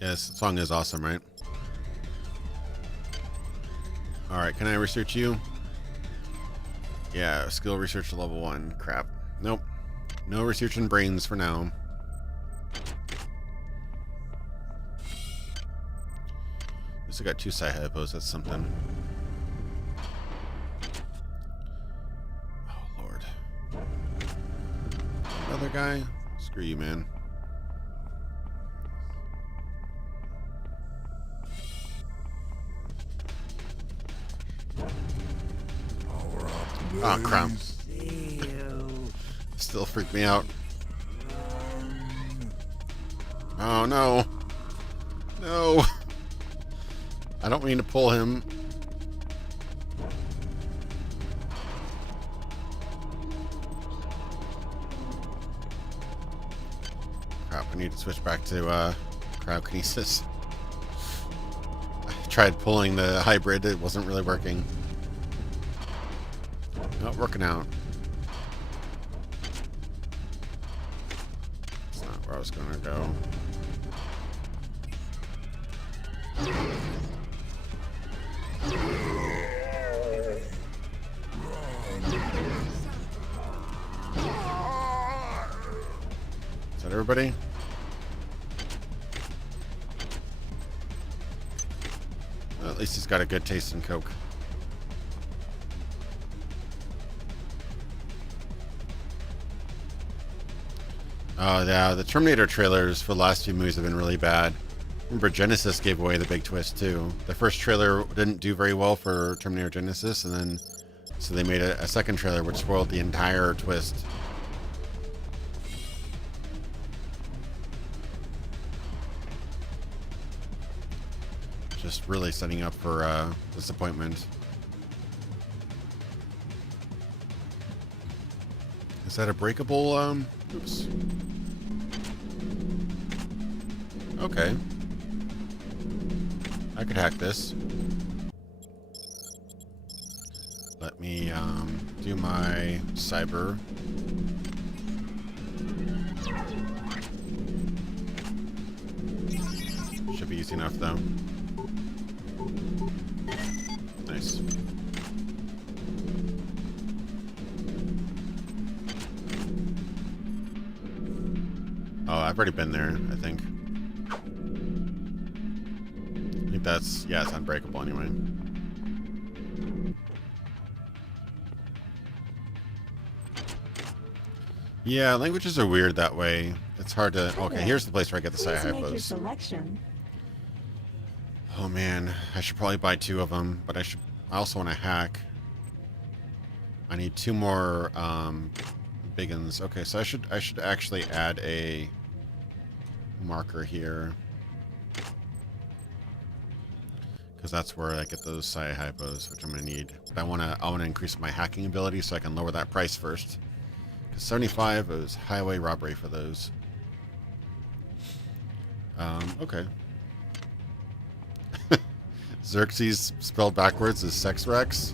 Yes, the song is awesome, right? Alright, can I research you? Yeah, skill research level 1. Crap. Nope. No researching brains for now. At least I got 2 Psi hypos, that's something. Oh, Lord. Another guy? Screw you, man. Oh, crap. Still freaked me out. Oh, no. No. I don't mean to pull him. Crap, I need to switch back to cryokinesis. I tried pulling the hybrid, it wasn't really working. Not working out. That's not where I was going to go. Is that everybody? Well, at least he's got a good taste in Coke. Oh, yeah, the Terminator trailers for the last few movies have been really bad. Remember, Genesis gave away the big twist, too. The first trailer didn't do very well for Terminator Genesis, and then so they made a second trailer which spoiled the entire twist. Just really setting up for disappointment. Is that a breakable, oops. Okay. I could hack this. Let me, do my cyber. Should be easy enough, though. Nice. Oh, I've already been there, I think. I think that's, yeah, it's unbreakable anyway. Yeah, languages are weird that way. It's hard to... Okay, here's the place where I get the Psi hypos. Oh man, I should probably buy 2 of them, but I also want to hack. I need 2 more big uns. Okay, so I should actually add a marker here, because that's where I get those Psi hypos, which I'm gonna need. But I wanna increase my hacking ability so I can lower that price first. Because 75 is highway robbery for those. Okay. Xerxes spelled backwards is Sex Rex.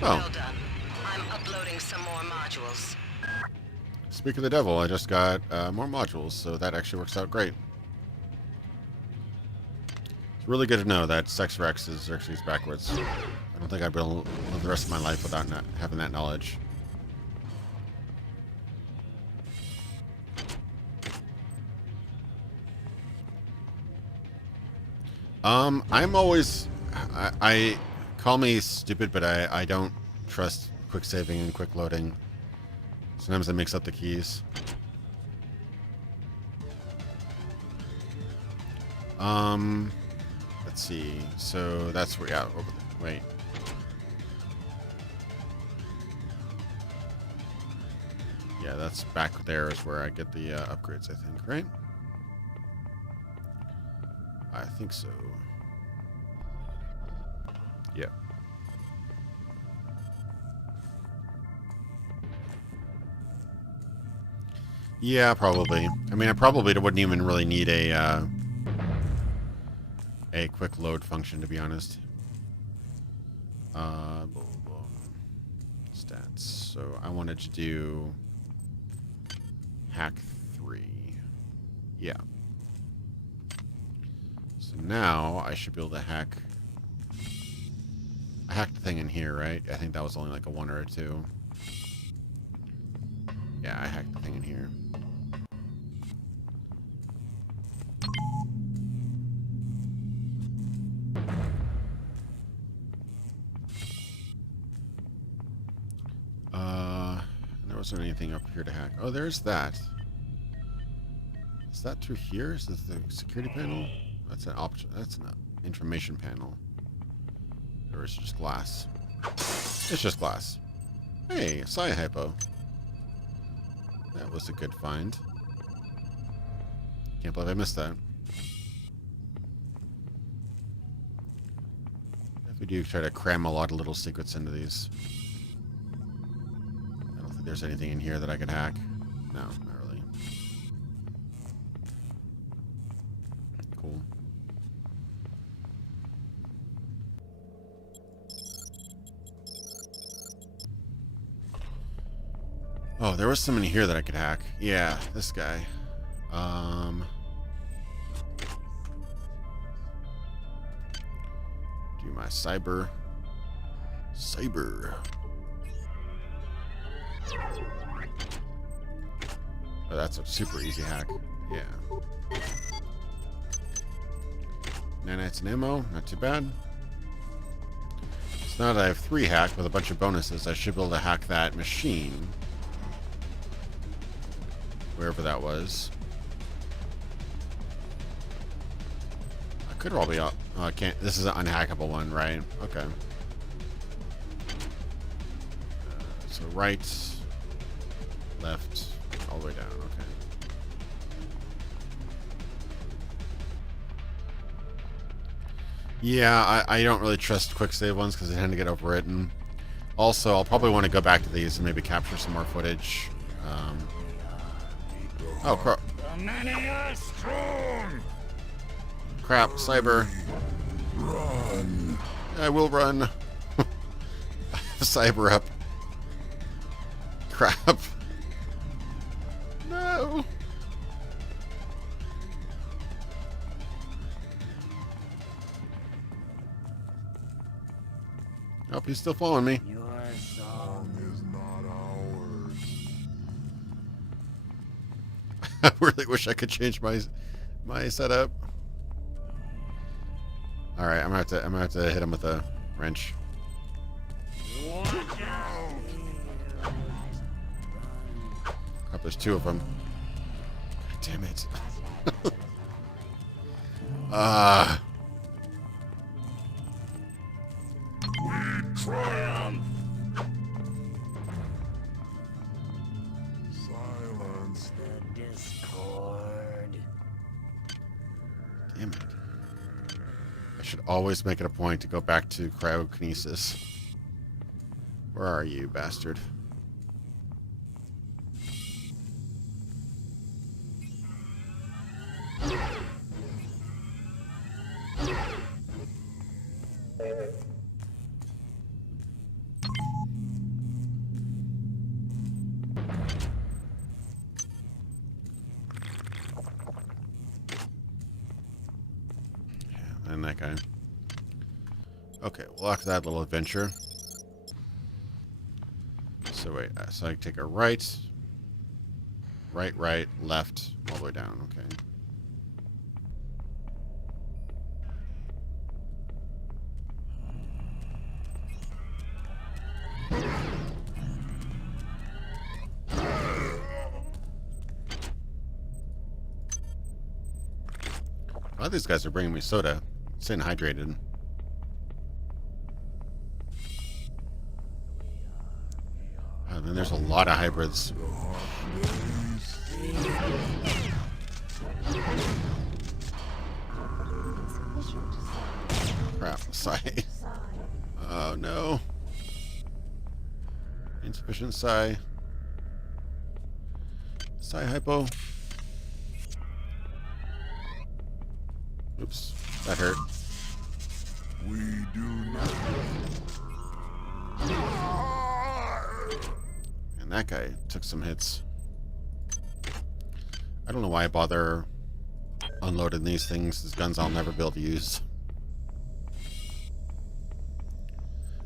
Oh. Well done. I'm uploading some more modules. Speak of the devil, I just got more modules, so that actually works out great. It's really good to know that Sex Rex is Xerxes backwards. I don't think I'd be able to live the rest of my life without not having that knowledge. I'm always... I call me stupid, but I don't trust quick saving and quick loading. Sometimes I mix up the keys. Let's see. So that's where... Yeah, wait. Yeah, that's back there is where I get the upgrades, I think, right? I think so. Yeah. Yeah, probably. I mean, I probably wouldn't even really need a quick load function, to be honest. Stats. So I wanted to do hack 3. Yeah. So now I should be able to hack. I hacked the thing in here, right? I think that was only like a 1 or a 2. Yeah, I hacked the thing in here. There wasn't anything up here to hack. Oh, there's that. Is that through here? Is this the security panel? That's an option. That's an information panel. Or is it just glass? It's just glass. Hey, Psi-Hypo. That was a good find. Can't believe I missed that. If we do try to cram a lot of little secrets into these. I don't think there's anything in here that I could hack. No, not really. Cool. Oh, there was some in here that I could hack. Yeah, this guy. Do my cyber. Oh, that's a super easy hack. Yeah. Nanites and ammo, not too bad. So now that I have 3 hacked with a bunch of bonuses, I should be able to hack that machine. Wherever that was. I could probably... Oh, I can't... This is an unhackable one, right? Okay. So right, left, all the way down. Okay. Yeah, I don't really trust quick save ones because they tend to get overwritten. Also, I'll probably want to go back to these and maybe capture some more footage. Oh, crap. Crap, cyber. Run. I will run. Cyber up. Crap. No. Oh, he's still following me. Your song is not ours. I really wish I could change my setup. All right, I'm gonna have to hit him with a wrench. Oh, there's 2 of them. God damn it. Triumph. Silence the discord. Damn it. I should always make it a point to go back to cryokinesis. Where are you, bastard? And that guy. Okay, well, after that little adventure. So wait, so I take a right, left, all the way down. Okay. A lot of these guys are bringing me soda. Staying hydrated. mean, there's a lot of hybrids. Crap, psi. Oh no. Insufficient psi. Psi hypo. Oops, that hurt. We do not. And that guy took some hits. I don't know why I bother unloading these things. These guns I'll never be able to use.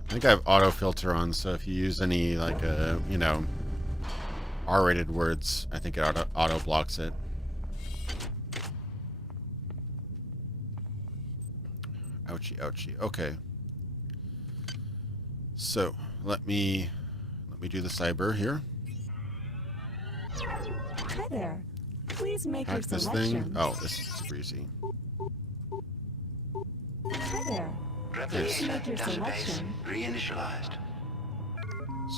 I think I have auto filter on, so if you use any like you know, R-rated words, I think it auto blocks it. Ouchie, ouchie. Okay. So let me do the cyber here. Hi there. Please make Hack your this selection. thing. Oh, this is super easy. Hi there. Replicator Make your database selection. reinitialized.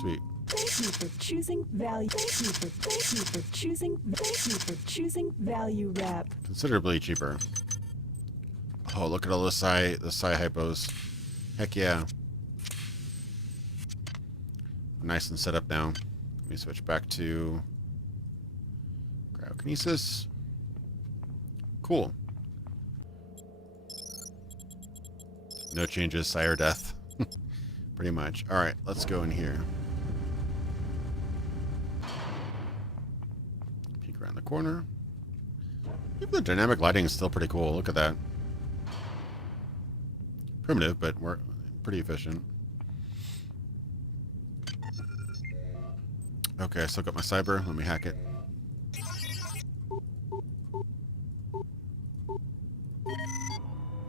Sweet. Thank you for choosing value. Thank you for choosing value rep. Considerably cheaper. Oh, look at all the psi hypos. Heck yeah. Nice and set up now. Let me switch back to cryokinesis. Cool. No changes, sire death. Pretty much. Alright, let's go in here. Peek around the corner. Even the dynamic lighting is still pretty cool. Look at that. Primitive, but we're pretty efficient. Okay, I still got my cyber. Let me hack it.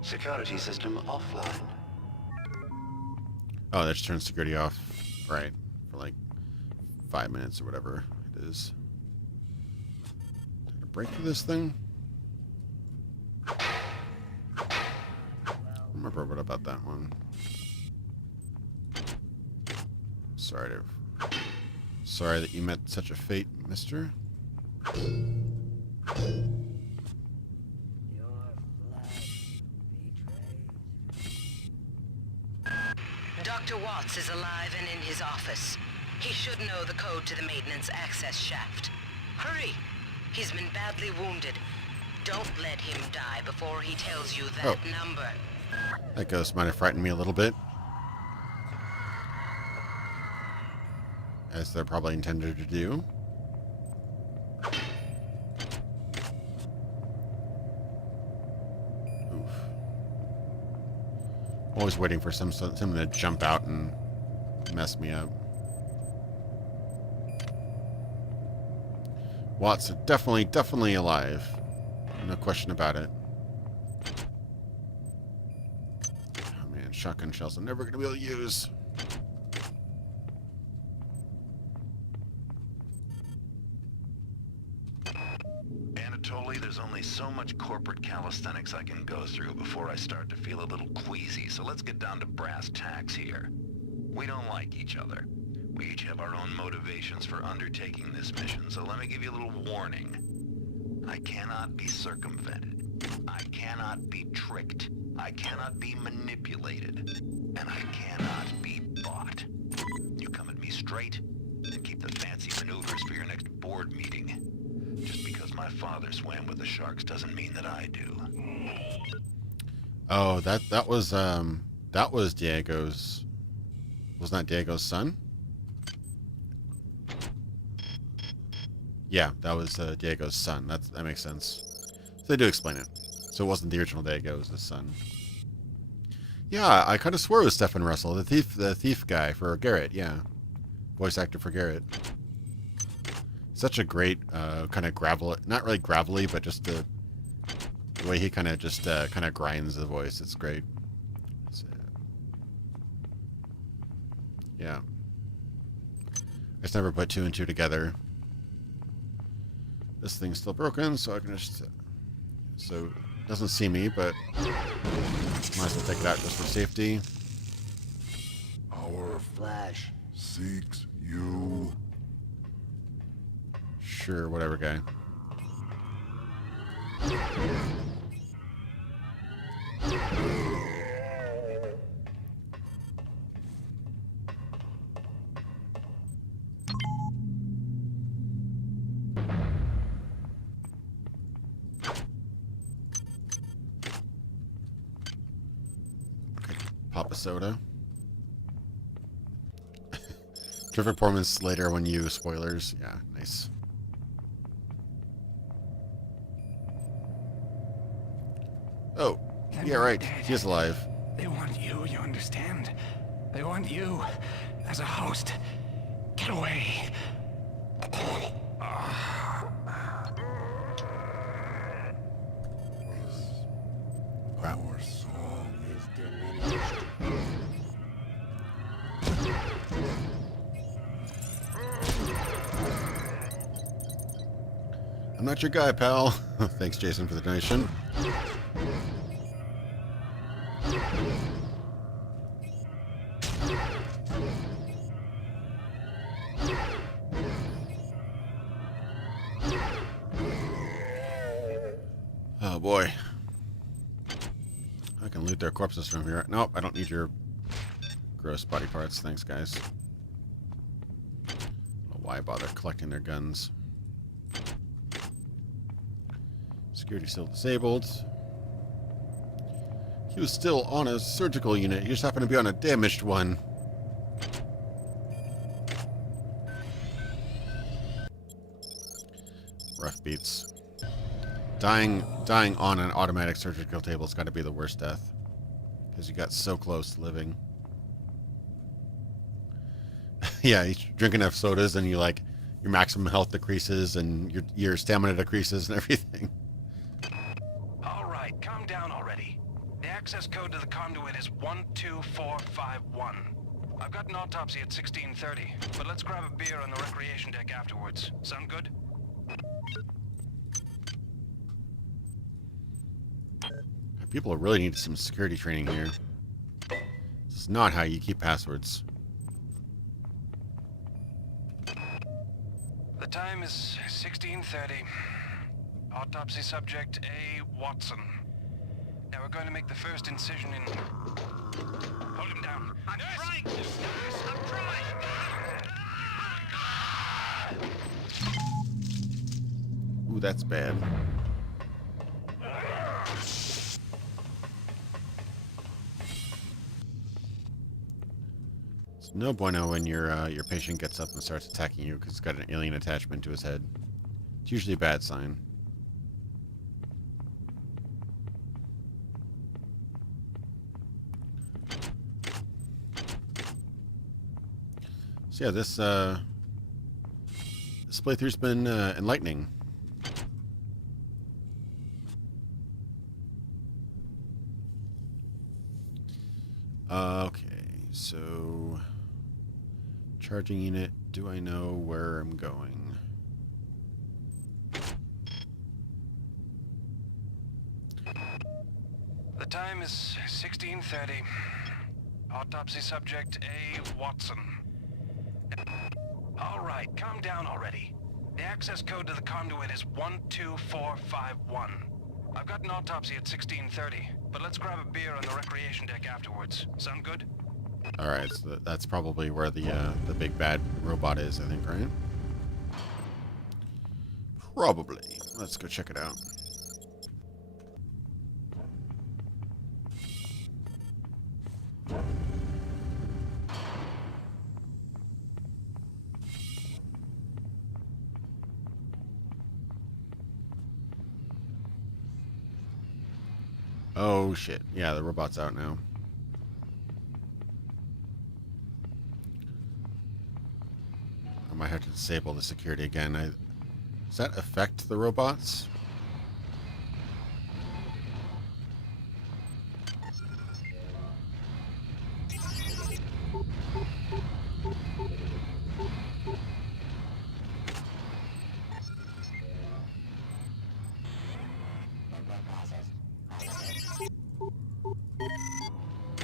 Security system offline. Oh, that just turns security off. Right. For like 5 minutes or whatever it is. Take a break for this thing. Remember what about that one? Sorry that you met such a fate, mister. Dr. Watts is alive and in his office. He should know the code to the maintenance access shaft. Hurry! He's been badly wounded. Don't let him die before he tells you that number. That ghost might have frightened me a little bit. As they're probably intended to do. Oof. Always waiting for something to jump out and mess me up. Watts definitely alive. No question about it. Oh man, shotgun shells I'm never gonna be able to use. There's only so much corporate calisthenics I can go through before I start to feel a little queasy, so let's get down to brass tacks here. We don't like each other. We each have our own motivations for undertaking this mission, so let me give you a little warning. I cannot be circumvented. I cannot be tricked. I cannot be manipulated. And I cannot be bought. You come at me straight, and keep the fancy maneuvers for your next board meeting. Just because my father swam with the sharks doesn't mean that I do. Oh, that was Diego's. Wasn't that Diego's son? Yeah, that was Diego's son. That makes sense. So they do explain it. So it wasn't the original Diego, it was his son. Yeah, I kind of swore it was Stephen Russell, the thief guy for Garrett. Yeah, voice actor for Garrett. Such a great kind of not really gravelly, but just the way he kind of just kind of grinds the voice. It's great. Yeah. I just never put two and two together. This thing's still broken, so I can just... So, it doesn't see me, but... Might as well take it out just for safety. Our flash seeks You? Sure, whatever, guy. Pop a soda. Terrific performance later when you spoilers. Yeah, nice. Oh, yeah, right. He is alive. They want you, you understand? They want you as a host. Get away. Our song is diminished. I'm not your guy, pal. Thanks, Jason, for the donation. Oh boy. I can loot their corpses from here. Nope, I don't need your gross body parts. Thanks, guys. I don't know why bother collecting their guns. Security still disabled. He was still on a surgical unit. He just happened to be on a damaged one. Rough beats. Dying on an automatic surgical table has got to be the worst death. Because you got so close to living. Yeah, you drink enough sodas and you like your maximum health decreases and your stamina decreases and everything. All right, calm down already. The access code to the conduit is 12451. I've got an autopsy at 16:30, but let's grab a beer on the recreation deck afterwards. Sound good? People really need some security training here. This is not how you keep passwords. The time is 16:30. Autopsy subject A. Watson. Now we're going to make the first incision in... Hold him down. I'm trying to. I'm trying. Ooh, that's bad. It's no bueno when your patient gets up and starts attacking you because it's got an alien attachment to his head. It's usually a bad sign. So yeah, this playthrough's been enlightening. Okay, so charging unit. Do I know where I'm going? The time is 16:30. Autopsy subject A. Watson. All right, calm down already. The access code to the conduit is 12451. I've got an autopsy at 16:30, but let's grab a beer on the recreation deck afterwards. Sound good? All right, so that's probably where the big bad robot is, I think, right? Probably. Let's go check it out. Oh shit. Yeah, the robot's out now. I might have to disable the security again. Does that affect the robots?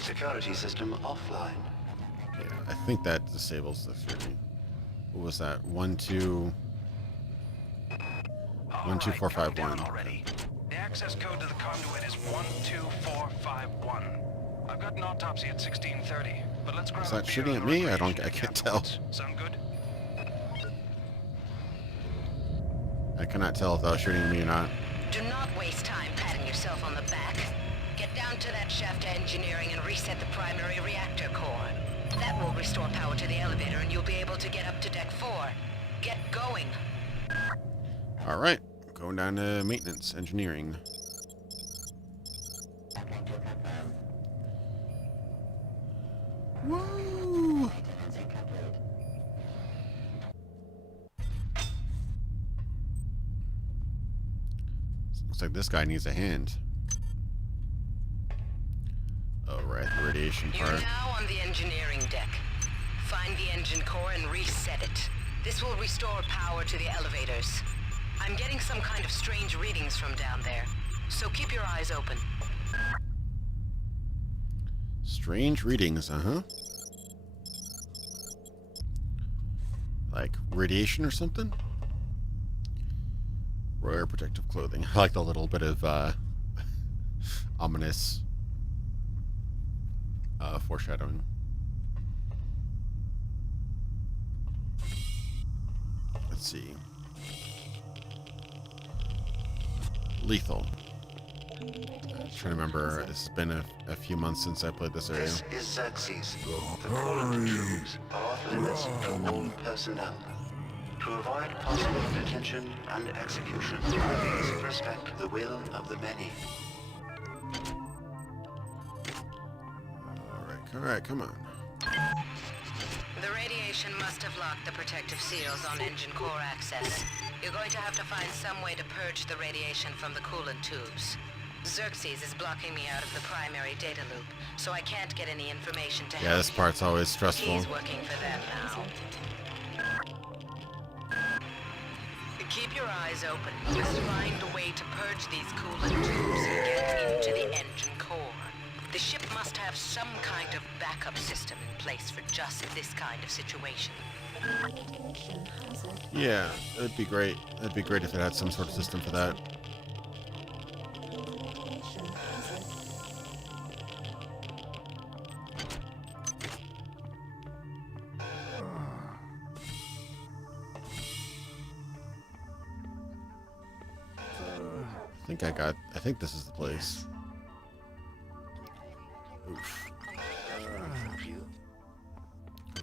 Security system offline. Yeah, I think that disables the security. What was that? 1 2 1 2 4 5 1. Already. The access code to the conduit is 12451. I've got an autopsy at 16:30, but let's grab Is that shooting at me? I can't tell. Sound good? I cannot tell if that was shooting at me or not. Do not waste time patting yourself on the back. Get down to that shaft to engineering and reset the primary reactor core. That will restore power to the elevator and you'll be able to get up to deck 4. Get going. All right, going down to maintenance, engineering. Woo! Looks like this guy needs a hand. Oh, right, the radiation part. You're now on the engineering deck. Find the engine core and reset it. This will restore power to the elevators. I'm getting some kind of strange readings from down there, so keep your eyes open. Strange readings, uh-huh. Like radiation or something? Rare protective clothing. I like the little bit of ominous foreshadowing. Let's see. Lethal. I'm trying to remember. It's been a few months since I played this area. This is Xerxes. The coolant tubes are off limits to all personnel. To avoid possible detention and execution, please respect the will of the many. Alright, come on. The radiation must have locked the protective seals on engine core access. You're going to have to find some way to purge the radiation from the coolant tubes. Xerxes is blocking me out of the primary data loop, so I can't get any information to help. Yeah, this part's always stressful. He's working for them now. Keep your eyes open. Just find a way to purge these coolant tubes and get into the engine core. The ship must have some kind of backup system in place for just this kind of situation. Yeah, that'd be great. That'd be great if it had some sort of system for that. I think this is the place. Oof.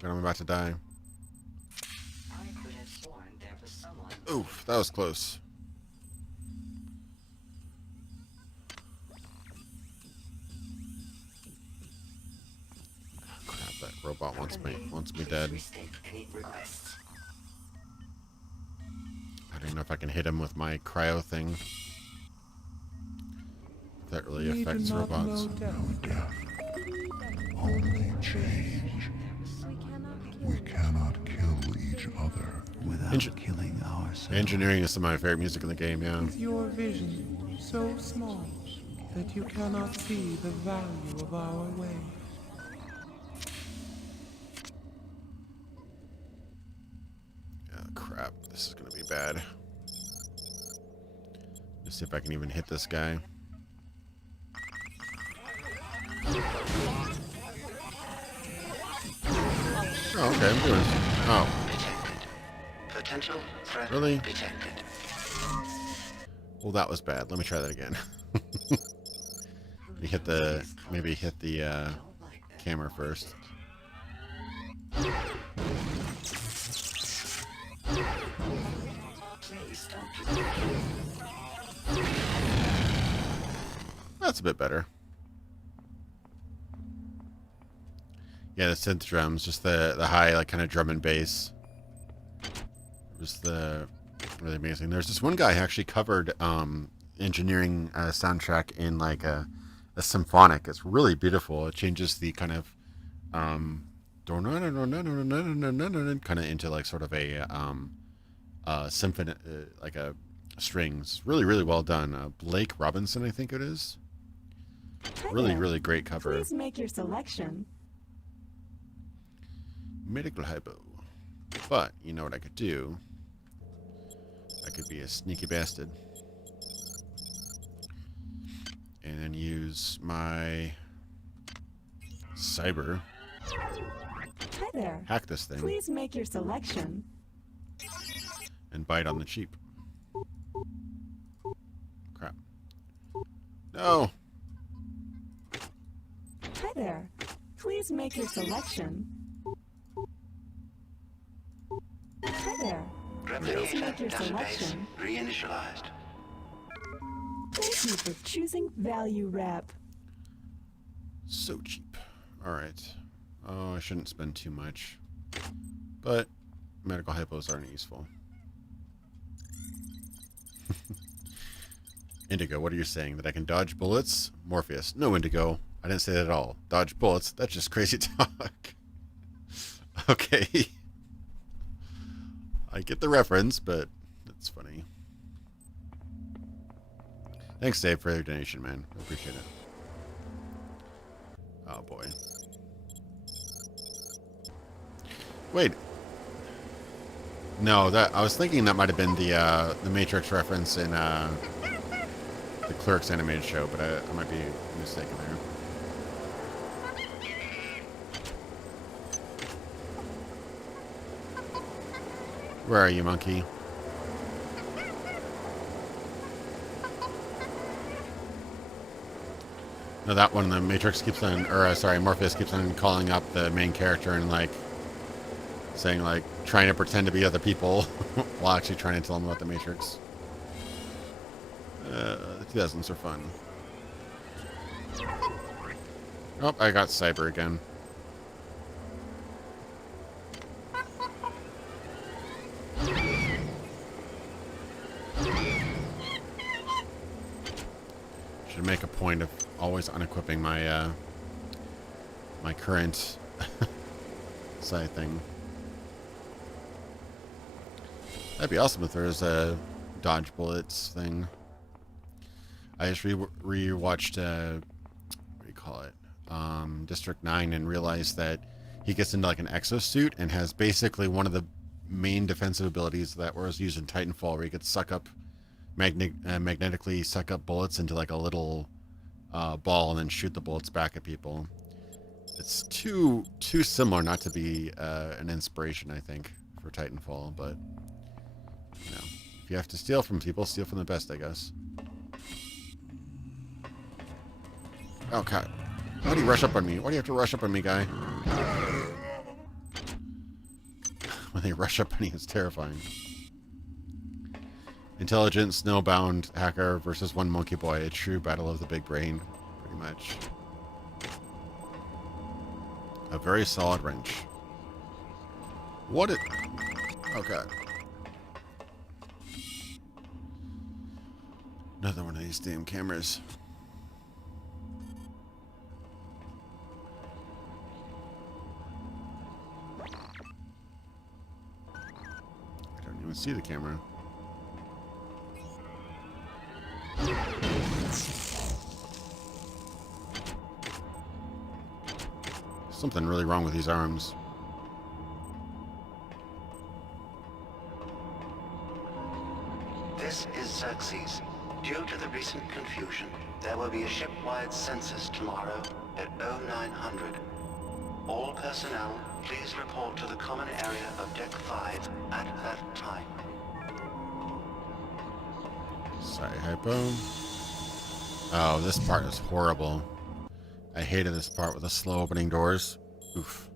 I'm about to die. Oof, that was close. Crap, that robot wants me dead. I don't even know if I can hit him with my cryo thing. That really affects robots. Only change. We cannot kill each other without killing ourselves. Engineering is some of my favorite music in the game, yeah. Is your vision so small that you cannot see the value of our way? Oh, crap. This is going to be bad. Let's see if I can even hit this guy. Oh, okay, I'm doing it. Oh. Potential threat Really? detected. Well, that was bad. Let me try that again. Maybe hit the camera first. That's a bit better. Yeah, the synth drums, just the high, like, kind of drum and bass. Just really amazing. There's this one guy who actually covered engineering soundtrack in like a symphonic. It's really beautiful. It changes the kind of kind of into like sort of a symphony, like a strings. Really, really well done. Blake Robinson, I think it is. Really, really great cover. Please make your selection. Medical hypo. But, you know what I could do? I could be a sneaky bastard. And then use my cyber. Hi there. Hack this thing. Please make your selection. And bite on the cheap. Crap. No! Hi there. Please make your selection. Hi there. Please make your selection. Reinitialized. Thank you for choosing Value Wrap. So cheap. Alright. Oh, I shouldn't spend too much. But medical hypos aren't useful. Indigo, what are you saying? That I can dodge bullets? Morpheus. No, Indigo. I didn't say that at all. Dodge bullets? That's just crazy talk. Okay. I get the reference, but it's funny. Thanks, Dave, for your donation, man. I appreciate it. Oh, boy. Wait. No, that I was thinking that might have been the Matrix reference in the Clerks animated show, but I might be mistaken there. Where are you, monkey? No, that one, the Matrix keeps on, or sorry, Morpheus keeps on calling up the main character and like saying like trying to pretend to be other people while actually trying to tell them about the Matrix. The 2000s are fun. Oh, I got cyber again. Should make a point of always unequipping my my current side thing. That'd be awesome if there was a dodge bullets thing. I just rewatched what do you call it? District 9 and realized that he gets into like an exosuit and has basically one of the main defensive abilities that was used in Titanfall, where he could suck up magnetically suck up bullets into like a little ball and then shoot the bullets back at people. It's too similar not to be an inspiration, I think, for Titanfall, but you know, if you have to steal from people, steal from the best, I guess. Okay. Why do you rush up on me? Why do you have to rush up on me, guy? When they rush up on me, it's terrifying. Intelligent, snowbound hacker versus one monkey boy. A true battle of the big brain, pretty much. A very solid wrench. What it... Okay. Another one of these damn cameras. I don't even see the camera. Something really wrong with these arms. This is Xerxes. Due to the recent confusion, there will be a ship-wide census tomorrow at 0900. All personnel, please report to the common area of Deck 5 at that time. Sorry, hypo. Oh, this part is horrible. I hated this part with the slow opening doors. Oof.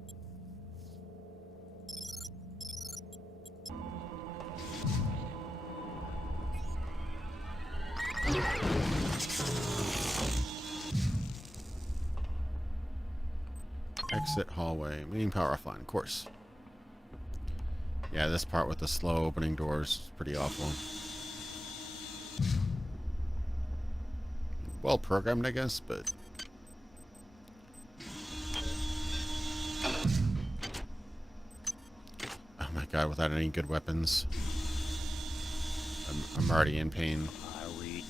Exit hallway. Main power offline, of course. Yeah, this part with the slow opening doors is pretty awful. Well programmed, I guess, but... Oh my god, without any good weapons. I'm already in pain. We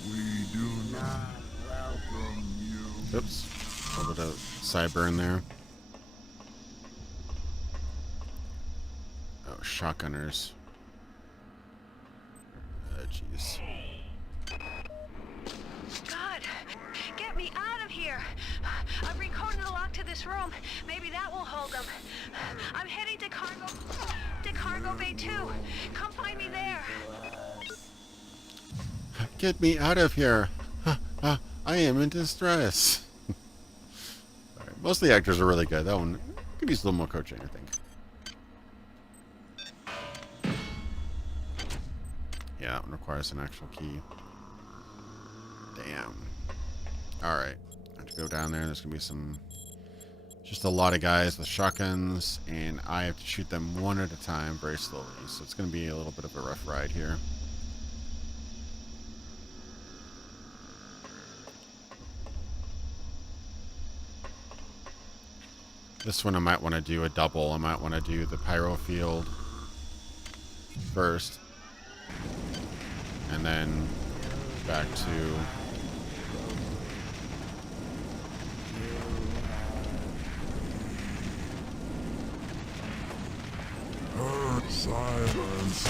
do not welcome you. Oops. A little bit of cyber in there. Oh shotgunners. Jeez. God, get me out of here. I've recoded the lock to this room. Maybe that will hold them. I'm heading to cargo bay 2. Come find me there. Get me out of here. I am in distress. Right, most of the actors are really good. That one could use a little more coaching, I think. Yeah, that one requires an actual key. Damn. Alright. I have to go down there. There's going to be just a lot of guys with shotguns, and I have to shoot them one at a time very slowly. So it's going to be a little bit of a rough ride here. This one I might want to do a double. I might want to do the pyro field first. And then back to... Silence.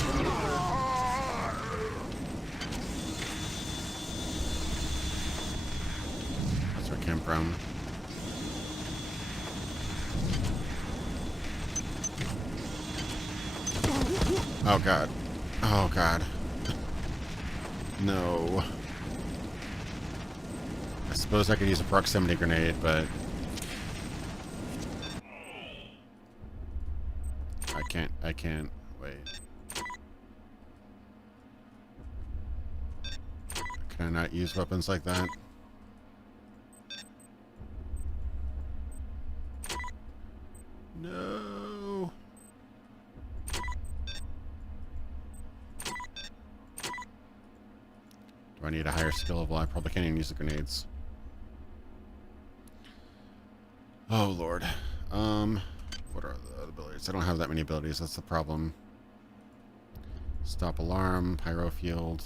That's where I came from. Oh god. Oh god. No. I suppose I could use a proximity grenade, but... I can't. Wait. Can I not use weapons like that? No. Do I need a higher skill level? I probably can't even use the grenades. Oh lord. What are the other abilities? I don't have that many abilities. That's the problem. Stop alarm, pyro field.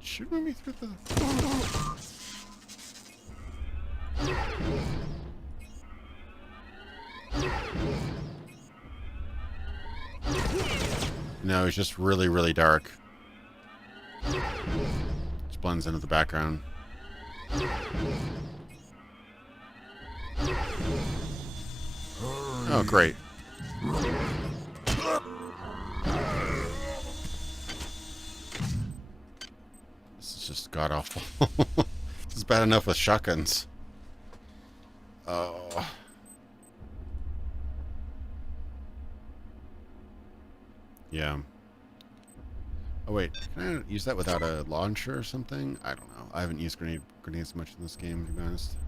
Shooting me through the... No, it's just really, really dark. Just blends into the background. Oh, great. This is just god-awful. This is bad enough with shotguns. Oh. Yeah. Oh, wait. Can I use that without a launcher or something? I don't know. I haven't used grenades much in this game, to be honest.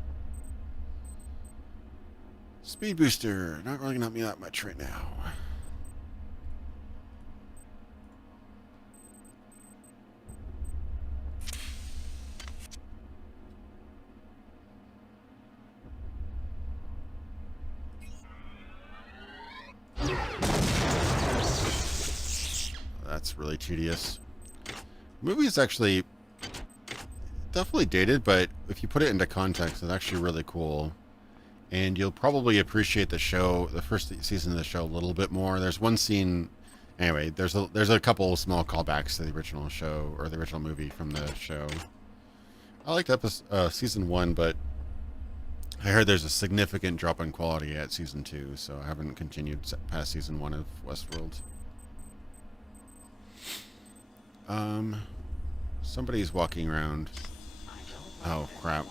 Speed booster. Not really gonna help me that much right now. That's really tedious. The movie is actually definitely dated, but if you put it into context, it's actually really cool. And you'll probably appreciate the show, the first season of the show, a little bit more. There's one scene, anyway. There's a couple of small callbacks to the original show or the original movie from the show. I liked season 1, but I heard there's a significant drop in quality at season 2, so I haven't continued past season 1 of Westworld. Somebody's walking around. Oh crap.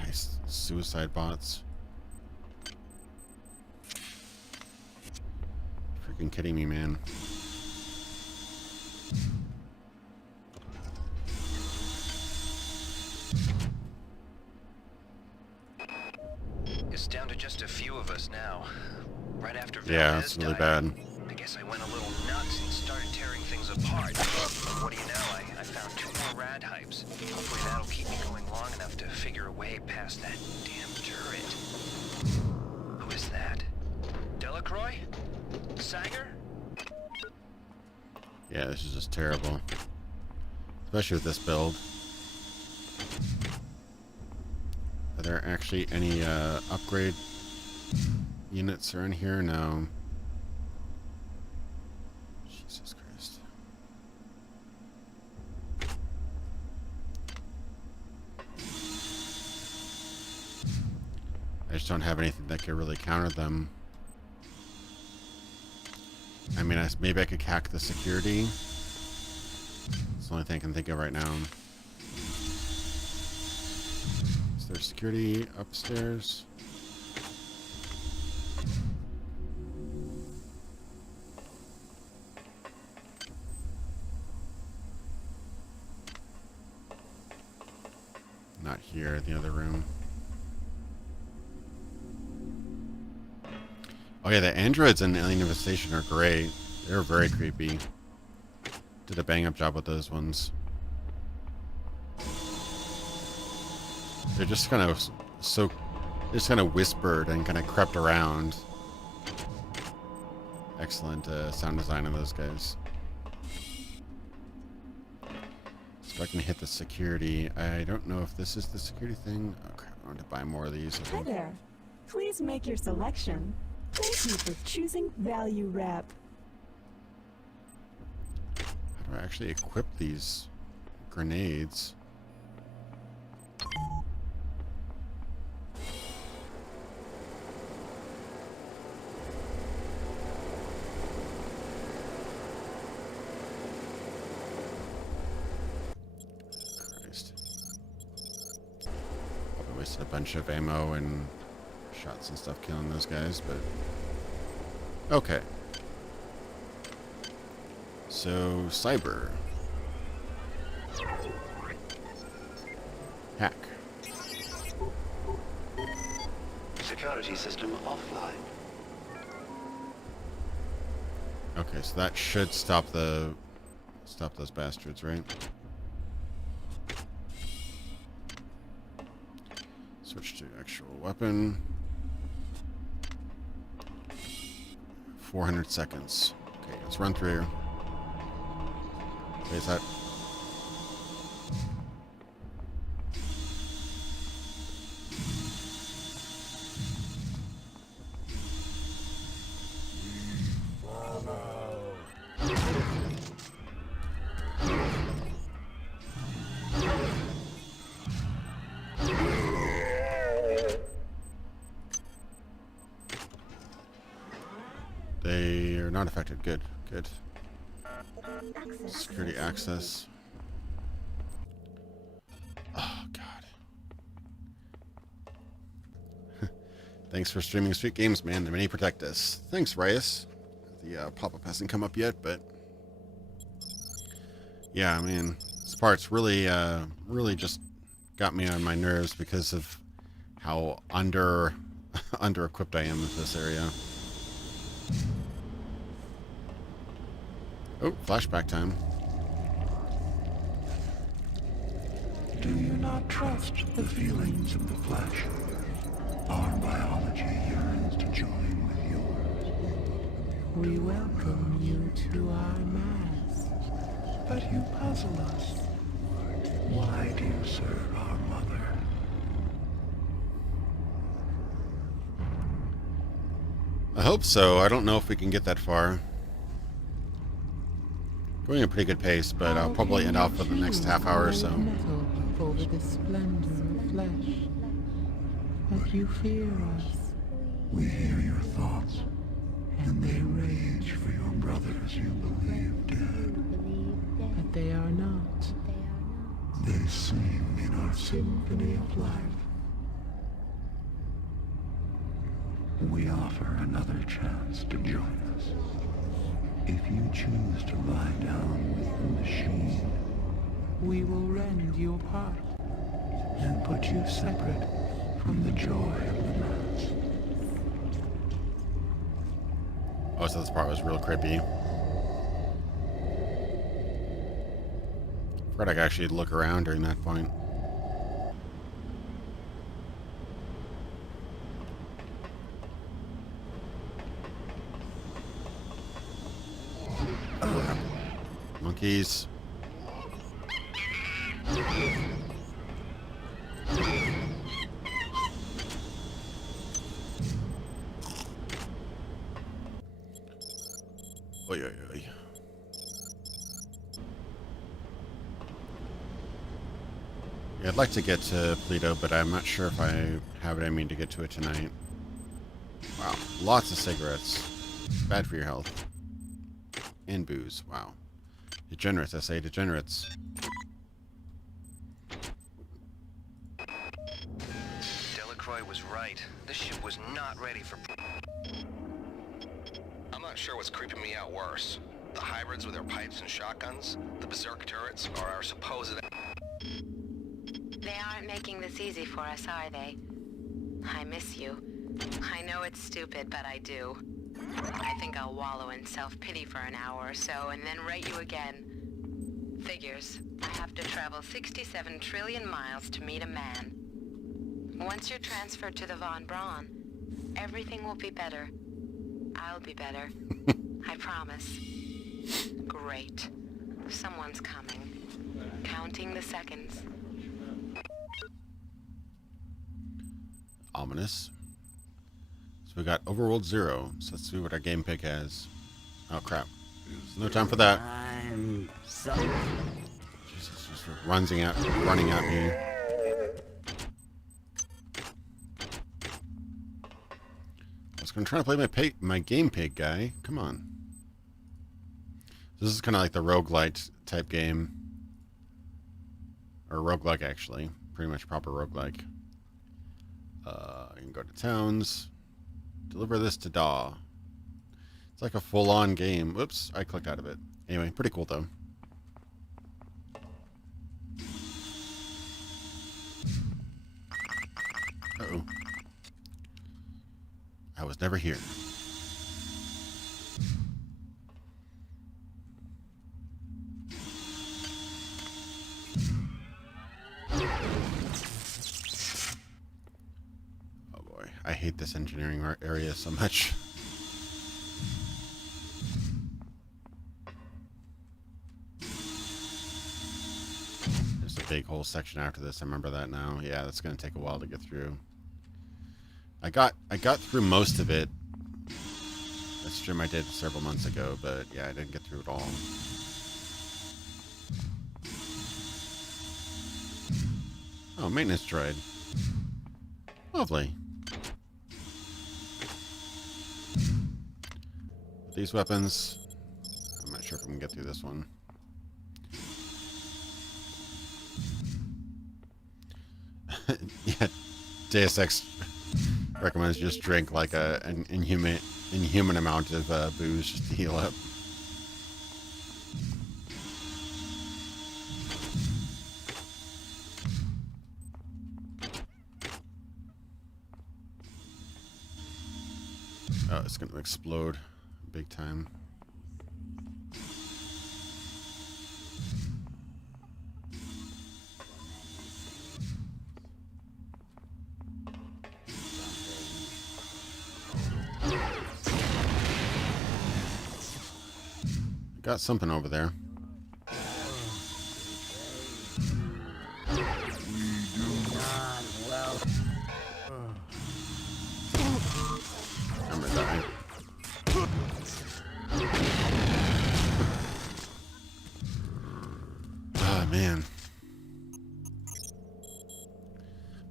Nice. Suicide bots. Freaking kidding me, man. It's down to just a few of us now. Right after Yeah, it's really bad. I guess I went a little nuts and started tearing things apart. What do you know? I found 2 more rad hypes. Hopefully that'll keep me going long enough to figure a way past that damn turret. Who is that? Delacroix? Sager? Yeah, this is just terrible. especially with this build. Are there actually any upgrade units are in here? No. Jesus Christ. I just don't have anything that could really counter them. I mean, maybe I could hack the security. It's the only thing I can think of right now. Is there security upstairs? Not here, the other room. Oh yeah, the androids in Alien Infestation are great. They're very creepy. Did a bang up job with those ones. They're just kind of just kind of whispered and kind of crept around. Excellent sound design on those guys. So I can hit the security. I don't know if this is the security thing. Okay, I want to buy more of these. Hi there. Please make your selection. Thank you for choosing Value Wrap. How do I actually equip these grenades? Christ. Probably wasted a bunch of ammo and shots and stuff killing those guys, but okay. So, cyber. Hack. Security system offline. Okay, so that should stop those bastards, right? Switch to actual weapon. 400 seconds. Okay, let's run through here. Wait, is that... They are not affected. Good, good. Security access. Oh, God. Thanks for streaming sweet games, man. The mini protect us. Thanks, Reyes. The pop-up hasn't come up yet, but... Yeah, I mean, this part's really, really just got me on my nerves because of how under-equipped I am with this area. Oh, flashback time. Do you not trust the feelings of the flesh? Our biology yearns to join with yours. We welcome you to our mass. But you puzzle us. Why do you serve our mother? I hope so. I don't know if we can get that far. Going at a pretty good pace, but I'll probably end off for the next half hour or so. Over the splendor of flesh. But you fear us. We hear your thoughts, and they rage for your brothers you believe dead. But they are not. They sing in our symphony of life. We offer another chance to join us. If you choose to lie down with the machine, we will rend you apart and put you separate from the joy of the mass. Oh, so this part was real creepy. Forgot I could actually look around during that point. Monkeys. Oy, oy, oy. Yeah, I'd like to get to Pluto, but I'm not sure if I have it in me to get to it tonight. Wow, lots of cigarettes. Bad for your health. And booze, wow. Degenerates, I say degenerates. Delacroix was right. This ship was not ready for... I'm not sure what's creeping me out worse. The hybrids with their pipes and shotguns, the berserk turrets, or our supposed... They aren't making this easy for us, are they? I miss you. I know it's stupid, but I do. I think I'll wallow in self-pity for an hour or so, and then write you again. Figures. I have to travel 67 trillion miles to meet a man. Once you're transferred to the Von Braun, everything will be better. I'll be better. I promise. Great. Someone's coming. Counting the seconds. Ominous. So we got Overworld 0. So let's see what our game pick has. Oh crap. No time for that. Jesus, just running at me. I was gonna try to play my game pig guy. Come on. This is kind of like the roguelite type game. Or roguelike, actually. Pretty much proper roguelike. You can go to towns. Deliver this to Daw. It's like a full-on game. Whoops, I clicked out of it. Anyway, pretty cool, though. Uh-oh. I was never here. I hate this engineering area so much. There's a big whole section after this. I remember that now. Yeah, that's going to take a while to get through. I got through most of it. That stream I did several months ago, but yeah, I didn't get through it all. Oh, maintenance droid. Lovely. These weapons, I'm not sure if I can get through this one. Yeah, Deus Ex recommends just drink like an inhuman amount of booze just to heal up. Oh, it's going to explode big time. Got something over there. I'm gonna die. Ah, man.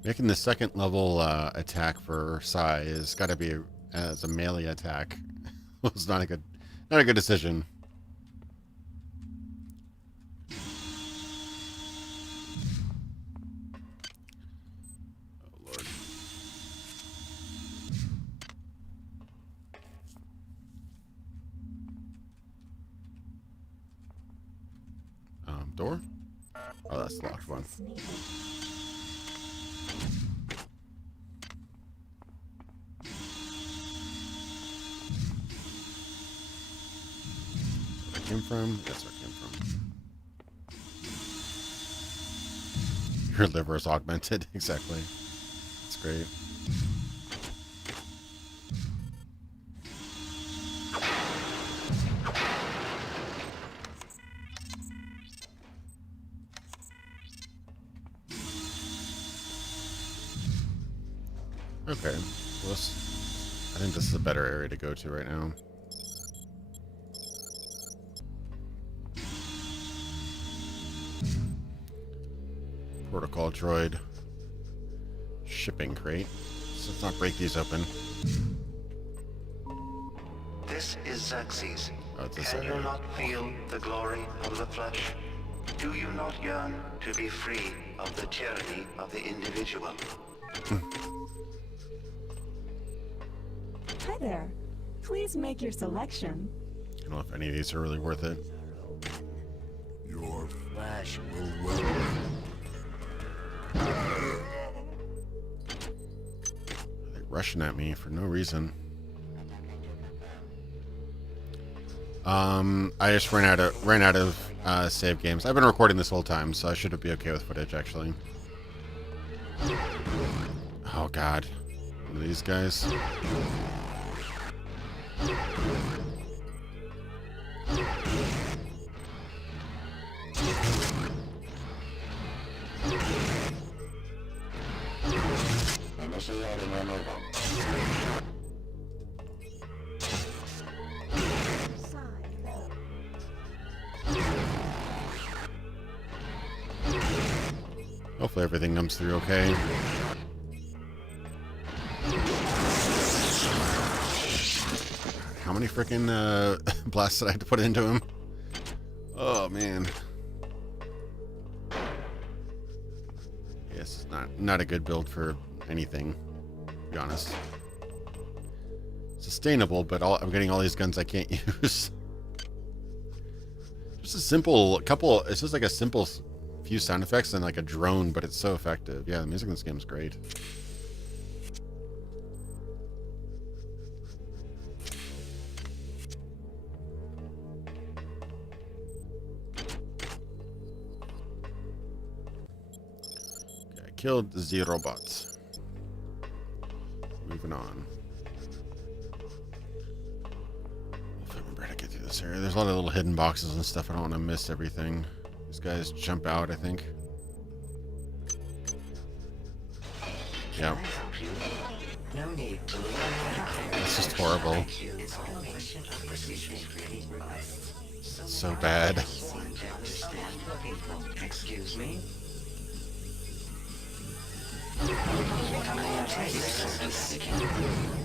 Making the second level attack for Psy has got to be as a melee attack. It's not a good decision. Door? Oh, that's the locked one. That's where I came from. That's where I came from. Your liver is augmented. Exactly. That's great. Okay. Well, I think this is a better area to go to right now. Protocol droid. Shipping crate. So let's not break these open. This is Xerxes. Oh, it's this Can you area. not feel the glory of the flesh? Do you not yearn to be free of the tyranny of the individual? Hi there. Please make your selection. I don't know if any of these are really worth it. Your flesh will ruin. They're rushing at me for no reason. I just ran out of save games. I've been recording this whole time, so I should be okay with footage actually. Oh god. One of these guys. Initiating removal. Hopefully everything comes through okay. How many freaking blasts did I have to put into him? Oh man. Yes, not a good build for anything, to be honest. Sustainable, but I'm getting all these guns I can't use. Just a simple couple. It's just like a simple few sound effects and like a drone, but it's so effective. Yeah, the music in this game is great. Okay, I killed the robots. Moving on. If I remember how to get through this area. There's a lot of little hidden boxes and stuff. I don't want to miss everything. These guys jump out, I think. Yep. No need to It's just horrible. It's so bad. Excuse me?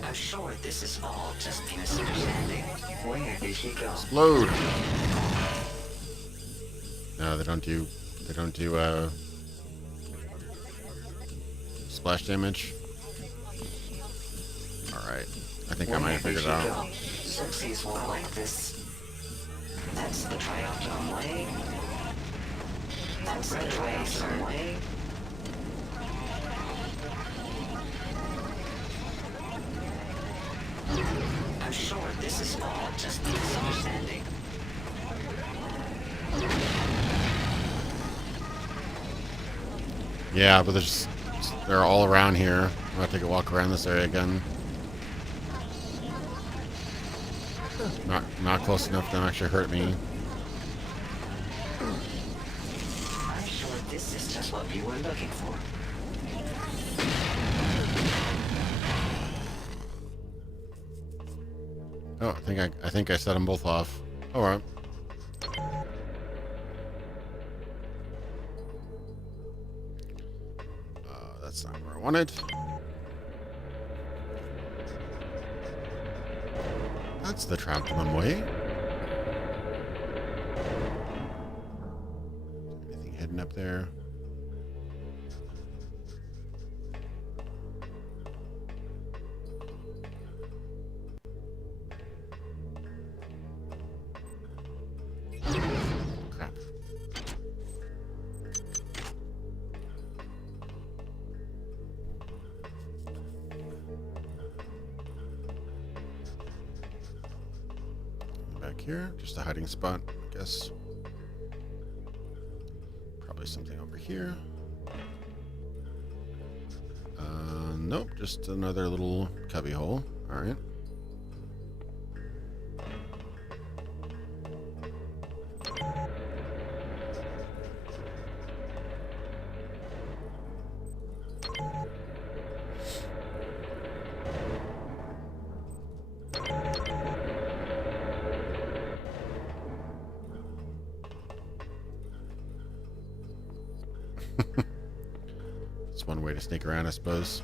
I'm sure this is all just misunderstanding. Where did he go? Explode! No, they don't do splash damage. Alright. I think I might have figured it out. Xerxes won't like this. That's the triumphant way. That's the triumphant way. I'm sure this is all just misunderstanding. Yeah, but they're all around here. I'm gonna take a walk around this area again. Not close enough to actually hurt me. I'm sure this is just what you were looking for. Oh, I think I set them both off. All right. That's not where I wanted. That's the Troutman way. Anything hidden up there? Crap. Back here, just a hiding spot, I guess. Probably something over here. Nope, just another little cubby hole. All right. It's one way to sneak around, I suppose.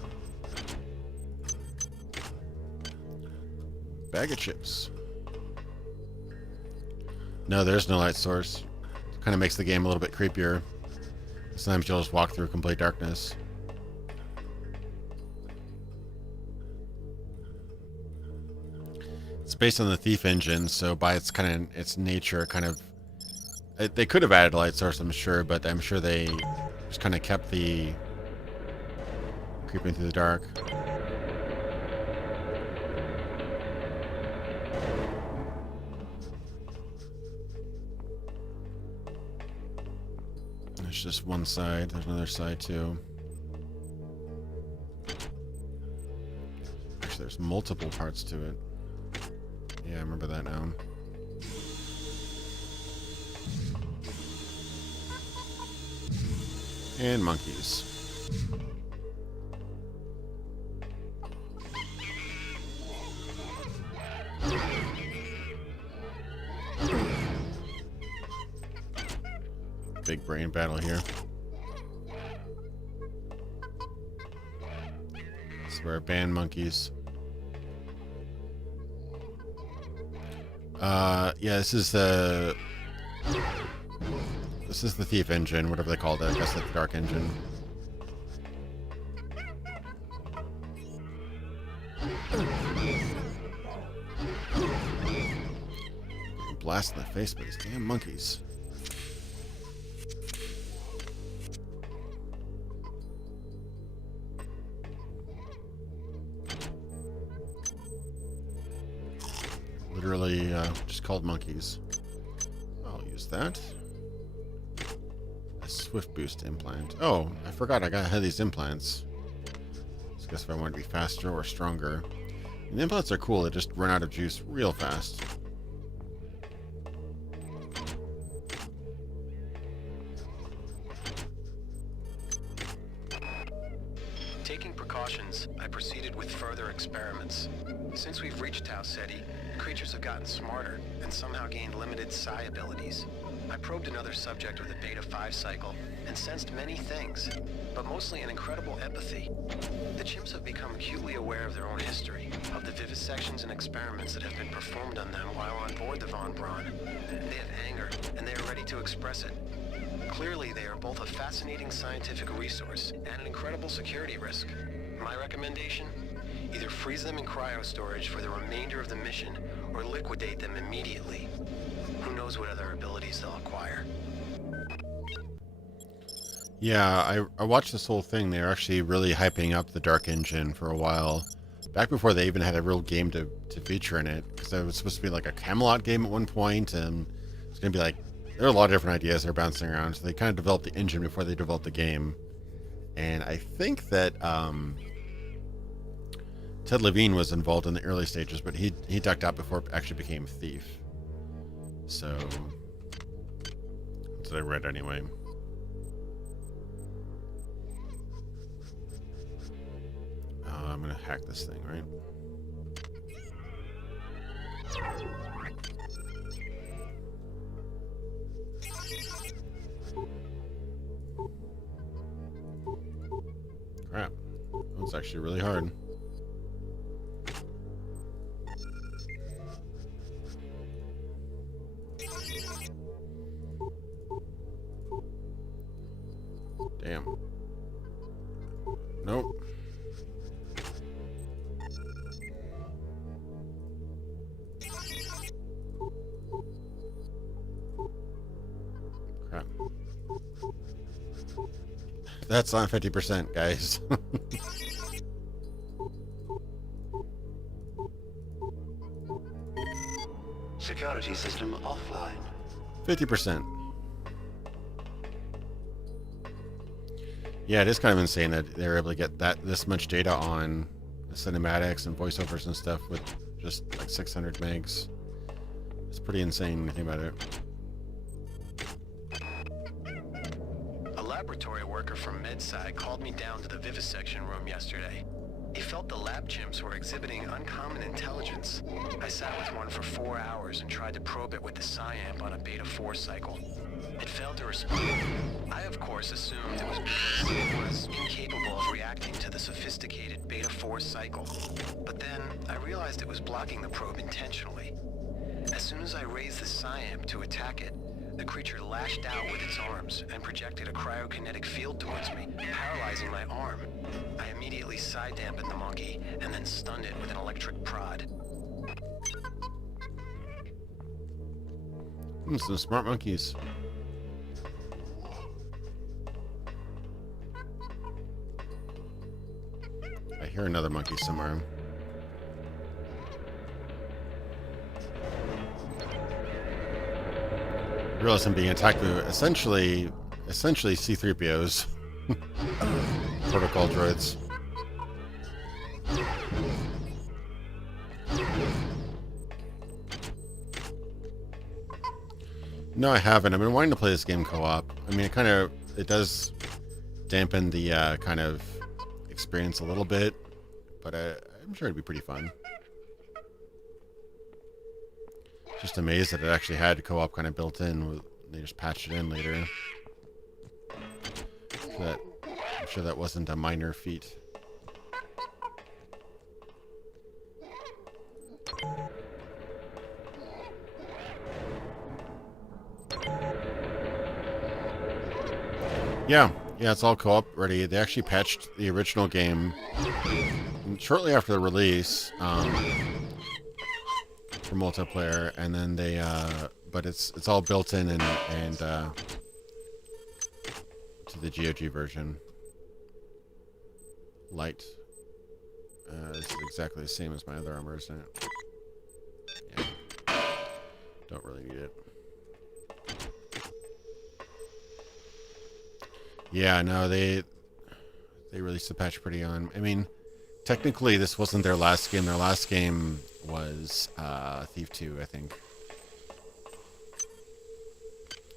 Bag of chips. No, there's no light source. Kind of makes the game a little bit creepier. Sometimes you'll just walk through complete darkness. It's based on the Thief engine, so by its nature, they could have added a light source, I'm sure, but I'm sure they just kind of kept the creeping through the dark. There's just one side. There's another side too. Actually, there's multiple parts to it. Yeah, I remember that now. And monkeys. Big brain battle here. I swear, ban monkeys. Yeah, this is the Thief engine, whatever they call it. I guess that's the Dark engine. Blast in the face by these damn monkeys. Literally just called monkeys. I'll use that. A swift boost implant. Oh, I forgot I had these implants. So I guess if I want to be faster or stronger. And the implants are cool, they just run out of juice real fast. Taking precautions, I proceeded with further experiments. Since we've reached Tau Ceti, creatures have gotten smarter and somehow gained limited psi abilities. I probed another subject with a Beta 5 cycle and sensed many things, but mostly an incredible empathy. The chimps have become acutely aware of their own history, of the vivisections and experiments that have been performed on them while on board the Von Braun. They have anger, and they are ready to express it. Clearly, they are both a fascinating scientific resource and an incredible security risk. My recommendation? Either freeze them in cryostorage for the remainder of the mission, or liquidate them immediately. Who knows what other abilities they'll acquire. Yeah, I watched this whole thing. They're actually really hyping up the Dark engine for a while. Back before they even had a real game to feature in it. Because it was supposed to be like a Camelot game at one point, and it's going to be like, there are a lot of different ideas that are bouncing around. So they kind of developed the engine before they developed the game. And I think that Ted Levine was involved in the early stages, but he ducked out before it actually became Thief. So that's what I read anyway. I'm gonna hack this thing, right? Crap. That's actually really hard. Damn. Nope. Crap. That's on 50%, guys. Security system offline. 50%. Yeah, it is kind of insane that they were able to get this much data on the cinematics and voiceovers and stuff with just like 600 megs. It's pretty insane when you think about it. A laboratory worker from MedSci called me down to the vivisection room yesterday. He felt the lab chimps were exhibiting uncommon intelligence. I sat with one for 4 hours and tried to probe it with the Psi-Amp on a Beta 4 cycle. It failed to respond. I, of course, assumed it was because it was incapable of reacting to the sophisticated Beta 4 cycle. But then, I realized it was blocking the probe intentionally. As soon as I raised the Psi-Amp to attack it, the creature lashed out with its arms and projected a cryokinetic field towards me, paralyzing my arm. I immediately side-dampened the monkey and then stunned it with an electric prod. Some smart monkeys. I hear another monkey somewhere. I realize I'm being attacked with essentially C-3POs. Protocol droids. No, I haven't. I've been wanting to play this game co-op. I mean, it does dampen the kind of experience a little bit, but I'm sure it'd be pretty fun. Just amazed that it actually had co-op kind of built in. They just patched it in later. I'm sure that wasn't a minor feat. Yeah, it's all co-op ready. They actually patched the original game shortly after the release for multiplayer, and then they but it's all built in and to the GOG version. Light. It's exactly the same as my other armor, isn't it? Yeah. Don't really need it. Yeah, no, they released the patch pretty on. I mean, technically this wasn't their last game. Their last game was Thief 2, I think.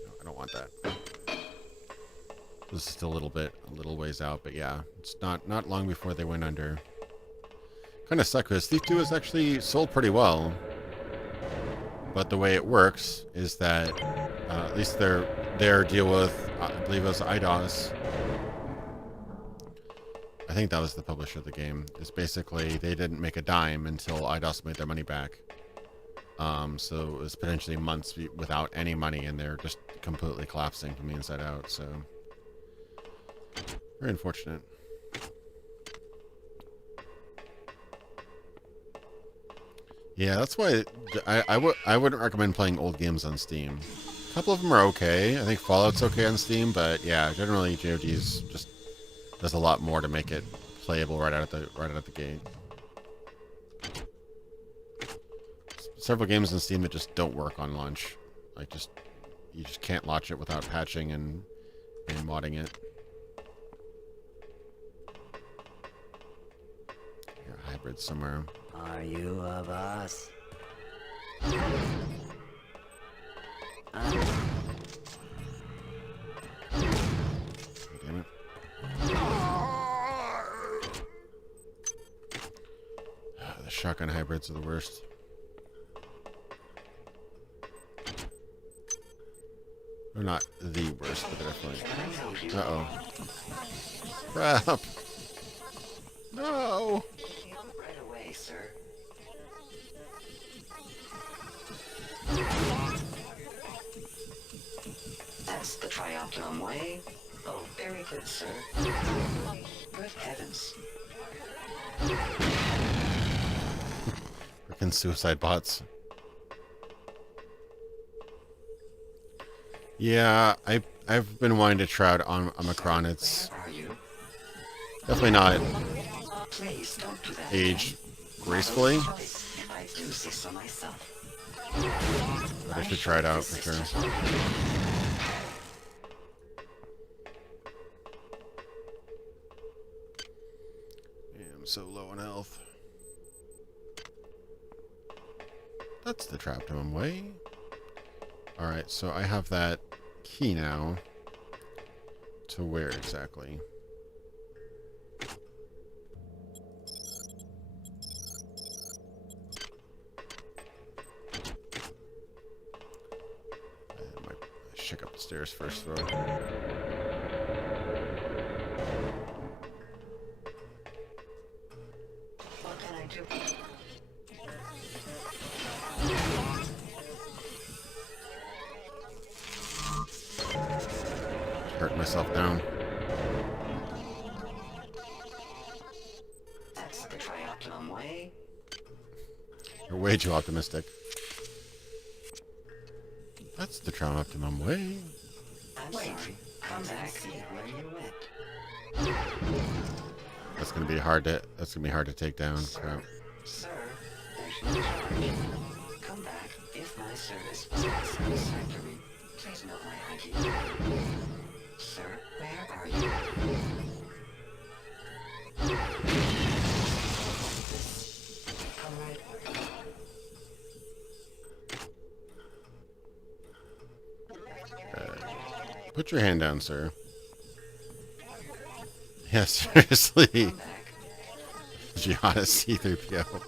No, I don't want that. This is still a little ways out, but yeah, it's not long before they went under. Kind of suck because Thief 2 is actually sold pretty well, but the way it works is that at least their deal with, I believe it was IDOS. I think that was the publisher of the game. Is basically they didn't make a dime until IDOS made their money back. So it was potentially months without any money, and they're just completely collapsing from the inside out. So very unfortunate. Yeah, that's why I wouldn't recommend playing old games on Steam. A couple of them are okay. I think Fallout's okay on Steam, but yeah, generally GOG's just does a lot more to make it playable right out of the gate. Several games on Steam that just don't work on launch. Like you just can't launch it without patching and modding it. Here, hybrid somewhere. Are you of us? Damn it. The shotgun hybrids are the worst. They're not the worst, but they're definitely... Uh-oh. Crap! No! Right away, sir. That's the Trioptimum way. Oh, very good, sir. Good heavens. Freaking suicide bots. Yeah, I've been wanting to try out on Omicron. It's definitely not aged gracefully. I do see so myself. But I should try it out for sure. Yeah, I'm so low on health. That's the Trapdown way. Alright, so I have that key now. To where exactly? back up the stairs first, though. What can I do? Hurt myself down. That's the Trioptimum way. You're way too optimistic. That's the Trioptimum way. I'm sorry. Come back. See where you went. That's gonna be hard to. That's gonna be hard to take down. Crap. Sir, there's no charge. Come back if my service was not satisfactory. Please note my ID. Sir, where are you? Come right. Put your hand down, sir. Yeah, seriously. Gianna C3PO.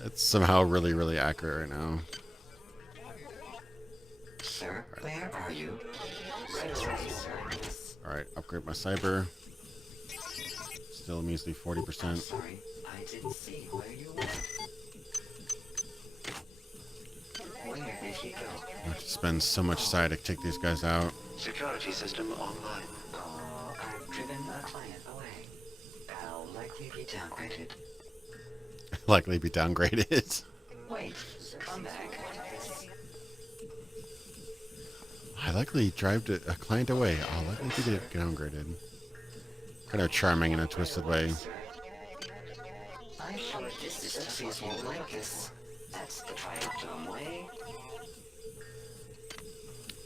That's somehow really, really accurate right now. Sir, where are you? Right away, sir. Alright, upgrade my cyber. Still measly 40%. Sorry, I didn't see where you went. Where did he go? I have to spend so much psi to take these guys out. Security system online. Oh, I've driven a client away. I'll likely be downgraded. Likely be downgraded. Wait, come back. I likely drive a client away. I'll likely be downgraded. Kind of charming in a twisted way. I'm sure this system won't like this. That's the Trioptimum way.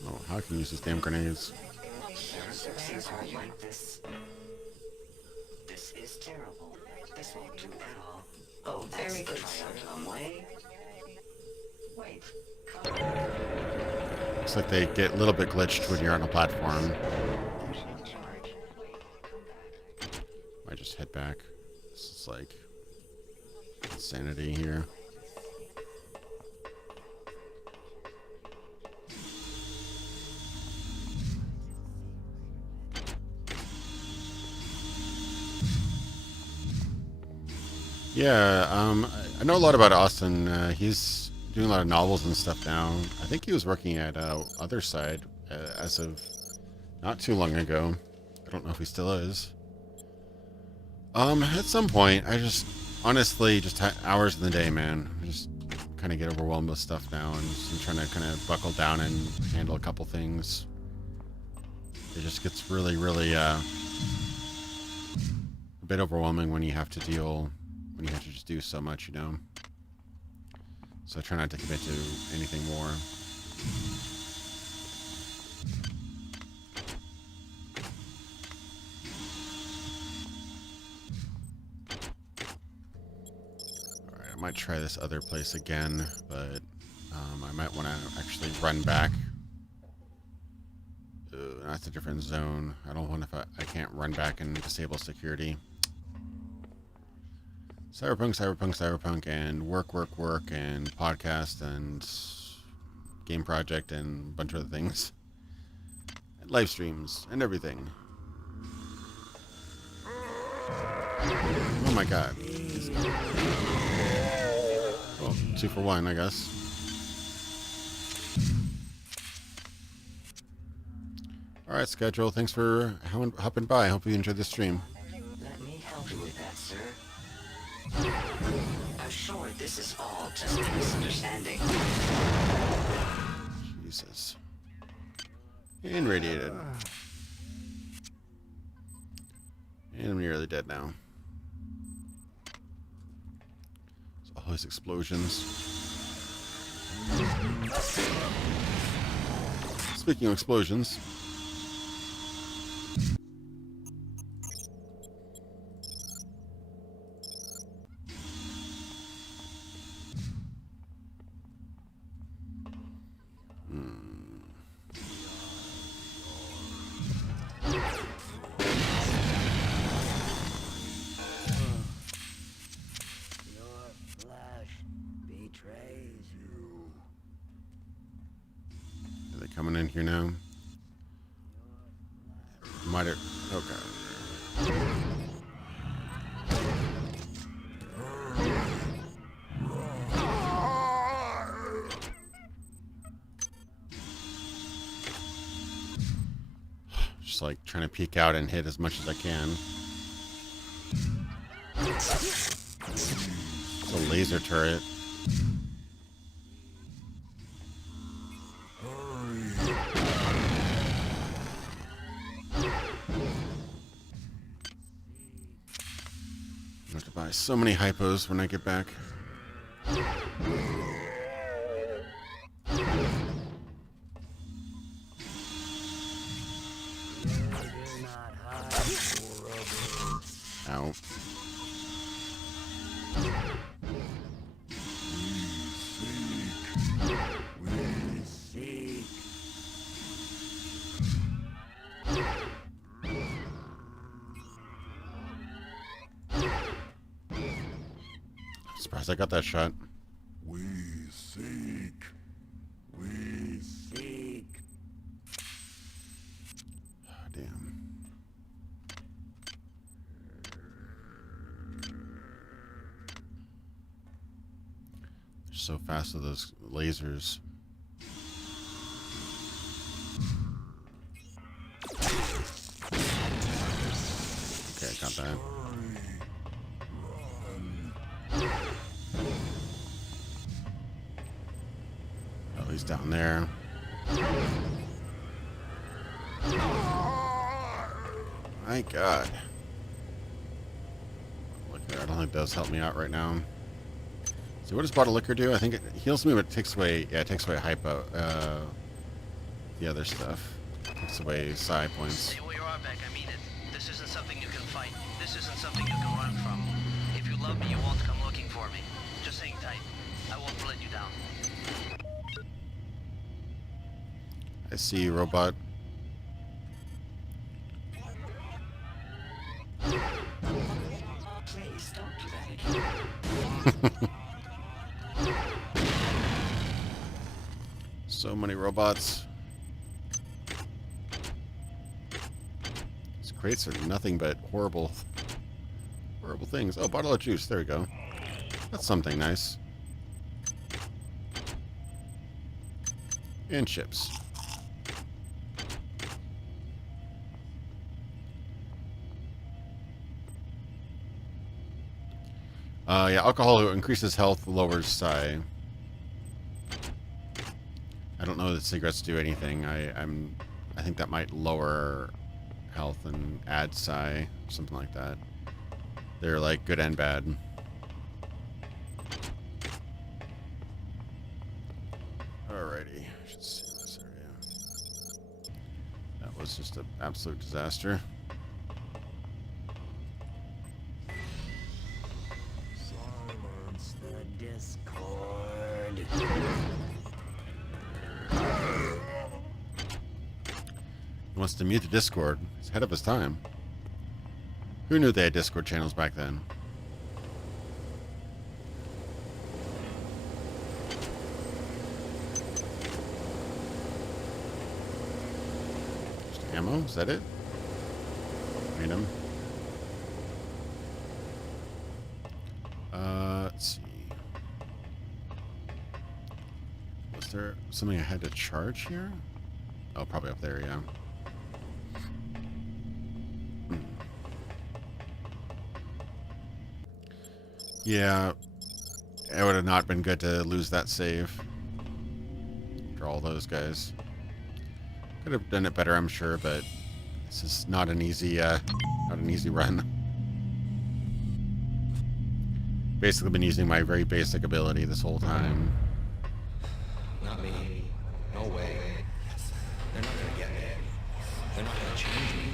Oh, how can I use these damn grenades? Xerxes are like this. This is terrible. This won't do at all. Oh, very good, Trioptimum way. Wait. Looks like they get a little bit glitched when you're on a platform. I just head back. This is like insanity here. Yeah, I know a lot about Austin. He's doing a lot of novels and stuff now. I think he was working at Other Side as of not too long ago. I don't know if he still is. At some point, I just honestly just hours in the day, man. I just kind of get overwhelmed with stuff now, and I'm trying to kind of buckle down and handle a couple things. It just gets really, really a bit overwhelming when you have to just do so much, you know. So I try not to commit to anything more. Alright, I might try this other place again, but I might want to actually run back. That's a different zone. I don't want if I can't run back and disable security. Cyberpunk, and work, and podcast, and game project, and a bunch of other things. And live streams, and everything. Oh my god. Well, 2 for 1, I guess. Alright, Schedule, thanks for hopping by. I hope you enjoyed the stream. Let me help you with that, sir. I'm sure this is all just a misunderstanding. Jesus. And radiated. And I'm nearly dead now. There's all these explosions. Speaking of explosions. Coming in here now. Might have. Okay. Just like trying to peek out and hit as much as I can. It's a laser turret. I have to buy so many hypos when I get back. Ow. Surprised I got that shot. We seek. We seek. Oh, damn. They're so fast with those lasers. Okay, I got that. Oh, he's down there. My God. Liquor, I don't think does help me out right now. So what does bottle liquor do? I think it heals me, but it takes away. Yeah, it takes away hypo. The other stuff takes away psi points. Stay where you are, Beck. I mean it. This isn't something you can fight. This isn't something you can run from. If you love me, you won't come looking for me. Just hang tight. I won't let you down. I see you, robot. Please don't do that again. So many robots. These crates are nothing but horrible things. Oh, bottle of juice. There we go. That's something nice. And chips. Yeah, alcohol increases health, lowers psi. I don't know that cigarettes do anything. I think that might lower health and add psi, something like that. They're like good and bad. Alrighty, should see this area. That was just an absolute disaster. Silence the Discord. He wants to mute the Discord. He's ahead of his time. Who knew they had Discord channels back then? Just ammo? Is that it? Random. Let's see. Was there something I had to charge here? Oh, probably up there, yeah. Yeah, it would have not been good to lose that save. For all those guys. Could have done it better, I'm sure, but this is not an easy run. Basically been using my very basic ability this whole time. Not me. No way. They're not gonna get me. They're not gonna change me.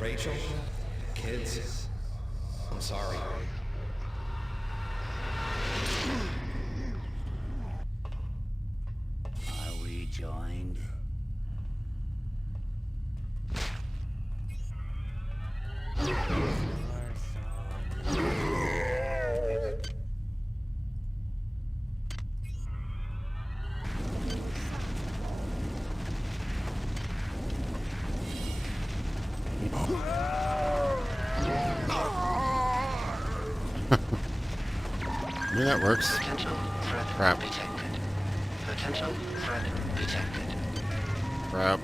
Rachel? Kids? I'm sorry. Are we joined? Maybe that works. Potential threat Crap. detected. Potential threat detected. Crap.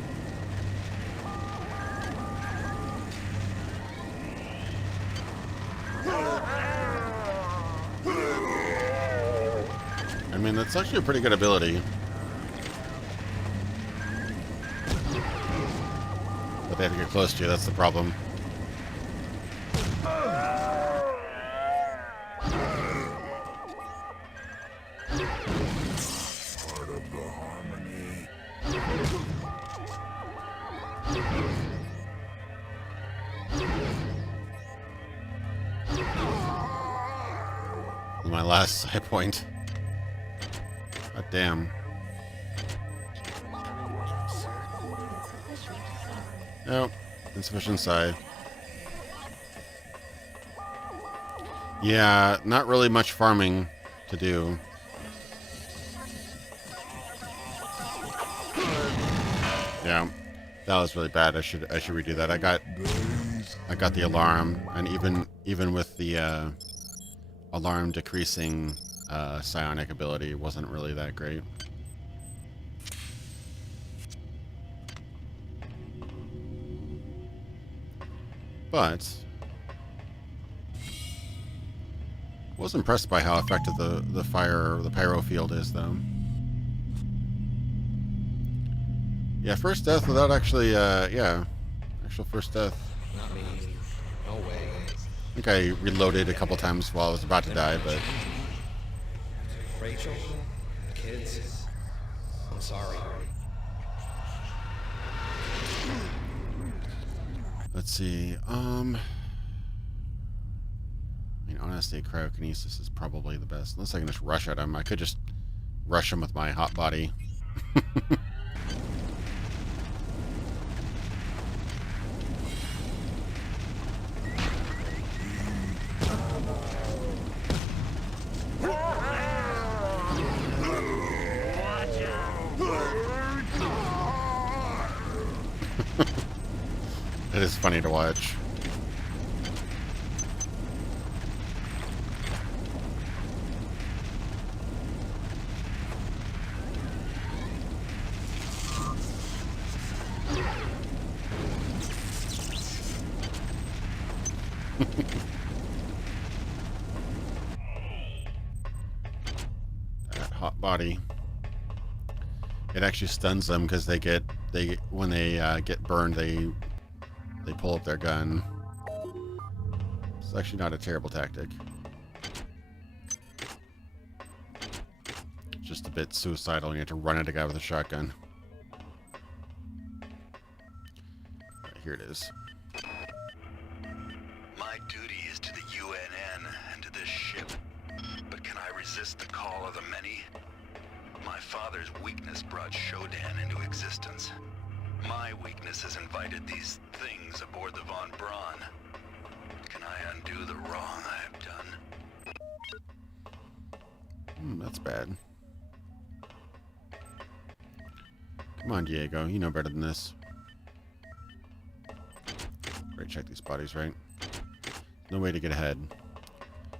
I mean, that's actually a pretty good ability. But they have to get close to you, that's the problem. Part of the harmony. My last side point. God damn. Nope. Insufficient side. Yeah, not really much farming to do. Yeah, that was really bad. I should redo that. I got the alarm, and even with the alarm decreasing psionic ability, it wasn't really that great. But I was impressed by how effective the pyro field is, though. Yeah, first death without actually, actual first death. Not me. No way. I think I reloaded a couple times while I was about to die, but... Rachel? Kids? I'm sorry. Let's see, I mean, honestly, cryokinesis is probably the best. Unless I can just rush at him. I could just rush him with my hot body. It is funny to watch. That hot body. It actually stuns them because when they get burned, they pull up their gun. It's actually not a terrible tactic. It's just a bit suicidal. You have to run at a guy with a shotgun. Right, here it is. My duty is to the UNN and to this ship. But can I resist the call of the many? My father's weakness brought Shodan into existence. My weakness has invited these things aboard the Von Braun. Can I undo the wrong I have done? That's bad. Come on, Diego. You know better than this. Right, check these bodies, right? No way to get ahead.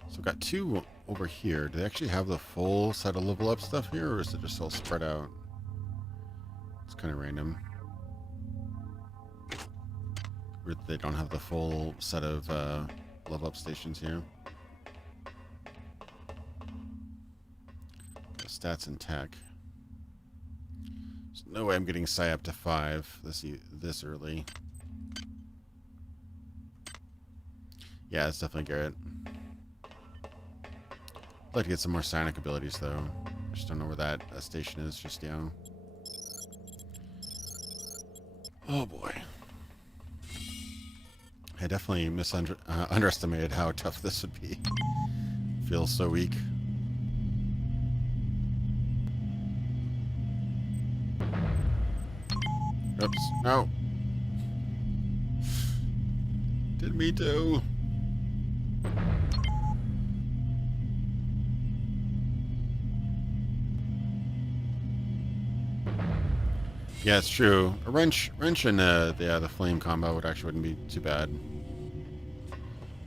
So I've got two over here. Do they actually have the full set of level up stuff here, or is it just all spread out? It's kind of random. Or they don't have the full set of level up stations here. The stats and tech. There's no way I'm getting Psi up to 5 this early. Yeah, it's definitely Garrett. I'd like to get some more psionic abilities, though. I just don't know where that station is just now. Oh boy. I definitely underestimated how tough this would be. Feels so weak. Oops, no. Didn't mean to. Yeah, it's true. A wrench and the flame combo wouldn't be too bad.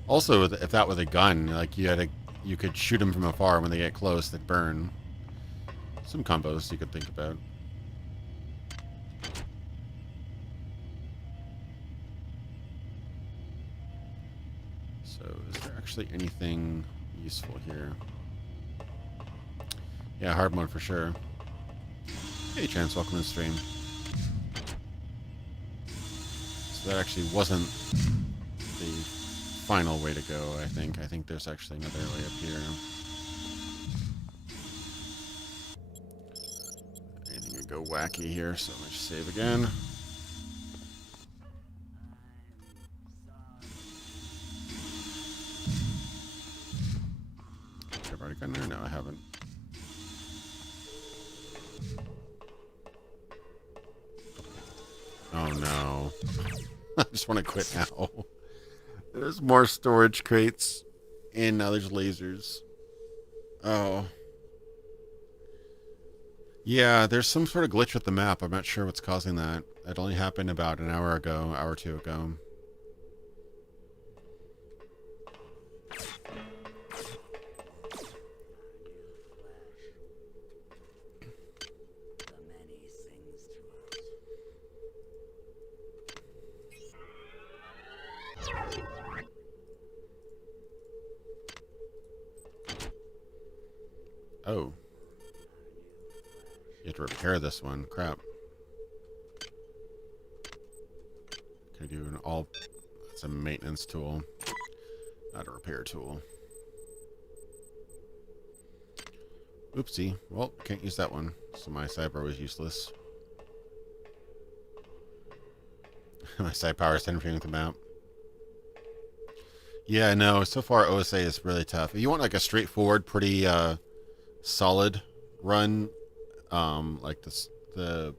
Also, if that was a gun, like you had to you could shoot them from afar. When they get close, they'd burn. Some combos you could think about. So, is there actually anything useful here? Yeah, hard mode for sure. Hey, Chance, welcome to the stream. So that actually wasn't the final way to go, I think. I think there's actually another way up here. Anything could go wacky here, so let me just save again. I've already gone there? No, I haven't. Oh no. I just want to quit now. There's more storage crates. And now there's lasers. Oh. Yeah, there's some sort of glitch with the map. I'm not sure what's causing that. That only happened about an hour ago, hour or two ago. Oh. You have to repair this one. Crap. Can I do an all... It's a maintenance tool. Not a repair tool. Oopsie. Well, can't use that one. So my cyber was useless. My side power is interfering with the map. Yeah, no. So far, OSA is really tough. If you want like a straightforward, pretty solid run, like the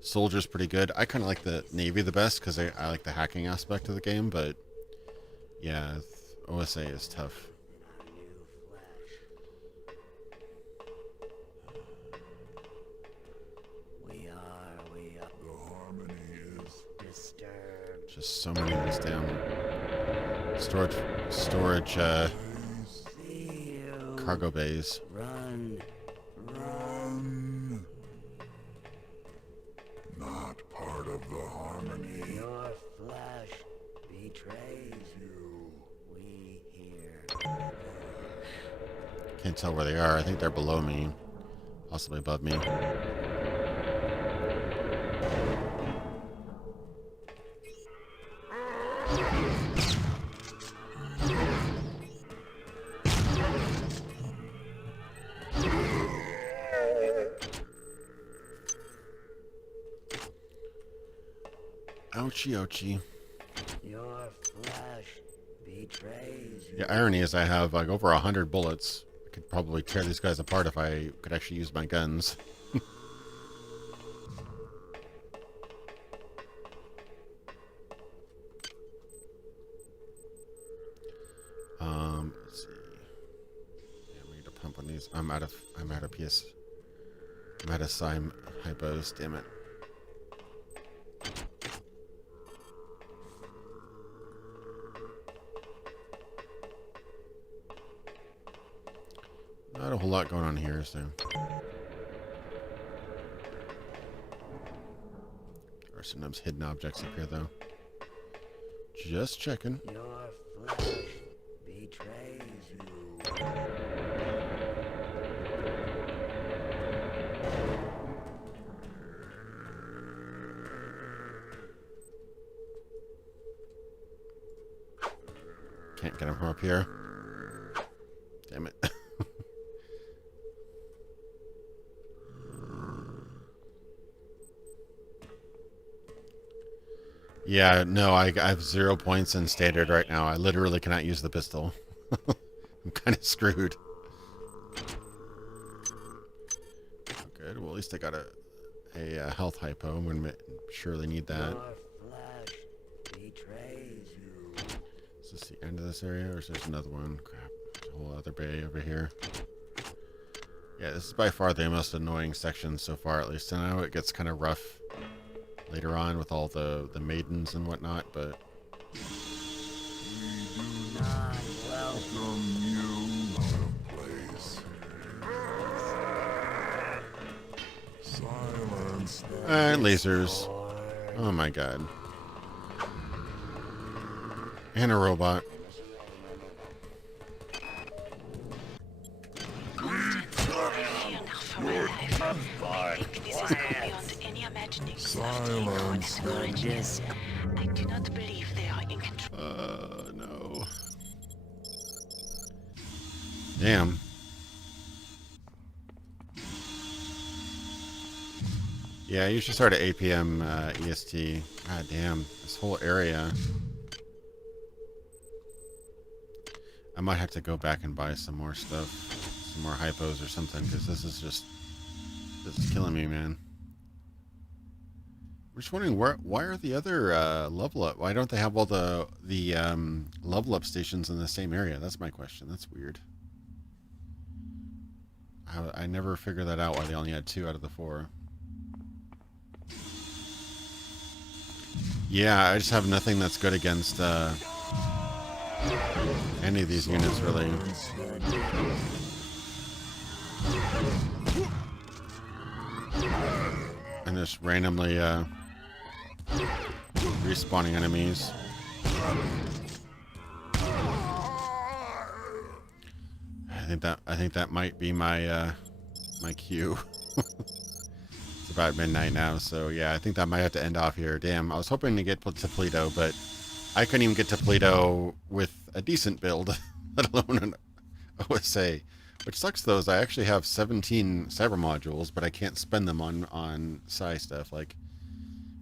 soldier's pretty good. I kind of like the Navy the best because I like the hacking aspect of the game, but yeah, OSA is tough. The harmony is disturbed. Just so many of these damn storage cargo bays. Run. Not part of the harmony. Your flesh betrays you. We hear. Can't tell where they are. I think they're below me. Possibly above me. Ouchie, ouchie. Your flesh betrays you. The irony is I have like over 100 bullets. I could probably tear these guys apart if I could actually use my guns. Let's see. Yeah, we need to pump on these. I'm out of Sim hypos, damn it. Not a whole lot going on here, so. There are sometimes hidden objects up here, though. Just checking. Your flesh betrays you. Can't get him from up here. Damn it. Yeah, no, I have 0 points in standard right now. I literally cannot use the pistol. I'm kind of screwed. Good. Well, at least I got a health hypo. I'm going to surely need that. Your flesh betrays you. Is this the end of this area, or is there another one? Crap. There's a whole other bay over here. Yeah, this is by far the most annoying section so far, at least. And I know it gets kind of rough later on with all the maidens and whatnot, but We do not welcome you, And lasers. Oh my god. And a robot. Silence the disc. I do not believe they are in control. No. Damn. Yeah, I usually start at 8 p.m. EST. God damn, this whole area. I might have to go back and buy some more stuff. Some more hypos or something, because this is killing me, man. I'm just wondering, why are the other level up? Why don't they have all the level up stations in the same area? That's my question. That's weird. I never figured that out, why they only had 2 out of the 4. Yeah, I just have nothing that's good against any of these units, really. And just randomly respawning enemies. I think that might be my my cue. It's about midnight now, so yeah, I think that might have to end off here. Damn, I was hoping to get to Pluto, but I couldn't even get to Pluto with a decent build, let alone an OSA. Which sucks, though, is I actually have 17 cyber modules, but I can't spend them on Psi stuff, like,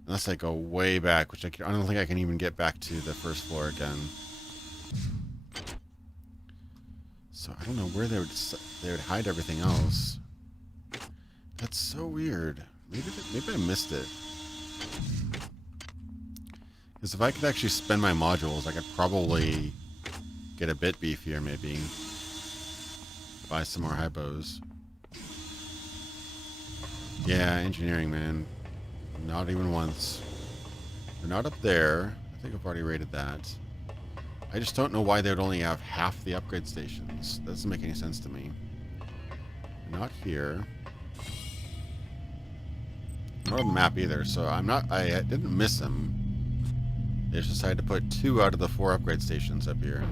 unless I go way back, which I don't think I can even get back to the first floor again. So I don't know where they would hide everything else. That's so weird. Maybe I missed it. Because if I could actually spend my modules, I could probably get a bit beefier, maybe. Buy some more hypos. Yeah, engineering, man. Not even once. They're not up there. I think I've already rated that. I just don't know why they would only have half the upgrade stations. That doesn't make any sense to me. Not here. Not on the map either, so I didn't miss them. They just decided to put 2 out of the 4 upgrade stations up here.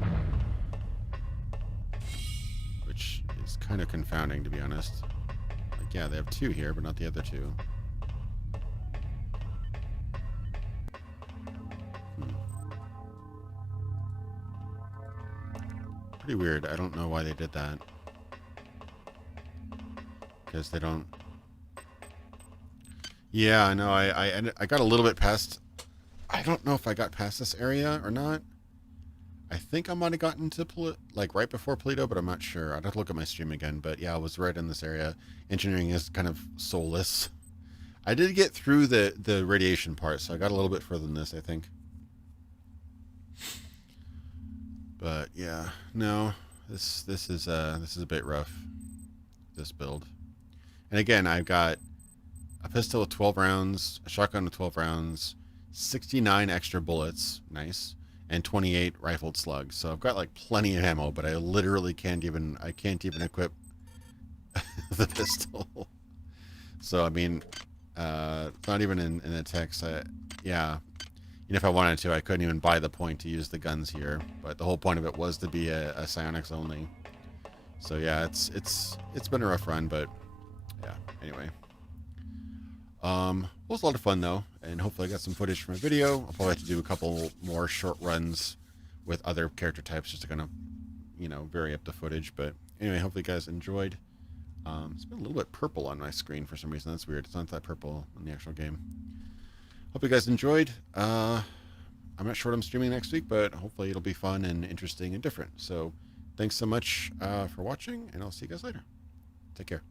Which is kind of confounding, to be honest. Like, yeah, they have 2 here, but not the other 2. Pretty weird. I don't know why they did that. Because they don't... Yeah, I know. I got a little bit past... I don't know if I got past this area or not. I think I might have gotten to like right before Pluto, but I'm not sure. I'd have to look at my stream again. But yeah, I was right in this area. Engineering is kind of soulless. I did get through the radiation part, so I got a little bit further than this, I think. But yeah, no, this is a bit rough. This build, and again, I've got a pistol with 12 rounds, a shotgun with 12 rounds, 69 extra bullets, nice, and 28 rifled slugs. So I've got like plenty of ammo, but I literally can't even equip the pistol. So I mean, not even in the text. Yeah, and if I wanted to, I couldn't even buy the point to use the guns here. But the whole point of it was to be a Psionics-Only. So yeah, it's been a rough run, but yeah. Anyway. It was a lot of fun though, and hopefully I got some footage from my video. I'll probably have to do a couple more short runs with other character types just to kind of, you know, vary up the footage. But anyway, hopefully you guys enjoyed. It's been a little bit purple on my screen for some reason. That's weird. It's not that purple in the actual game. Hope you guys enjoyed. I'm not sure what I'm streaming next week, but hopefully it'll be fun and interesting and different. So thanks so much for watching, and I'll see you guys later. Take care.